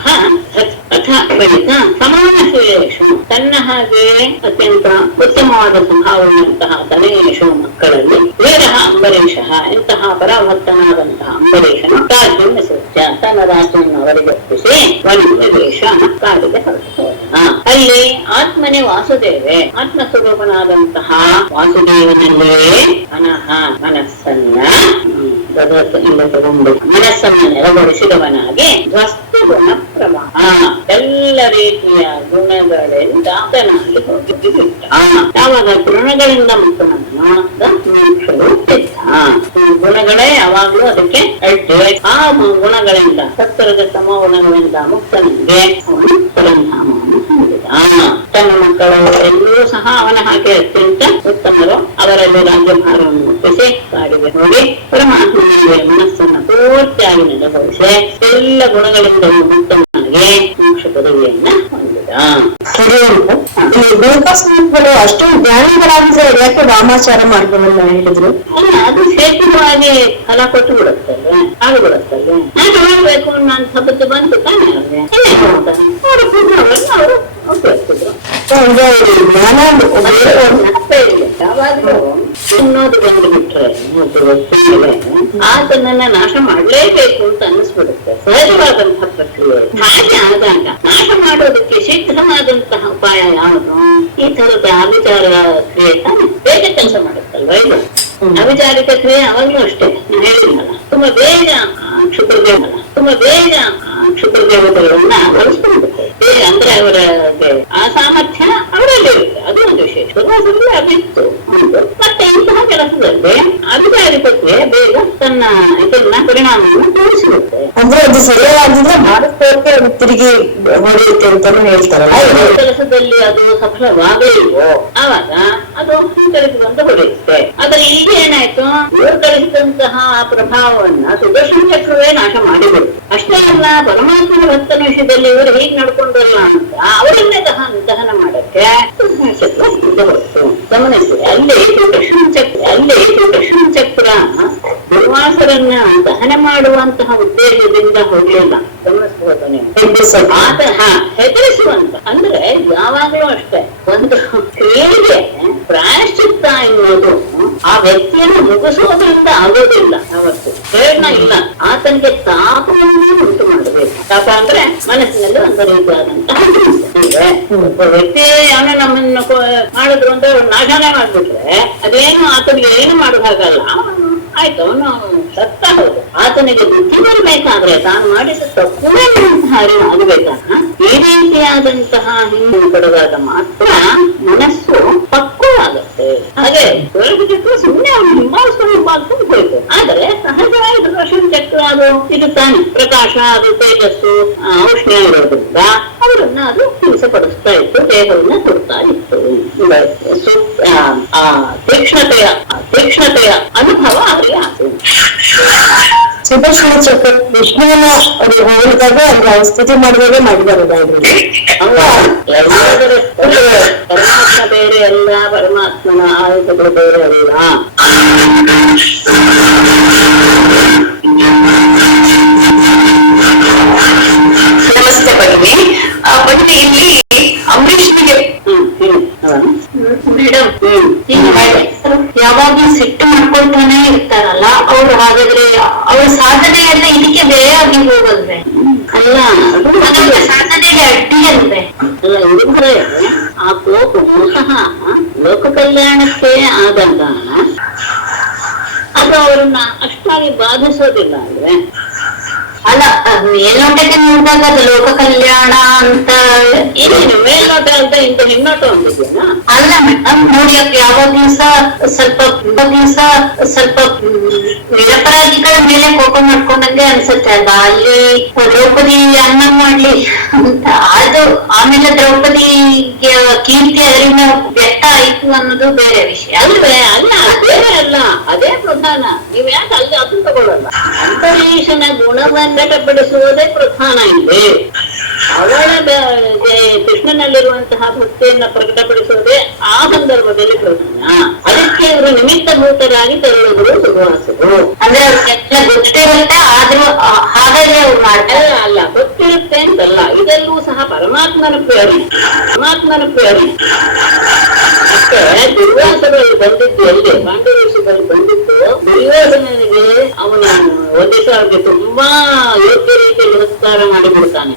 ಅಥ ಫಲಿತ ಸಮಾನಶೀಲೇಷು ತನ್ನ ಹಾಗೆ ಅತ್ಯಂತ ಉತ್ತಮವಾದ ಸ್ವಭಾವವಂತಹ ತನೆಯೇಷು ಮಕ್ಕಳಲ್ಲಿ ವೀರಃ ಅಂಬರೀಷಃ ಇಂತಹ ಪರಭಕ್ತನಾದಂತಹ ಅಂಬರೀಷನು ರಾಜ್ಯಂ ವಿಸೃಜ್ಯ ತನ್ನ ರಾಜ್ಯವನ್ನು ಅವರಿಗೆ ಒಪ್ಪಿಸಿ ವನಂ ವಿವೇಶ ಕಾಡಿಗೆ ಹೊರಟು ಹೋದ. ಅಲ್ಲಿ ಆತ್ಮನೇ ವಾಸುದೇವೇ ಆತ್ಮಸ್ವರೂಪನಾದಂತಹ ವಾಸುದೇವನಲ್ಲೇ ಮನಸ್ಸನ್ನು ನೆಲೆಗೊಳಿಸಿದವನಾಗಿ ವಸ್ತು ಗುಣ ಪ್ರವಾಹ ಎಲ್ಲ ರೀತಿಯ ಗುಣಗಳಿಂದ ಆತನಲ್ಲಿ ಹೋಗಿ ಬಿಟ್ಟ. ಯಾವಾಗ ಗುಣಗಳಿಂದ ಮುಕ್ತನಾದ ಮೋಕ್ಷವು ಸಿದ್ಧ. ಗುಣಗಳೇ ಯಾವಾಗ್ಲೂ ಅದಕ್ಕೆ ಅಡ್ಡೆ. ಆ ಗುಣಗಳಿಂದ ಸತ್ವರದ ತಮ ಗುಣಗಳಿಂದ ಮುಕ್ತನಿಗೆ ಅವನು ಪರಂಧಾಮವನ್ನು ಹೊಂದಿದ. ತನ್ನ ಮಕ್ಕಳು ಎಲ್ಲರೂ ಸಹ ಅವನ ಹಾಗೆ ಅತ್ಯಂತ ಉತ್ತಮರು. ಅವರಲ್ಲಿ ರಾಜ್ಯಭಾರವನ್ನು ಒಪ್ಪಿಸಿ ಕಾಡಿಗೆ ಹೋಗಿ ಪರಮಾತ್ಮನಿಗೆ ಮನಸ್ಸನ್ನು ಪೂರ್ತಿಯಾಗಿ ನೆಲೆಗೊಳಿಸಿ ಎಲ್ಲ ಗುಣಗಳಿಂದ ಮುಕ್ತನಾಗಿ ಮೋಕ್ಷ ಪದವಿಯನ್ನ ಹೊಂದಿದ. ಗೋಪಾಸ್ವಾಮಿಗಳು ಅಷ್ಟು ಜ್ಞಾನಿಗಳಾಗಿದ್ರೆ ಯಾಕೆ ವಾಮಾಚಾರ ಮಾರ್ಗವನ್ನ ಹೇಳಿದ್ರು? ಅಲ್ಲ, ಅದು ಶೇಖರವಾಗಿ ಫಲ ಕೊಟ್ಟು ಬಿಡುತ್ತಲ್ವ, ಆಗಿಬಿಡುತ್ತಲ್ವ. ನಾನು ಮಾಡ್ಬೇಕು ಅನ್ನೋ ಬುದ್ಧಿ ಬಂತು ತಾನೇ ಅವ್ರಿಗೆ. ಅವರು ಉಪಯೋಗಿಸಿದ್ರು. ಯಾವಾಗ್ಲೂ ಅನ್ನೋದು ಬಂದು ಬಿಟ್ರೆ ಆತನನ್ನ ನಾಶ ಮಾಡ್ಲೇಬೇಕು ಅಂತ ಅನ್ನಿಸ್ಬಿಡುತ್ತೆ. ಸಹಜವಾದಂತಹ ಪ್ರಕ್ರಿಯೆ. ಹಾಗೆ ಆದಾಗ ನಾಶ ಮಾಡೋದಕ್ಕೆ ಶೀಘ್ರವಾದಂತಹ ಉಪಾಯ ಯಾವುದು? ಈ ತರದ ಅವಿಚಾರ ಕ್ರಿಯೆ ತಾನೆ ಬೇಗ ಕೆಲಸ ಮಾಡುತ್ತಲ್ವ. ಇದು ಅವಿಚಾರಿಕ ಕ್ರಿಯೆ ಅವಾಗ್ಲೂ ಅಷ್ಟೇ. ನಾನು ಹೇಳಿದ್ನಲ್ಲ, ತುಂಬಾ ಬೇಗ ಕ್ಷುದ್ರದೇವತೆಗಳನ್ನ ಬಳಸ್ಕೊಂಡ್ಬಿಡುತ್ತೆ. ಅಂದ್ರೆ ಅವರ ಆ ಸಾಮರ್ಥ್ಯ ಅವರಲ್ಲಿ ಇರುತ್ತೆ. ಅದು ಒಂದು ವಿಶೇಷ. ಅದಿತ್ತು. ಮತ್ತೆ ಇಂತಹ ಕೆಲಸದಲ್ಲಿ ಅವಿಚಾರಿಕತೆ ಬೇಗ ತನ್ನ ಇದನ್ನ ಪರಿಣಾಮವನ್ನು ತೋರಿಸಿರುತ್ತೆ. ಅಂದ್ರೆ ಅದು ಸರಿಯಾಗಿದ್ರೆ ಮಾಡಿಸ್ಕೊಳ್ಳಕ್ಕೆ ಅದು ತಿರುಗಿ ಹೊಡೆಯುತ್ತೆ ಅಂತಾನು ಹೇಳ್ತಾರಲ್ಲ. ಕೆಲಸದಲ್ಲಿ ಅದು ಸಫಲವಾಗಲಿಲ್ವೋ ಆವಾಗ ಅದು ಹಿಂಕರಿಸಿ ಬಂದು ಹೊಡೆಯುತ್ತೆ. ಆದ್ರೆ ಈಗ ಏನಾಯ್ತು, ಇವರು ಕಳಿಸಿದಂತಹ ಪ್ರಭಾವವನ್ನ ಸುದರ್ಶನ ಚಕ್ರವೇ ನಾಶ ಮಾಡಿಬಿಡುತ್ತೆ. ಅಷ್ಟೇ ಅಲ್ಲ, ಪರಮಾತ್ಮನ ಭಕ್ತನ ವಿಷಯದಲ್ಲಿ ಇವರು ಹೀಗೆ ನಡ್ಕೊಂಡಲ್ಲ ಅಂತ ಅವರನ್ನೇ ದಹನ ಮಾಡಕ್ಕೆ ಚಕ್ರ ಹೊರತು. ಗಮನಿಸಿ, ಅಲ್ಲಿ ಸುದರ್ಶನ ಚಕ್ರ ದುರ್ವಾಸರನ್ನ ದಹನ ಮಾಡುವಂತಹ ಉದ್ದೇಶದಿಂದ ಹೋಗ್ಲಿಲ್ಲ. ಗಮನಿಸಬಹುದು ನೀವು. ಆತ ಹೆದರಿಸುವಂತ ಅಂದ್ರೆ ಯಾವಾಗ್ಲೂ ಅಷ್ಟೇ ಒಂದು ಕ್ರಿಯೆಗೆ ಪ್ರಾಯಶ್ಚಿತ್ತ ಎನ್ನುವುದು ಆ ವ್ಯಕ್ತಿಯನ್ನು ಮುಗಿಸೋದ್ರಿಂದ ಆಗೋದಿಲ್ಲ. ಅವತ್ತು ಪ್ರೇರಣ ಇಲ್ಲ. ಆತನಿಗೆ ತಾಪವನ್ನು ಉಂಟು ಮಾಡಬೇಕು. ತಾಪ ಅಂದ್ರೆ ಮನಸ್ಸಿನಲ್ಲಿ ಒಂದು ರೀತಿಯಾದಂತಹ ಒಬ್ಬ ವ್ಯಕ್ತಿ ಅವನ ನಮ್ಮನ್ನು ಮಾಡಿದ್ರು ಅಂತ ನಾಶನೇ ಮಾಡ್ಬಿಟ್ರೆ ಅದೇನು ಆತನಿಗೆ ಏನು ಮಾಡುವ ಹಾಗಲ್ಲ. ಆಯ್ತು, ಅವನು ಸತ್ತ ಹೌದು. ಆತನಿಗೆ ಬುದ್ಧಿ ಬರಬೇಕಾದ್ರೆ ತಾನು ಮಾಡಿದ ತಪ್ಪುವಂತಹ ಅರಿವು ಆಗಬೇಕಾದ ಈ ರೀತಿಯಾದಂತಹ ಹಿಂದೆ ಪಡೆದಾಗ ಮಾತ್ರ ಮನಸ್ಸು ಪಕ್ವವಾಗುತ್ತೆ. ಹಾಗೆ ಸುಮ್ಮನೆ ಅವನು ಹಿಂಬಾಲಿಸ್ಕೊಂಡು ಹೋಯ್ತು. ಆದರೆ ಸಹ ಅದು ಇದು ತಾನೆ ಪ್ರಕಾಶ, ಅದು ತೇಜಸ್ಸು, ಔಷ್ಣ್ಯ ಇರೋದ್ರಿಂದ ಅವರನ್ನ ಅದು ಹಿಂಸೆ ಪಡಿಸ್ತಾ ಇತ್ತು, ದೇಹವನ್ನ ಕೊಡ್ತಾ ಇತ್ತು. ತೀಕ್ಷ್ಣತೆಯ ಅನುಭವ ಅವರಿಗೆ ಆಗುತ್ತೆ. ಸುದರ್ಶನ ಚಕ್ರ ವಿಷ್ಣುವಿನ ಹೋಲಿದಾಗ ಅವ್ರ ಸ್ತುತಿ ಮಾಡಿದಾಗ ಮಾಡಿದಾರೆ. ಪರಮಾತ್ಮ ಬೇರೆ ಅಲ್ಲ, ಪರಮಾತ್ಮನ ಆಯುಧಗಳು ಬೇರೆ ಅಲ್ಲ. ನಮಸ್ತೆ ಭಗಿನಿ. ಇಲ್ಲಿ ಅಂಬರೀಷ್ನಿಗೆ ಮೇಡಮ್ ಯಾವಾಗ್ಲೂ ಸಿಟ್ಟು ಮಾಡ್ಕೊಳ್ತಾನೆ ಇರ್ತಾರಲ್ಲ ಅವ್ರು, ಹಾಗಾದ್ರೆ ಅವ್ರ ಸಾಧನೆ ಎಲ್ಲ ಇದಕ್ಕೆ ಬೇರೆ ಆಗಿ ಹೋಗಲ್ವೇ? ಅಲ್ಲ, ಅದು ಸಾಧನೆಗೆ ಅಡ್ಡಿ ಅಲ್ವೇ? ಅಲ್ಲ, ಇದ್ರೆ ಆ ಕೋಪವು ಸಹ ಲೋಕ ಕಲ್ಯಾಣಕ್ಕೆ ಆದಾಗ ಅದು ಅವ್ರನ್ನ ಅಷ್ಟಾಗಿ ಬಾಧಿಸೋದಿಲ್ಲ ಅಲ್ವೇ? ಅಲ್ಲ, ಮೇಲ್ನೋಟಕ್ಕೆ ನೋಡಿದಾಗ ಅದು ಲೋಕ ಕಲ್ಯಾಣ ಅಂತ ಏನೇನು ಮೇಲ್ನೋಟ ಅಂತ ಇಂತ ಹಿನ್ನೋಟ ಅಂತಿದ್ಯಾ? ಅಲ್ಲ ಮೇಡಮ್, ನೋಡಿ ಯಾವ ದಿವಸ ಸ್ವಲ್ಪ ನಿರಪರಾಧಿಗಳ ಮೇಲೆ ಕೋಪ ಮಾಡ್ಕೊಂಡಂಗೆ ಅನ್ಸುತ್ತೆ ಅಲ್ಲ. ಅಲ್ಲಿ ದ್ರೌಪದಿ ಅನ್ನ ಮಾಡ್ಲಿ ಅಂತ ಅದು, ಆಮೇಲೆ ದ್ರೌಪದಿಗೆ ಕೀರ್ತಿ ಅರಿವಿನ ವ್ಯಕ್ತ ಆಯ್ತು ಅನ್ನೋದು ಬೇರೆ ವಿಷಯ ಅಲ್ವೇ? ಅಲ್ಲ, ಬೇರೆ ಅಲ್ಲ, ಅದೇ ಪ್ರಧಾನ. ನೀವ್ ಯಾಕೆ ಅಲ್ಲಿ ಅದು ತಗೊಳ್ಳಲ್ಲ? ಅಂಬರೀಷನ ಗುಣವನ್ನ ಪ್ರಕಟಪಡಿಸುವುದೇ ಪ್ರಧಾನ ಇದೆ. ಅವಳ ಕೃಷ್ಣನಲ್ಲಿರುವಂತಹ ಭಕ್ತಿಯನ್ನ ಪ್ರಕಟಪಡಿಸುವುದೇ ಆ ಸಂದರ್ಭದಲ್ಲಿ ಪ್ರಧಾನ. ಅದಕ್ಕೆ ಇವರು ನಿಮಿತ್ತಭೂತರಾಗಿ ತೆರಳುಗಳು ಸುಖವಾಸರು. ಅಂದ್ರೆ ಅವ್ರಿಗೆಲ್ಲ ಗೊತ್ತಿರುತ್ತೆ, ಆದ್ರೂ ಹಾಗಾಗಿ ಅವ್ರು ಮಾಡ್ತಾರೆ. ಅಲ್ಲ, ಗೊತ್ತಿರುತ್ತೆ ಅಂತಲ್ಲ, ಇದೆಲ್ಲೂ ಸಹ ಪರಮಾತ್ಮನ ಪ್ರೇರಣೆ. ಅಷ್ಟೇ ದುರ್ವಾಸಗಳು ಬಂದಿದ್ದು ಎಲ್ಲಿ ಪಾಂಡವೇಶಗಳು ಬಂದಿದ್ದು ದುರ್ಯೋಧನನಿಗೆ ಅವನ ಒಂದೇ ಸಾವಿರಕ್ಕೆ ತುಂಬಾ ಯೋಗ್ಯ ರೀತಿಯಲ್ಲಿ ನಮಸ್ಕಾರ ಮಾಡಿಬಿಡ್ತಾನೆ.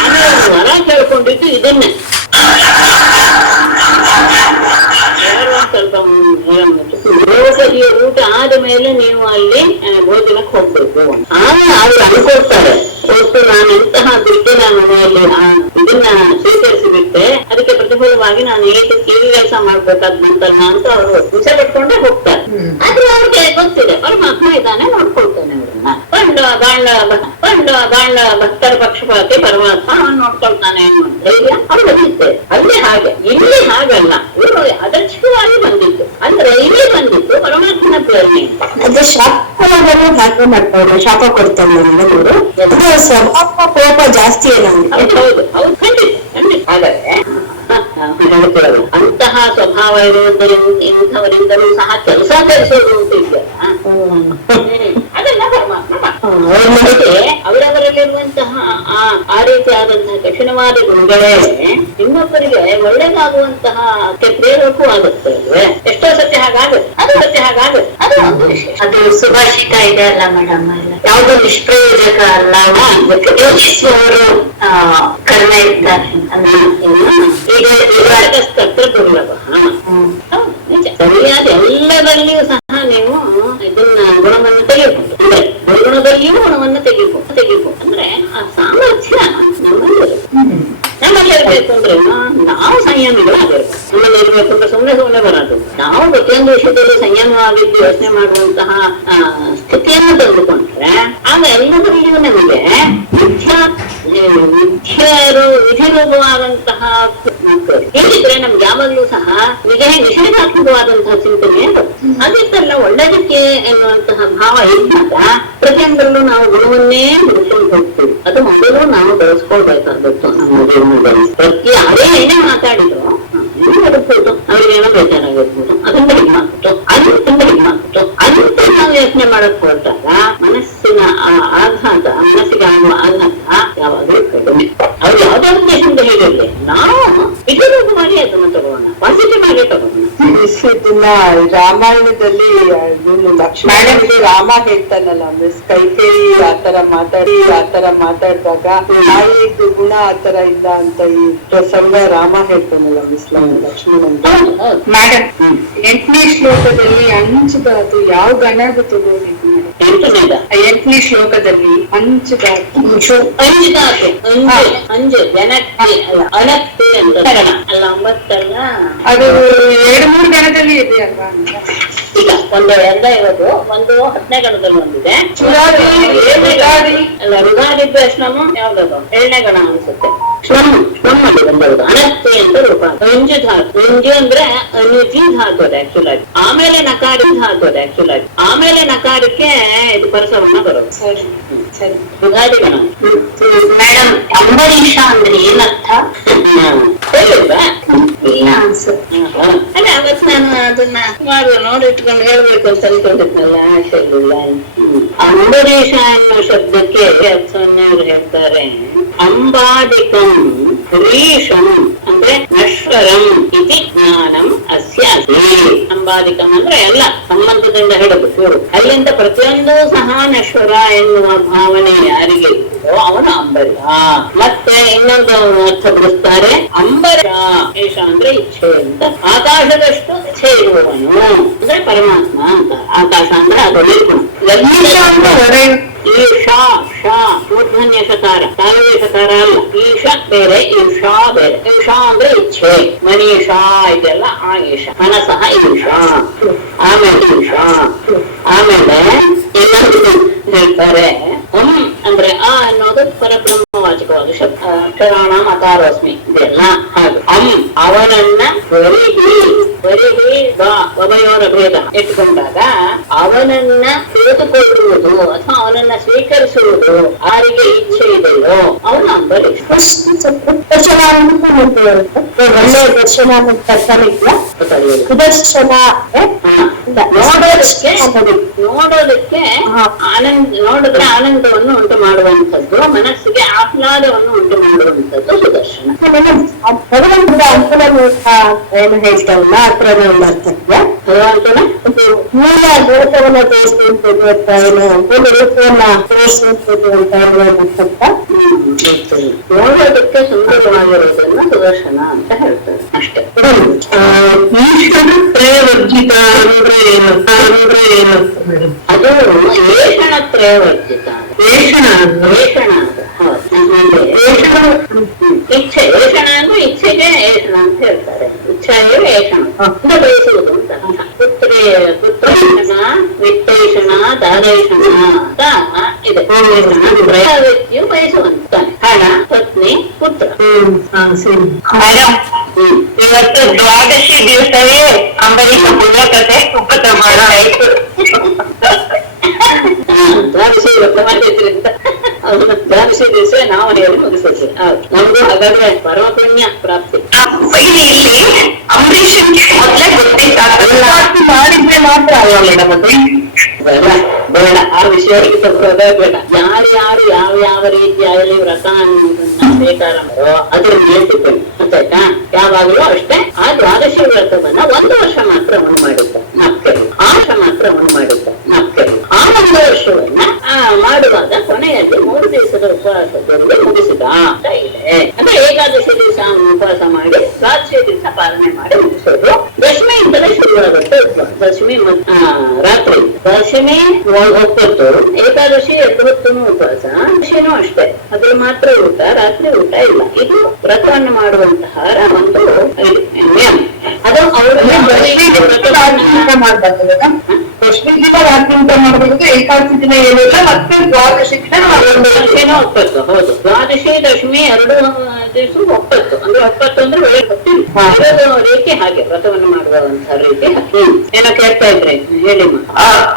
ಆಮೇಲೆ ಅವನು ವರ ಕೇಳ್ಕೊಂಡಿದ್ದು ಇದನ್ನೇ, ಸ್ವಲ್ಪ ದ್ರೌಪದಿಯ ಊಟ ಆದ ಮೇಲೆ ನೀವು ಅಲ್ಲಿ ಭೋಜನಕ್ಕೆ ಹೋಗ್ಬೇಕು. ಆಮೇಲೆ ಅವ್ರು ಅನ್ಕೊಳ್ತಾರೆ, ಹೊತ್ತು ನಾನು ಇಂತಹ ದುಡ್ಡಿನ ಮನೆಯಲ್ಲಿ ಇದನ್ನ ಸ್ವೀಕರಿಸಿಬಿಟ್ಟೆ, ಅದಕ್ಕೆ ಪ್ರತಿಫಲವಾಗಿ ನಾನು ಕೆಲಸ ಮಾಡ್ಬೇಕಾದ್ನಂತಲ್ಲ ಅಂತ ಅವರು ವಿಷಯ ಪಟ್ಕೊಂಡೇ ಹೋಗ್ತಾರೆ. ಆದ್ರೆ ಅವ್ರಿಗೆ ಗೊತ್ತಿದೆ ಪರಮಾತ್ಮ ಇದ್ದಾನೆ, ನೋಡ್ಕೊಳ್ತಾನೆ ಅವ್ರನ್ನ. ಗಾಂಡ ಭಕ್ತರ ಪಕ್ಷಪಾತಿ ಪರಮಾತ್ಮ ನೋಡ್ಕೊಳ್ತಾನೆ ಅನ್ನೋ ಧೈರ್ಯ ಅವ್ರು ಬಂದಿದ್ದೆ. ಅಲ್ಲೇ ಹಾಗೆ, ಇಲ್ಲಿ ಹಾಗಲ್ಲ, ಇವರು ಅದರ್ಶಕವಾಗಿ ಬಂದಿತ್ತು. ಅಂದ್ರೆ ಇಲ್ಲಿ ಬಂದಿತ್ತು ಪರಮಾತ್ಮನ ಪ್ರೇರಣೆ. ಅದೇ ಶಾಪವನ್ನು ಹಾಕಿ ಮಾಡ್ತಾರೆ, ಶಾಪ ಕೊಡ್ತಾನೆ ಇವರು. ಸ್ವಭಾವ ಕೋಪ ಜಾಸ್ತಿ ಹೌದು ಹೌದು, ಖಂಡಿತ ಖಂಡಿತ. ಹಾಗಾದ್ರೆ ಅಂತಹ ಸ್ವಭಾವ ಇರುವುದರಿಂದ ಇಂಥವರಿಂದಲೂ ಸಹ ಕೆಲಸ ಕಲಿಸೋದು ಅಂತ ಇದೆಯಲ್ಲ, ಅದೆಲ್ಲ ಪರಮಾತ್ಮ ಅವರವರಲ್ಲಿರುವಂತಹ ಆ ರೀತಿಯಾದಂತಹ ಕಠಿಣವಾದ ಗುಣಗಳೇ ಇನ್ನೊಬ್ಬರಿಗೆ ಒಳ್ಳೆದಾಗುವಂತಹ ಪ್ರೇರಕೂ ಆಗುತ್ತೆ ಅಲ್ವೇ? ಎಷ್ಟೋ ಸತ್ಯ ಹಾಗಾಗುತ್ತೆ, ಅದು ಸತ್ಯ ಹಾಗಾಗುತ್ತೆ. ಅದು ಒಂದು ವಿಷಯ. ಅದು ಸುಭಾಷಿತ ಇದೆ ಅಲ್ಲ ಮೇಡಮ್, ಯಾವುದೋ ನಿಷ್ಪ್ರಯೋಜಕ ಅಲ್ಲ, ಯೋಚಿಸುವವರು ಕಡಿಮೆ ಇದ್ದಾರೆ. ಈಗ ದುರ್ಲಭ. ನಿಜ, ಸರಿಯಾದ ಎಲ್ಲದಲ್ಲಿಯೂ ಸಹ ನೀವು ಇದನ್ನ ಗುಣವನ್ನು ತೆಗೆದುಕೊಂಡು, ಅಂದ್ರೆ ದುರ್ಗುಣದಲ್ಲಿಯೂ ಗುಣವನ್ನು ತೆಗಿಬೇಕು ಅಂದ್ರೆ ಆ ಸಾಮರ್ಥ್ಯ ನಮ್ಮಲ್ಲಿ ಇರ್ಬೇಕು. ಅಂದ್ರೆ ನಾವು ಸಂಯಮಿಗಳಾಗಬೇಕು. ನಮ್ಮಲ್ಲಿ ಇರ್ಬೇಕು ಅಂದ್ರೆ ಸುಮ್ಮನೆ ಬರೋದು. ನಾವು ಪ್ರತಿಯೊಂದು ವಿಷಯದಲ್ಲಿ ಸಂಯಮವಾಗಿದ್ದು ಯೋಚನೆ ಮಾಡುವಂತಹ ಸ್ಥಿತಿಯನ್ನು ತಂದುಕೊಂಡ್ರೆ ಆಗ ಎಲ್ಲದರಲ್ಲಿಯೂ ನಮಗೆ ವಿಧಿರೂಪವಾದಂತಹ ಹೇಳಿದ್ರೆ ನಮ್ಗೆ ಯಾವಾಗ್ಲೂ ಸಹ ನಿಷೇಧಾತ್ಮಕವಾದಂತಹ ಚಿಂತನೆ ಅದಿತ್ತಲ್ಲ ಒಳ್ಳೆದಕ್ಕೆ ಎನ್ನುವಂತಹ ಭಾವ ಇದ್ದಾಗ ಪ್ರತಿಯೊಂದರಲ್ಲೂ ನಾವು ಗುಣವನ್ನೇ ಹುಡುಕೊಂಡು ಹೋಗ್ತೀವಿ. ಅದು ಮೊದಲು ನಾವು ಬೆಳೆಸ್ಕೊಳ್ಬೇಕಾದದ್ದು ನಮ್ಮ ಜೀವನದಲ್ಲಿ. ಪ್ರತಿ ಅದೇ ಏನೇ ಮಾತಾಡಿದ್ರು ಹುಡುಕ್ಬೋದು, ಅವ್ರಿಗೇನೋ ಬೇಜಾರಾಗಿರ್ಬೋದು, ಅದನ್ನ ಹಿಡ್ಮಾಕ್ಬಿಟ್ಟು ಅಂತ ನಾವು ಯೋಚನೆ ಮಾಡಕ್ ಹೊರಟಾಗ ಮನಸ್ಸಿನ ಆಘಾತ, ಮನಸ್ಸಿಗೆ ಆಗುವ ಆಘಾತ ಯಾವಾಗಲೂ ಕಡಿಮೆ. ಅವ್ರು ಯಾವ್ದೋ ಉದ್ದೇಶದಿಂದ ಹೇಳಿರ್ಲಿ, ನಾವು ವಿಧಿರೂಪ ಮಾಡಿ ಅದನ್ನು ತಗೋಣ, ಪಾಸಿಟಿವ್ ಆಗಿ ತಗೋಣ. ರಾಮಾಯಣದಲ್ಲಿ ಲಕ್ಷ್ಮಣನಿಗೆ ರಾಮ ಹೇಳ್ತಾನಲ್ಲ, ಮಿಸ್ ಕೈಕೇಯಿ ಆತರ ಮಾತಾಡಿದಾಗ ತಾಯಿದು ಗುಣ ಆತರ ಇಲ್ಲ ಅಂತ ಈ ಪ್ರಸಂಗ ರಾಮ ಹೇಳ್ತಾನಲ್ಲ ಮಿಸ್ ಲಕ್ಷ್ಮಣನ್. ಮೇಡಮ್, 8ನೇ ಶ್ಲೋಕದಲ್ಲಿ ಅಂಚುದಾತು ಯಾವ ಗಣದ ತಗೋಬೇಕು? 8ನೇ ಶ್ಲೋಕದಲ್ಲಿ ಅಂಚುದಾತು ಅಲ್ಲ 9 ಅದು 2-3 ಗಣದಲ್ಲಿ ಇದೆ ಅಲ್ವಾ? ಈಗ ಇಲ್ಲ, ಒಂದು 2 ಒಂದು 10ನೇ ಗಣದಲ್ಲಿ ಒಂದಿದೆ. ಅಲ್ಲ, ಋಗಾದಿದ್ದು ಶ್ರಮ ಯಾವ್ದದು 7ನೇ ಗಣ ಅನ್ಸುತ್ತೆ. ಶ್ರಮ್ ಅಲ್ಲಿ ಬಂದವರು ಅನತ್ತಿ ಅಂತ ರೂಪ. ರಂಜು ಧಾತು, ರಂಜು ಅಂದ್ರೆ ಅನುಜಿ ಧಾತು ಅದು ಆಕ್ಚುಲ್ ಆಗಿ. ಆಮೇಲೆ ನಕಾರಿ ಧಾತು ಅದು ಆಕ್ಚುಲ್ ಆಗಿ. ಆಮೇಲೆ ನಕಾರಕ್ಕೆ ಇದು ಪರಸವನ್ನ ಬರೋದು. ಸರಿ, ಋಗಾದಿ ಗಣ. ಮೇಡಮ್, ಅಂಬರೀಷ ಅಂದ್ರೆ ಏನರ್ಥ ಹೇಳಿಲ್ವಾ? ಇಲ್ಲ ಅನ್ಸುತ್ತೆ. ಅದೇ ಅವತ್ತು ನಾನು ಅದನ್ನ ಮಾಡುವ ನೋಡಿಟ್ಕೊಂಡು ಹೇಳ್ಬೇಕು ಅಂತ ಅನ್ಕೊಂಡಿದ್ನಲ್ಲ, ಹೇಳಿಲ್ಲ. ಅಂಬರೀಷ ಅನ್ನೋ ಶಬ್ದಕ್ಕೆ ಅರ್ಥವನ್ನ ಅವ್ರು ಹೇಳ್ತಾರೆ. ಅಂಬಾದಿಕಂ ರೀಷಂ ಅಂದ್ರೆ ನಶ್ವರಂ ಇತಿ ಜ್ಞಾನಂ ಅಸ್ಯ ಅಸ್ತಿ. ಅಂಬಾದಿಕಂ ಅಂದ್ರೆ ಎಲ್ಲ ಸಂಬಂಧದಿಂದ ಹಿಡಿದು ಅಲ್ಲಿಂದ ಪ್ರತಿಯೊಂದು ಸಹ ನಶ್ವರ ಎನ್ನುವ ಭಾವನೆ ಯಾರಿಗೆ ಇರ್ತದೋ ಅವನು ಅಂಬರೀಷ. ಮತ್ತೆ ಇನ್ನೊಂದು ಅರ್ಥ ಬಿಡಿಸ್ತಾರೆ, ಅಂಬರೀಷ. ಏಷ ಅಂದ್ರೆ ಇಚ್ಛೆ ಅಂತ. ಆಕಾಶದಷ್ಟು ಇಚ್ಛೆ ಇರುವವನು ಅಂದ್ರೆ ಪರಮಾತ್ಮ ಅಂತ. ಆಕಾಶ ಅಂದ್ರೆ ಅದು ಈಶಾ, ಶಾ ಮೂರ್ಧನ್ಯ ಶಕಾರ, ತಾಲುವೆ ಶಕಾರ ಅಲ್ಲ. ಈಶ ಬೇರೆ, ಈಶಾ ಬೇರೆ. ಈಶಾ ಅಂದ್ರೆ ಇಚ್ಛೆ. ಮನೀಷಾ ಇದೆಲ್ಲ ಆ ಈಶ, ಮನಸಃ ಈಶಾ. ಆಮೇಲೆ ಈಶಾ, ಆಮೇಲೆ ಇನ್ನೊಂದು ಹೇಳ್ತಾರೆ, ಅಂದ್ರೆ ಆ ಅನ್ನೋದು ಪರಬ್ರಹ್ಮವಾಚಕವಾದ ಶಬ್ದ. ಅಕ್ಷರಾಣ ಅಕಾರೋಸ್ಮಿ ಇದೆಲ್ಲ ಹಾಗೆ. ಅವನನ್ನ ವಭಯೋರ ಭೇದ ಇಟ್ಕೊಂಡಾಗ ಅವನನ್ನ ತಿಳಿದುಕೊಳ್ಳುವುದು ಅಥವಾ ಅವನನ್ನ ಸ್ವೀಕರಿಸುವುದು ಯಾರಿಗೆ ಇಚ್ಛೆ ಇದೆಯೋ ಅವನು ಅಂಬರೀಷ. ಒಳ್ಳೆ ದರ್ಶನ ನೋಡೋದಕ್ಕೆ ನೋಡಿದ್ರೆ ಆನಂದವನ್ನು ಉಂಟು ಮಾಡುವಂಥದ್ದು, ಮನಸ್ಸಿಗೆ ಆಹ್ಲಾದವನ್ನು ಉಂಟು ಮಾಡುವಂಥದ್ದು ಸುದರ್ಶನ. ಭಗವಂತನ ಏನು ಹೇಳ್ತಾರಲ್ಲ ಅರ್ಥನೇ ಒಂದು ಅರ್ಥಕ್ಯ. ಭಗವಂತನ ಮೂಲ ಲೋಕವನ್ನ ತೋರಿಸುವಂಥದ್ದು ಅಂತ ಏನು ಒಂದು ರೂಪವನ್ನ ತೋರಿಸುವಂಥದ್ದು ಅಂತ ಹೇಳುವಂಥದ್ದು ನೋಡೋದಕ್ಕೆ ಸುಂದರವಾಗಿರೋದನ್ನ ಸುದರ್ಶನ ಅಂತ ಹೇಳ್ತಾರೆ ಅಷ್ಟೇ. ಈಶ್ವರ ತ್ರಯವರ್ಜಿತ ಅಂದ್ರೆ ಏನು? ಅಂದ್ರೆ ಏನು? ಅದು ಏಷಣ ತ್ರಯವರ್ಜಿತ. ಏಷಣ ಇಚ್ಛೆ. ಏಷಣ ಅಂದ್ರೆ ಇಚ್ಛೆಗೆ ಏಷಣ ಅಂತ ಹೇಳ್ತಾರೆ. ಇಚ್ಛೆಯೇ ಏಷಣ ಅಂತ ಬಯಸುವುದು ಅಂತ. ಪುತ್ರೇಷಣ, ವಿತ್ತೇಷಣ, ದಾರೇಷಣ ಅಂತ ಇದೆ. ವ್ಯಕ್ತಿಯು ಬಯಸುವಂತ ಹಣ, ಪತ್ನಿ, ಪುತ್ರ. ಇವತ್ತು ದ್ವಾದಶಿ ದಿವಸವೇ ಅಂಬರೀಷ ಪುಣ್ಯಕಥೆ ಉಪಕ್ರಮಣ ಆಯ್ತು. ದ್ವಾದಶಿ ವ್ರತ ಮಾಡಿದ್ರಿಂದ ದ್ವಾದಶಿ ದಿವಸ ನಾವು ಹೇಳಿ ಮುಗಿಸಿದ್ವಿ. ನಮ್ದು ಹಾಗಾದ್ರೆ ಪರಮ ಪುಣ್ಯ ಪ್ರಾಪ್ತಿ. ಇಲ್ಲಿ ಅಂಬರೀಷನ್ಗೆ ಮೊದಲೇ ಗೊತ್ತಿಲ್ಲ ಮಾಡಿದ್ರೆ ಮಾತ್ರ ಅಲ್ವಾ ಮೇಡಮ್? ಅದು ಬೇಡ, ಆ ವಿಷಯಕ್ಕೆ ತಗೊಳ್ಳೋದೇ ಬೇಡ. ಯಾರ್ಯಾರು ಯಾವ ರೀತಿಯಾಗಲಿ ವ್ರತ ಅನ್ನೋದನ್ನ ಸ್ವೀಕಾರ ಮಾಡೋ ಅದ್ರ ಮೇಲೆ ಡಿಪೆಂಡ್ ಗೊತ್ತಾಯ್ತಾ? ಯಾವಾಗಲೂ ಅಷ್ಟೇ. ಆ ದ್ವಾದಶಿ ವ್ರತವನ್ನ 1 ವರ್ಷ ಮಾತ್ರ ಅವನು ಮಾಡಿದ್ದ ಮಕ್ಕಳು, 6 ವರ್ಷ ಮಾತ್ರ ಅವನು ಮಾಡಿದ್ದ ಮಕ್ಕಳು. ಆ 1 ವರ್ಷವನ್ನ ಮಾಡುವಾಗ ಕೊನೆಯಲ್ಲಿ 3 ದಿವಸದ ಉಪವಾಸದಲ್ಲಿ ಮುಗಿಸಿದ ಅಂತ ಇದೆ. ಅಂದ್ರೆ ಏಕಾದಶಿ ದಿವಸ ಉಪವಾಸ ಮಾಡಿ ದ್ವಾದಶಿ ದಿವಸ ಪಾಲನೆ ಮಾಡಿ ಮುಗಿಸೋದು. ದಶಮಿಯಿಂದಲೇ ಶುರುವಾಗುತ್ತೆ ಉಪವಾಸ. ದಶಮಿ ರಾತ್ರಿ, ದಶಮಿ 9, ಏಕಾದಶಿ 2 ಹೊತ್ತೂ ಉಪವಾಸ. ದಶಮಿನೂ ಅಷ್ಟೇ, ಅದ್ರ ಮಾತ್ರ ಊಟ, ರಾತ್ರಿ ಊಟ ಇಲ್ಲ. ಇದು ವ್ರತವನ್ನು ಮಾಡುವಂತಹ ಒಂದು ನಿಯಮ. ಅದು ಅವರು ದಶಮಿ ದಿನ ರಾತ್ರಿ ಊಟ ಮಾಡಬೇಕು, ಏಕಾದಶಿ ದಿನ ಏನಿಲ್ಲ, ಮತ್ತೆ ದ್ವಾದಶಿ ದಿನ 9. ಹೌದು, ದ್ವಾದಶಿ ದಶಮಿ 2 ದಿವಸ 9. ಅಂದ್ರೆ 9 ಅಂದ್ರೆ ಒಳ್ಳೆ ಇರೋದು ರೀತಿ ಹಾಗೆ ವ್ರತವನ್ನು ಮಾಡುವಂತಹ ರೀತಿ. ಏನೋ ಕೇಳ್ತಾ ಇದ್ರೆ ಹೇಳಿ.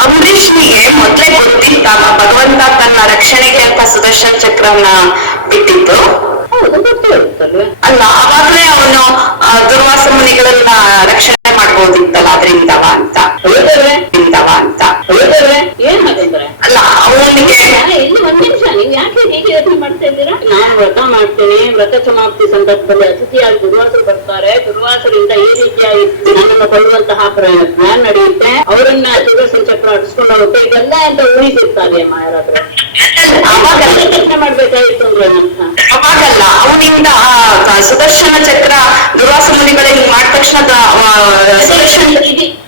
ಅಂಬರೀಷ್ನಿಗೆ ಮೊದಲೇ ಗೊತ್ತಿತ್ತ ಭಗವಂತ ತನ್ನ ರಕ್ಷಣೆಗೆ ಅಂತ ಸುದರ್ಶನ ಚಕ್ರವನ್ನ ಬಿಟ್ಟಿತ್ತು? ಹೌದು, ಗೊತ್ತಿರುತ್ತಲ್ವ. ಅಲ್ಲ, ಆವಾಗಲೇ ಅವನು ದುರ್ವಾಸ ಮುನಿಗಳನ್ನ ರಕ್ಷಣೆ ಮಾಡ್ಬೋದಿತ್ತಲ್ಲ, ಅದ್ರಿಂದವ ಅಂತ ಏನ್ ಹಾಗಂದ್ರೆ ಅಲ್ಲ ಅವನಿಗೆ. ಇಲ್ಲಿ 1 ನಿಮಿಷ, ನೀವ್ ಯಾಕೆ ಹೀಗೆ ಯೋಚನೆ ಮಾಡ್ತಾ ಇದ್ದೀರಾ? ನಾನು ವ್ರತ ಮಾಡ್ತೇನೆ, ವ್ರತ ಸಮಾಪ್ತಿ ಸಂದರ್ಭದಲ್ಲಿ ಅತಿಥಿಯಾಗಿ ದುರ್ವಾಸರು ಬರ್ತಾರೆ, ದುರ್ವಾಸರಿಂದ ಈ ರೀತಿಯಾಗಿ ನನ್ನನ್ನು ಕೊಡುವಂತಹ ಪ್ರಯತ್ನ ನಡೆಯುತ್ತೆ, ಅವರನ್ನ ಸುದರ್ಶನ ಚಕ್ರ ಅಡಿಸ್ಕೊಂಡು ಹೋಗುತ್ತೆ, ಇದೆಲ್ಲ ಅಂತ ಊಹಿಸಿರ್ತಾರೆ ಯಾರಾದ್ರೂ. ಅವಾಗ ಯೋಚನೆ ಮಾಡ್ಬೇಕಾಗಿತ್ತು ಅಂದ್ರೆ ಅವಾಗಲ್ಲ ಅವನಿಂದ ಸುದರ್ಶನ ಚಕ್ರ ದುರ್ವಾಸ ಮುನಿಗಳಿಗೆ ಮಾಡಿದ ತಕ್ಷಣ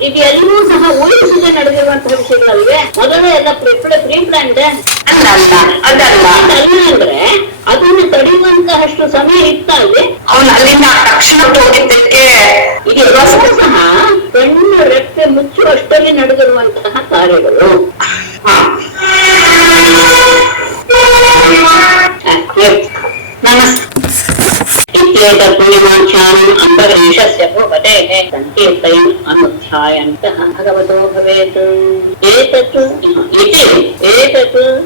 ಇದು ಎಲ್ಲವೂ ಸಹ ಊಹಿಸದೆ ನಡೆದಿರುವಂತಹ ವಿಷಯಗಳಲ್ವೇ? ಮೊದಲು ಎಲ್ಲ ಪ್ರೀ ಪ್ಲಾನ್ಡ್ ಅದಲ್ಲ ಅಂದ್ರೆ ಅದನ್ನ ತಡೆಯುವಂತಹಷ್ಟು ಸಮಯ ಇರ್ತಾ ಇದೆ. ಅವನು ಅಲ್ಲಿಂದ ತಕ್ಷಣ ಹೋಗಿದ್ದಕ್ಕೆ ಇದೆಲ್ಲವೂ ಸಹ ಕಣ್ಣು ರೆಪ್ಪೆ ಹಾಗೆ ಮುಚ್ಚುವಷ್ಟರಲ್ಲಿ ನಡೆದಿರುವಂತಹ ಕಾರ್ಯಗಳು. ಪೂರ್ಣಿಮಾಖ್ಯಾನಂ ಅಂಬರೀಷಸ್ಯ ಭೂಪತೇಃ ಸಂಕೀರ್ತಯನ್ ಅನುಧ್ಯಾಯಂತಃ ಭಗವತೋ ಭವೇತ್. ಏತತ್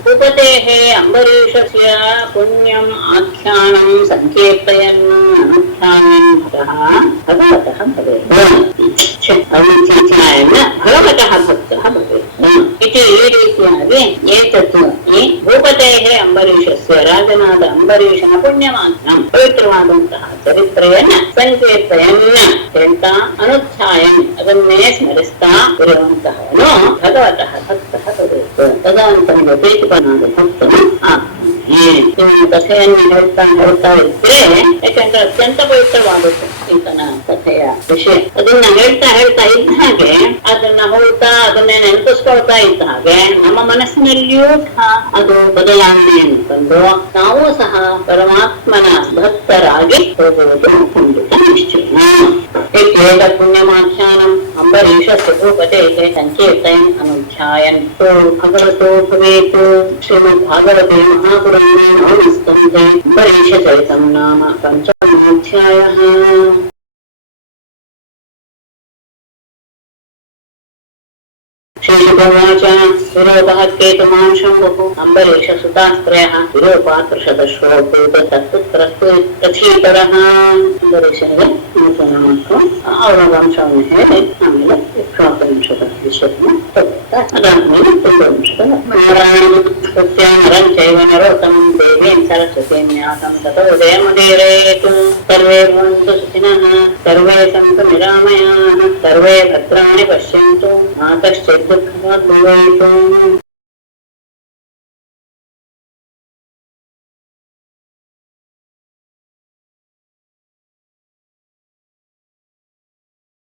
ಭೂಪತೇಃ ಅಂಬರೀಷಸ್ಯ ಪುಣ್ಯಂ ಆಖ್ಯಾನಂ ಸಂಕೀರ್ತಯನ್ ಅನುಧ್ಯಾಯಂತಃ ಭಗವತಃ ಭವೇತ್. ಅನುಧ್ಯಾಯನ ಭಗವತಃ ಭಕ್ತಃ ಭವೇತ್. ಈ ರೀತಿಯಾಗಿ ಏತತ್ ಈ ಭೂಪತೇಃ ಅಂಬರೀಷಸ್ಯ ರಾಜನಾದ ಅಂಬರೀಷನ ಪುಣ್ಯಮಾಖ್ಯಾನಂ ಪವಿತ್ರವಾದಂತಹ ಚರಿತ್ರೆಯನ್ನ ಸಂಕೀರ್ತಯನ್ನ ಹೇಳ್ತಾ ಅನುಧ್ಯಾಯನ್ ಅದನ್ನೇ ಸ್ಮರಿಸ್ತಾ ಇರುವಂತಹವನು ಭಗವತಃ ಭಕ್ತಃ ಭವೇತ್. ತದನಂತರ ಪ್ರೀತಿಪನಾದ ಭಕ್ತನು ಇವನ ಕಥೆಯನ್ನು ಹೇಳ್ತಾ ಇದ್ರೆ, ಯಾಕಂದ್ರೆ ಅತ್ಯಂತ ಪವಿತ್ರವಾಗುತ್ತೆ ಈತನ ಕಥೆಯ ವಿಷಯ. ಅದನ್ನ ಹೇಳ್ತಾ ಇದ್ದ ಹಾಗೆ ಅದನ್ನ ಹೋಗ್ತಾ ಅದನ್ನೇ ನೆನಪಿಸ್ಕೊಳ್ತಾ ಇದ್ದ ಹಾಗೆ ನಮ್ಮ ಮನಸ್ಸಿನಲ್ಲಿಯೂ ಸಹ ಅದು ಬದಲಾವಣೆಯನ್ನು ತಂದು ನಾವು ಸಹ ಪರಮಾತ್ಮನ ಭಕ್ತರಾಗಿ ಹೋಗುವುದು ಖಂಡಿತ ನಿಶ್ಚಯ. ಪುಣ್ಯಮಾಖ್ಯಾನಂ ಅಂಬರೀಷಸ್ಯ ಭೂಪತೇಃ ಸಂಕೀರ್ತಯನ್ ಅನುಧ್ಯಾಯನ್ ಭಗವತೋ ಭವೇತ್. ಶ್ರೀಮದ್ ಭಾಗವತೆ ಮಹಾಪುರಾಣೇ ನವಮಸ್ಕಂಧೆ ಅಂಬರೀಷಚರಿತಂ ನಾಮ ಪಂಚಮೋಧ್ಯಾಯಃ. श्रीशुभवाच विरोधः केतुमान् शम्भुः अंबरीषसुतास्त्रयः विरूपाकृषदश्वभूत तत्पुत्रस्तु प्रथीतरः. ಅಂಬರೀಷನಿಗೆ ನೂತನ ಅವರ ವಂಶವನ್ನು ಹೇಳಿ ಆಮೇಲೆ ವಿಶ್ವಾಸವಂಶದ ವಿಷಯವನ್ನು ತಗೊಳ್ತಾ ಅದಾದ್ಮೇಲೆ ಪುತ್ರವಂಶದ ನಾರಾಯಣ ನರಂಚೈವ ನರೋತ್ತಮಂ ದೇವೀಂ ಸರಸ್ವತೀಂ ನ್ಯಾಸಂ ತತೋ ಜಯಮುದೀರಯೇತು. ಸರ್ವೇ ಭವಂತು ಸುಖಿನಃ ಸರ್ವೇ ಸಂತು ನಿರಾಮಯಾಃ ಸರ್ವೇ ಭದ್ರಾಣಿ ಪಶ್ಯन्तು ಮಾ ಕಶ್ಚಿತ್ ದುಃಖ ಭವೇತ್.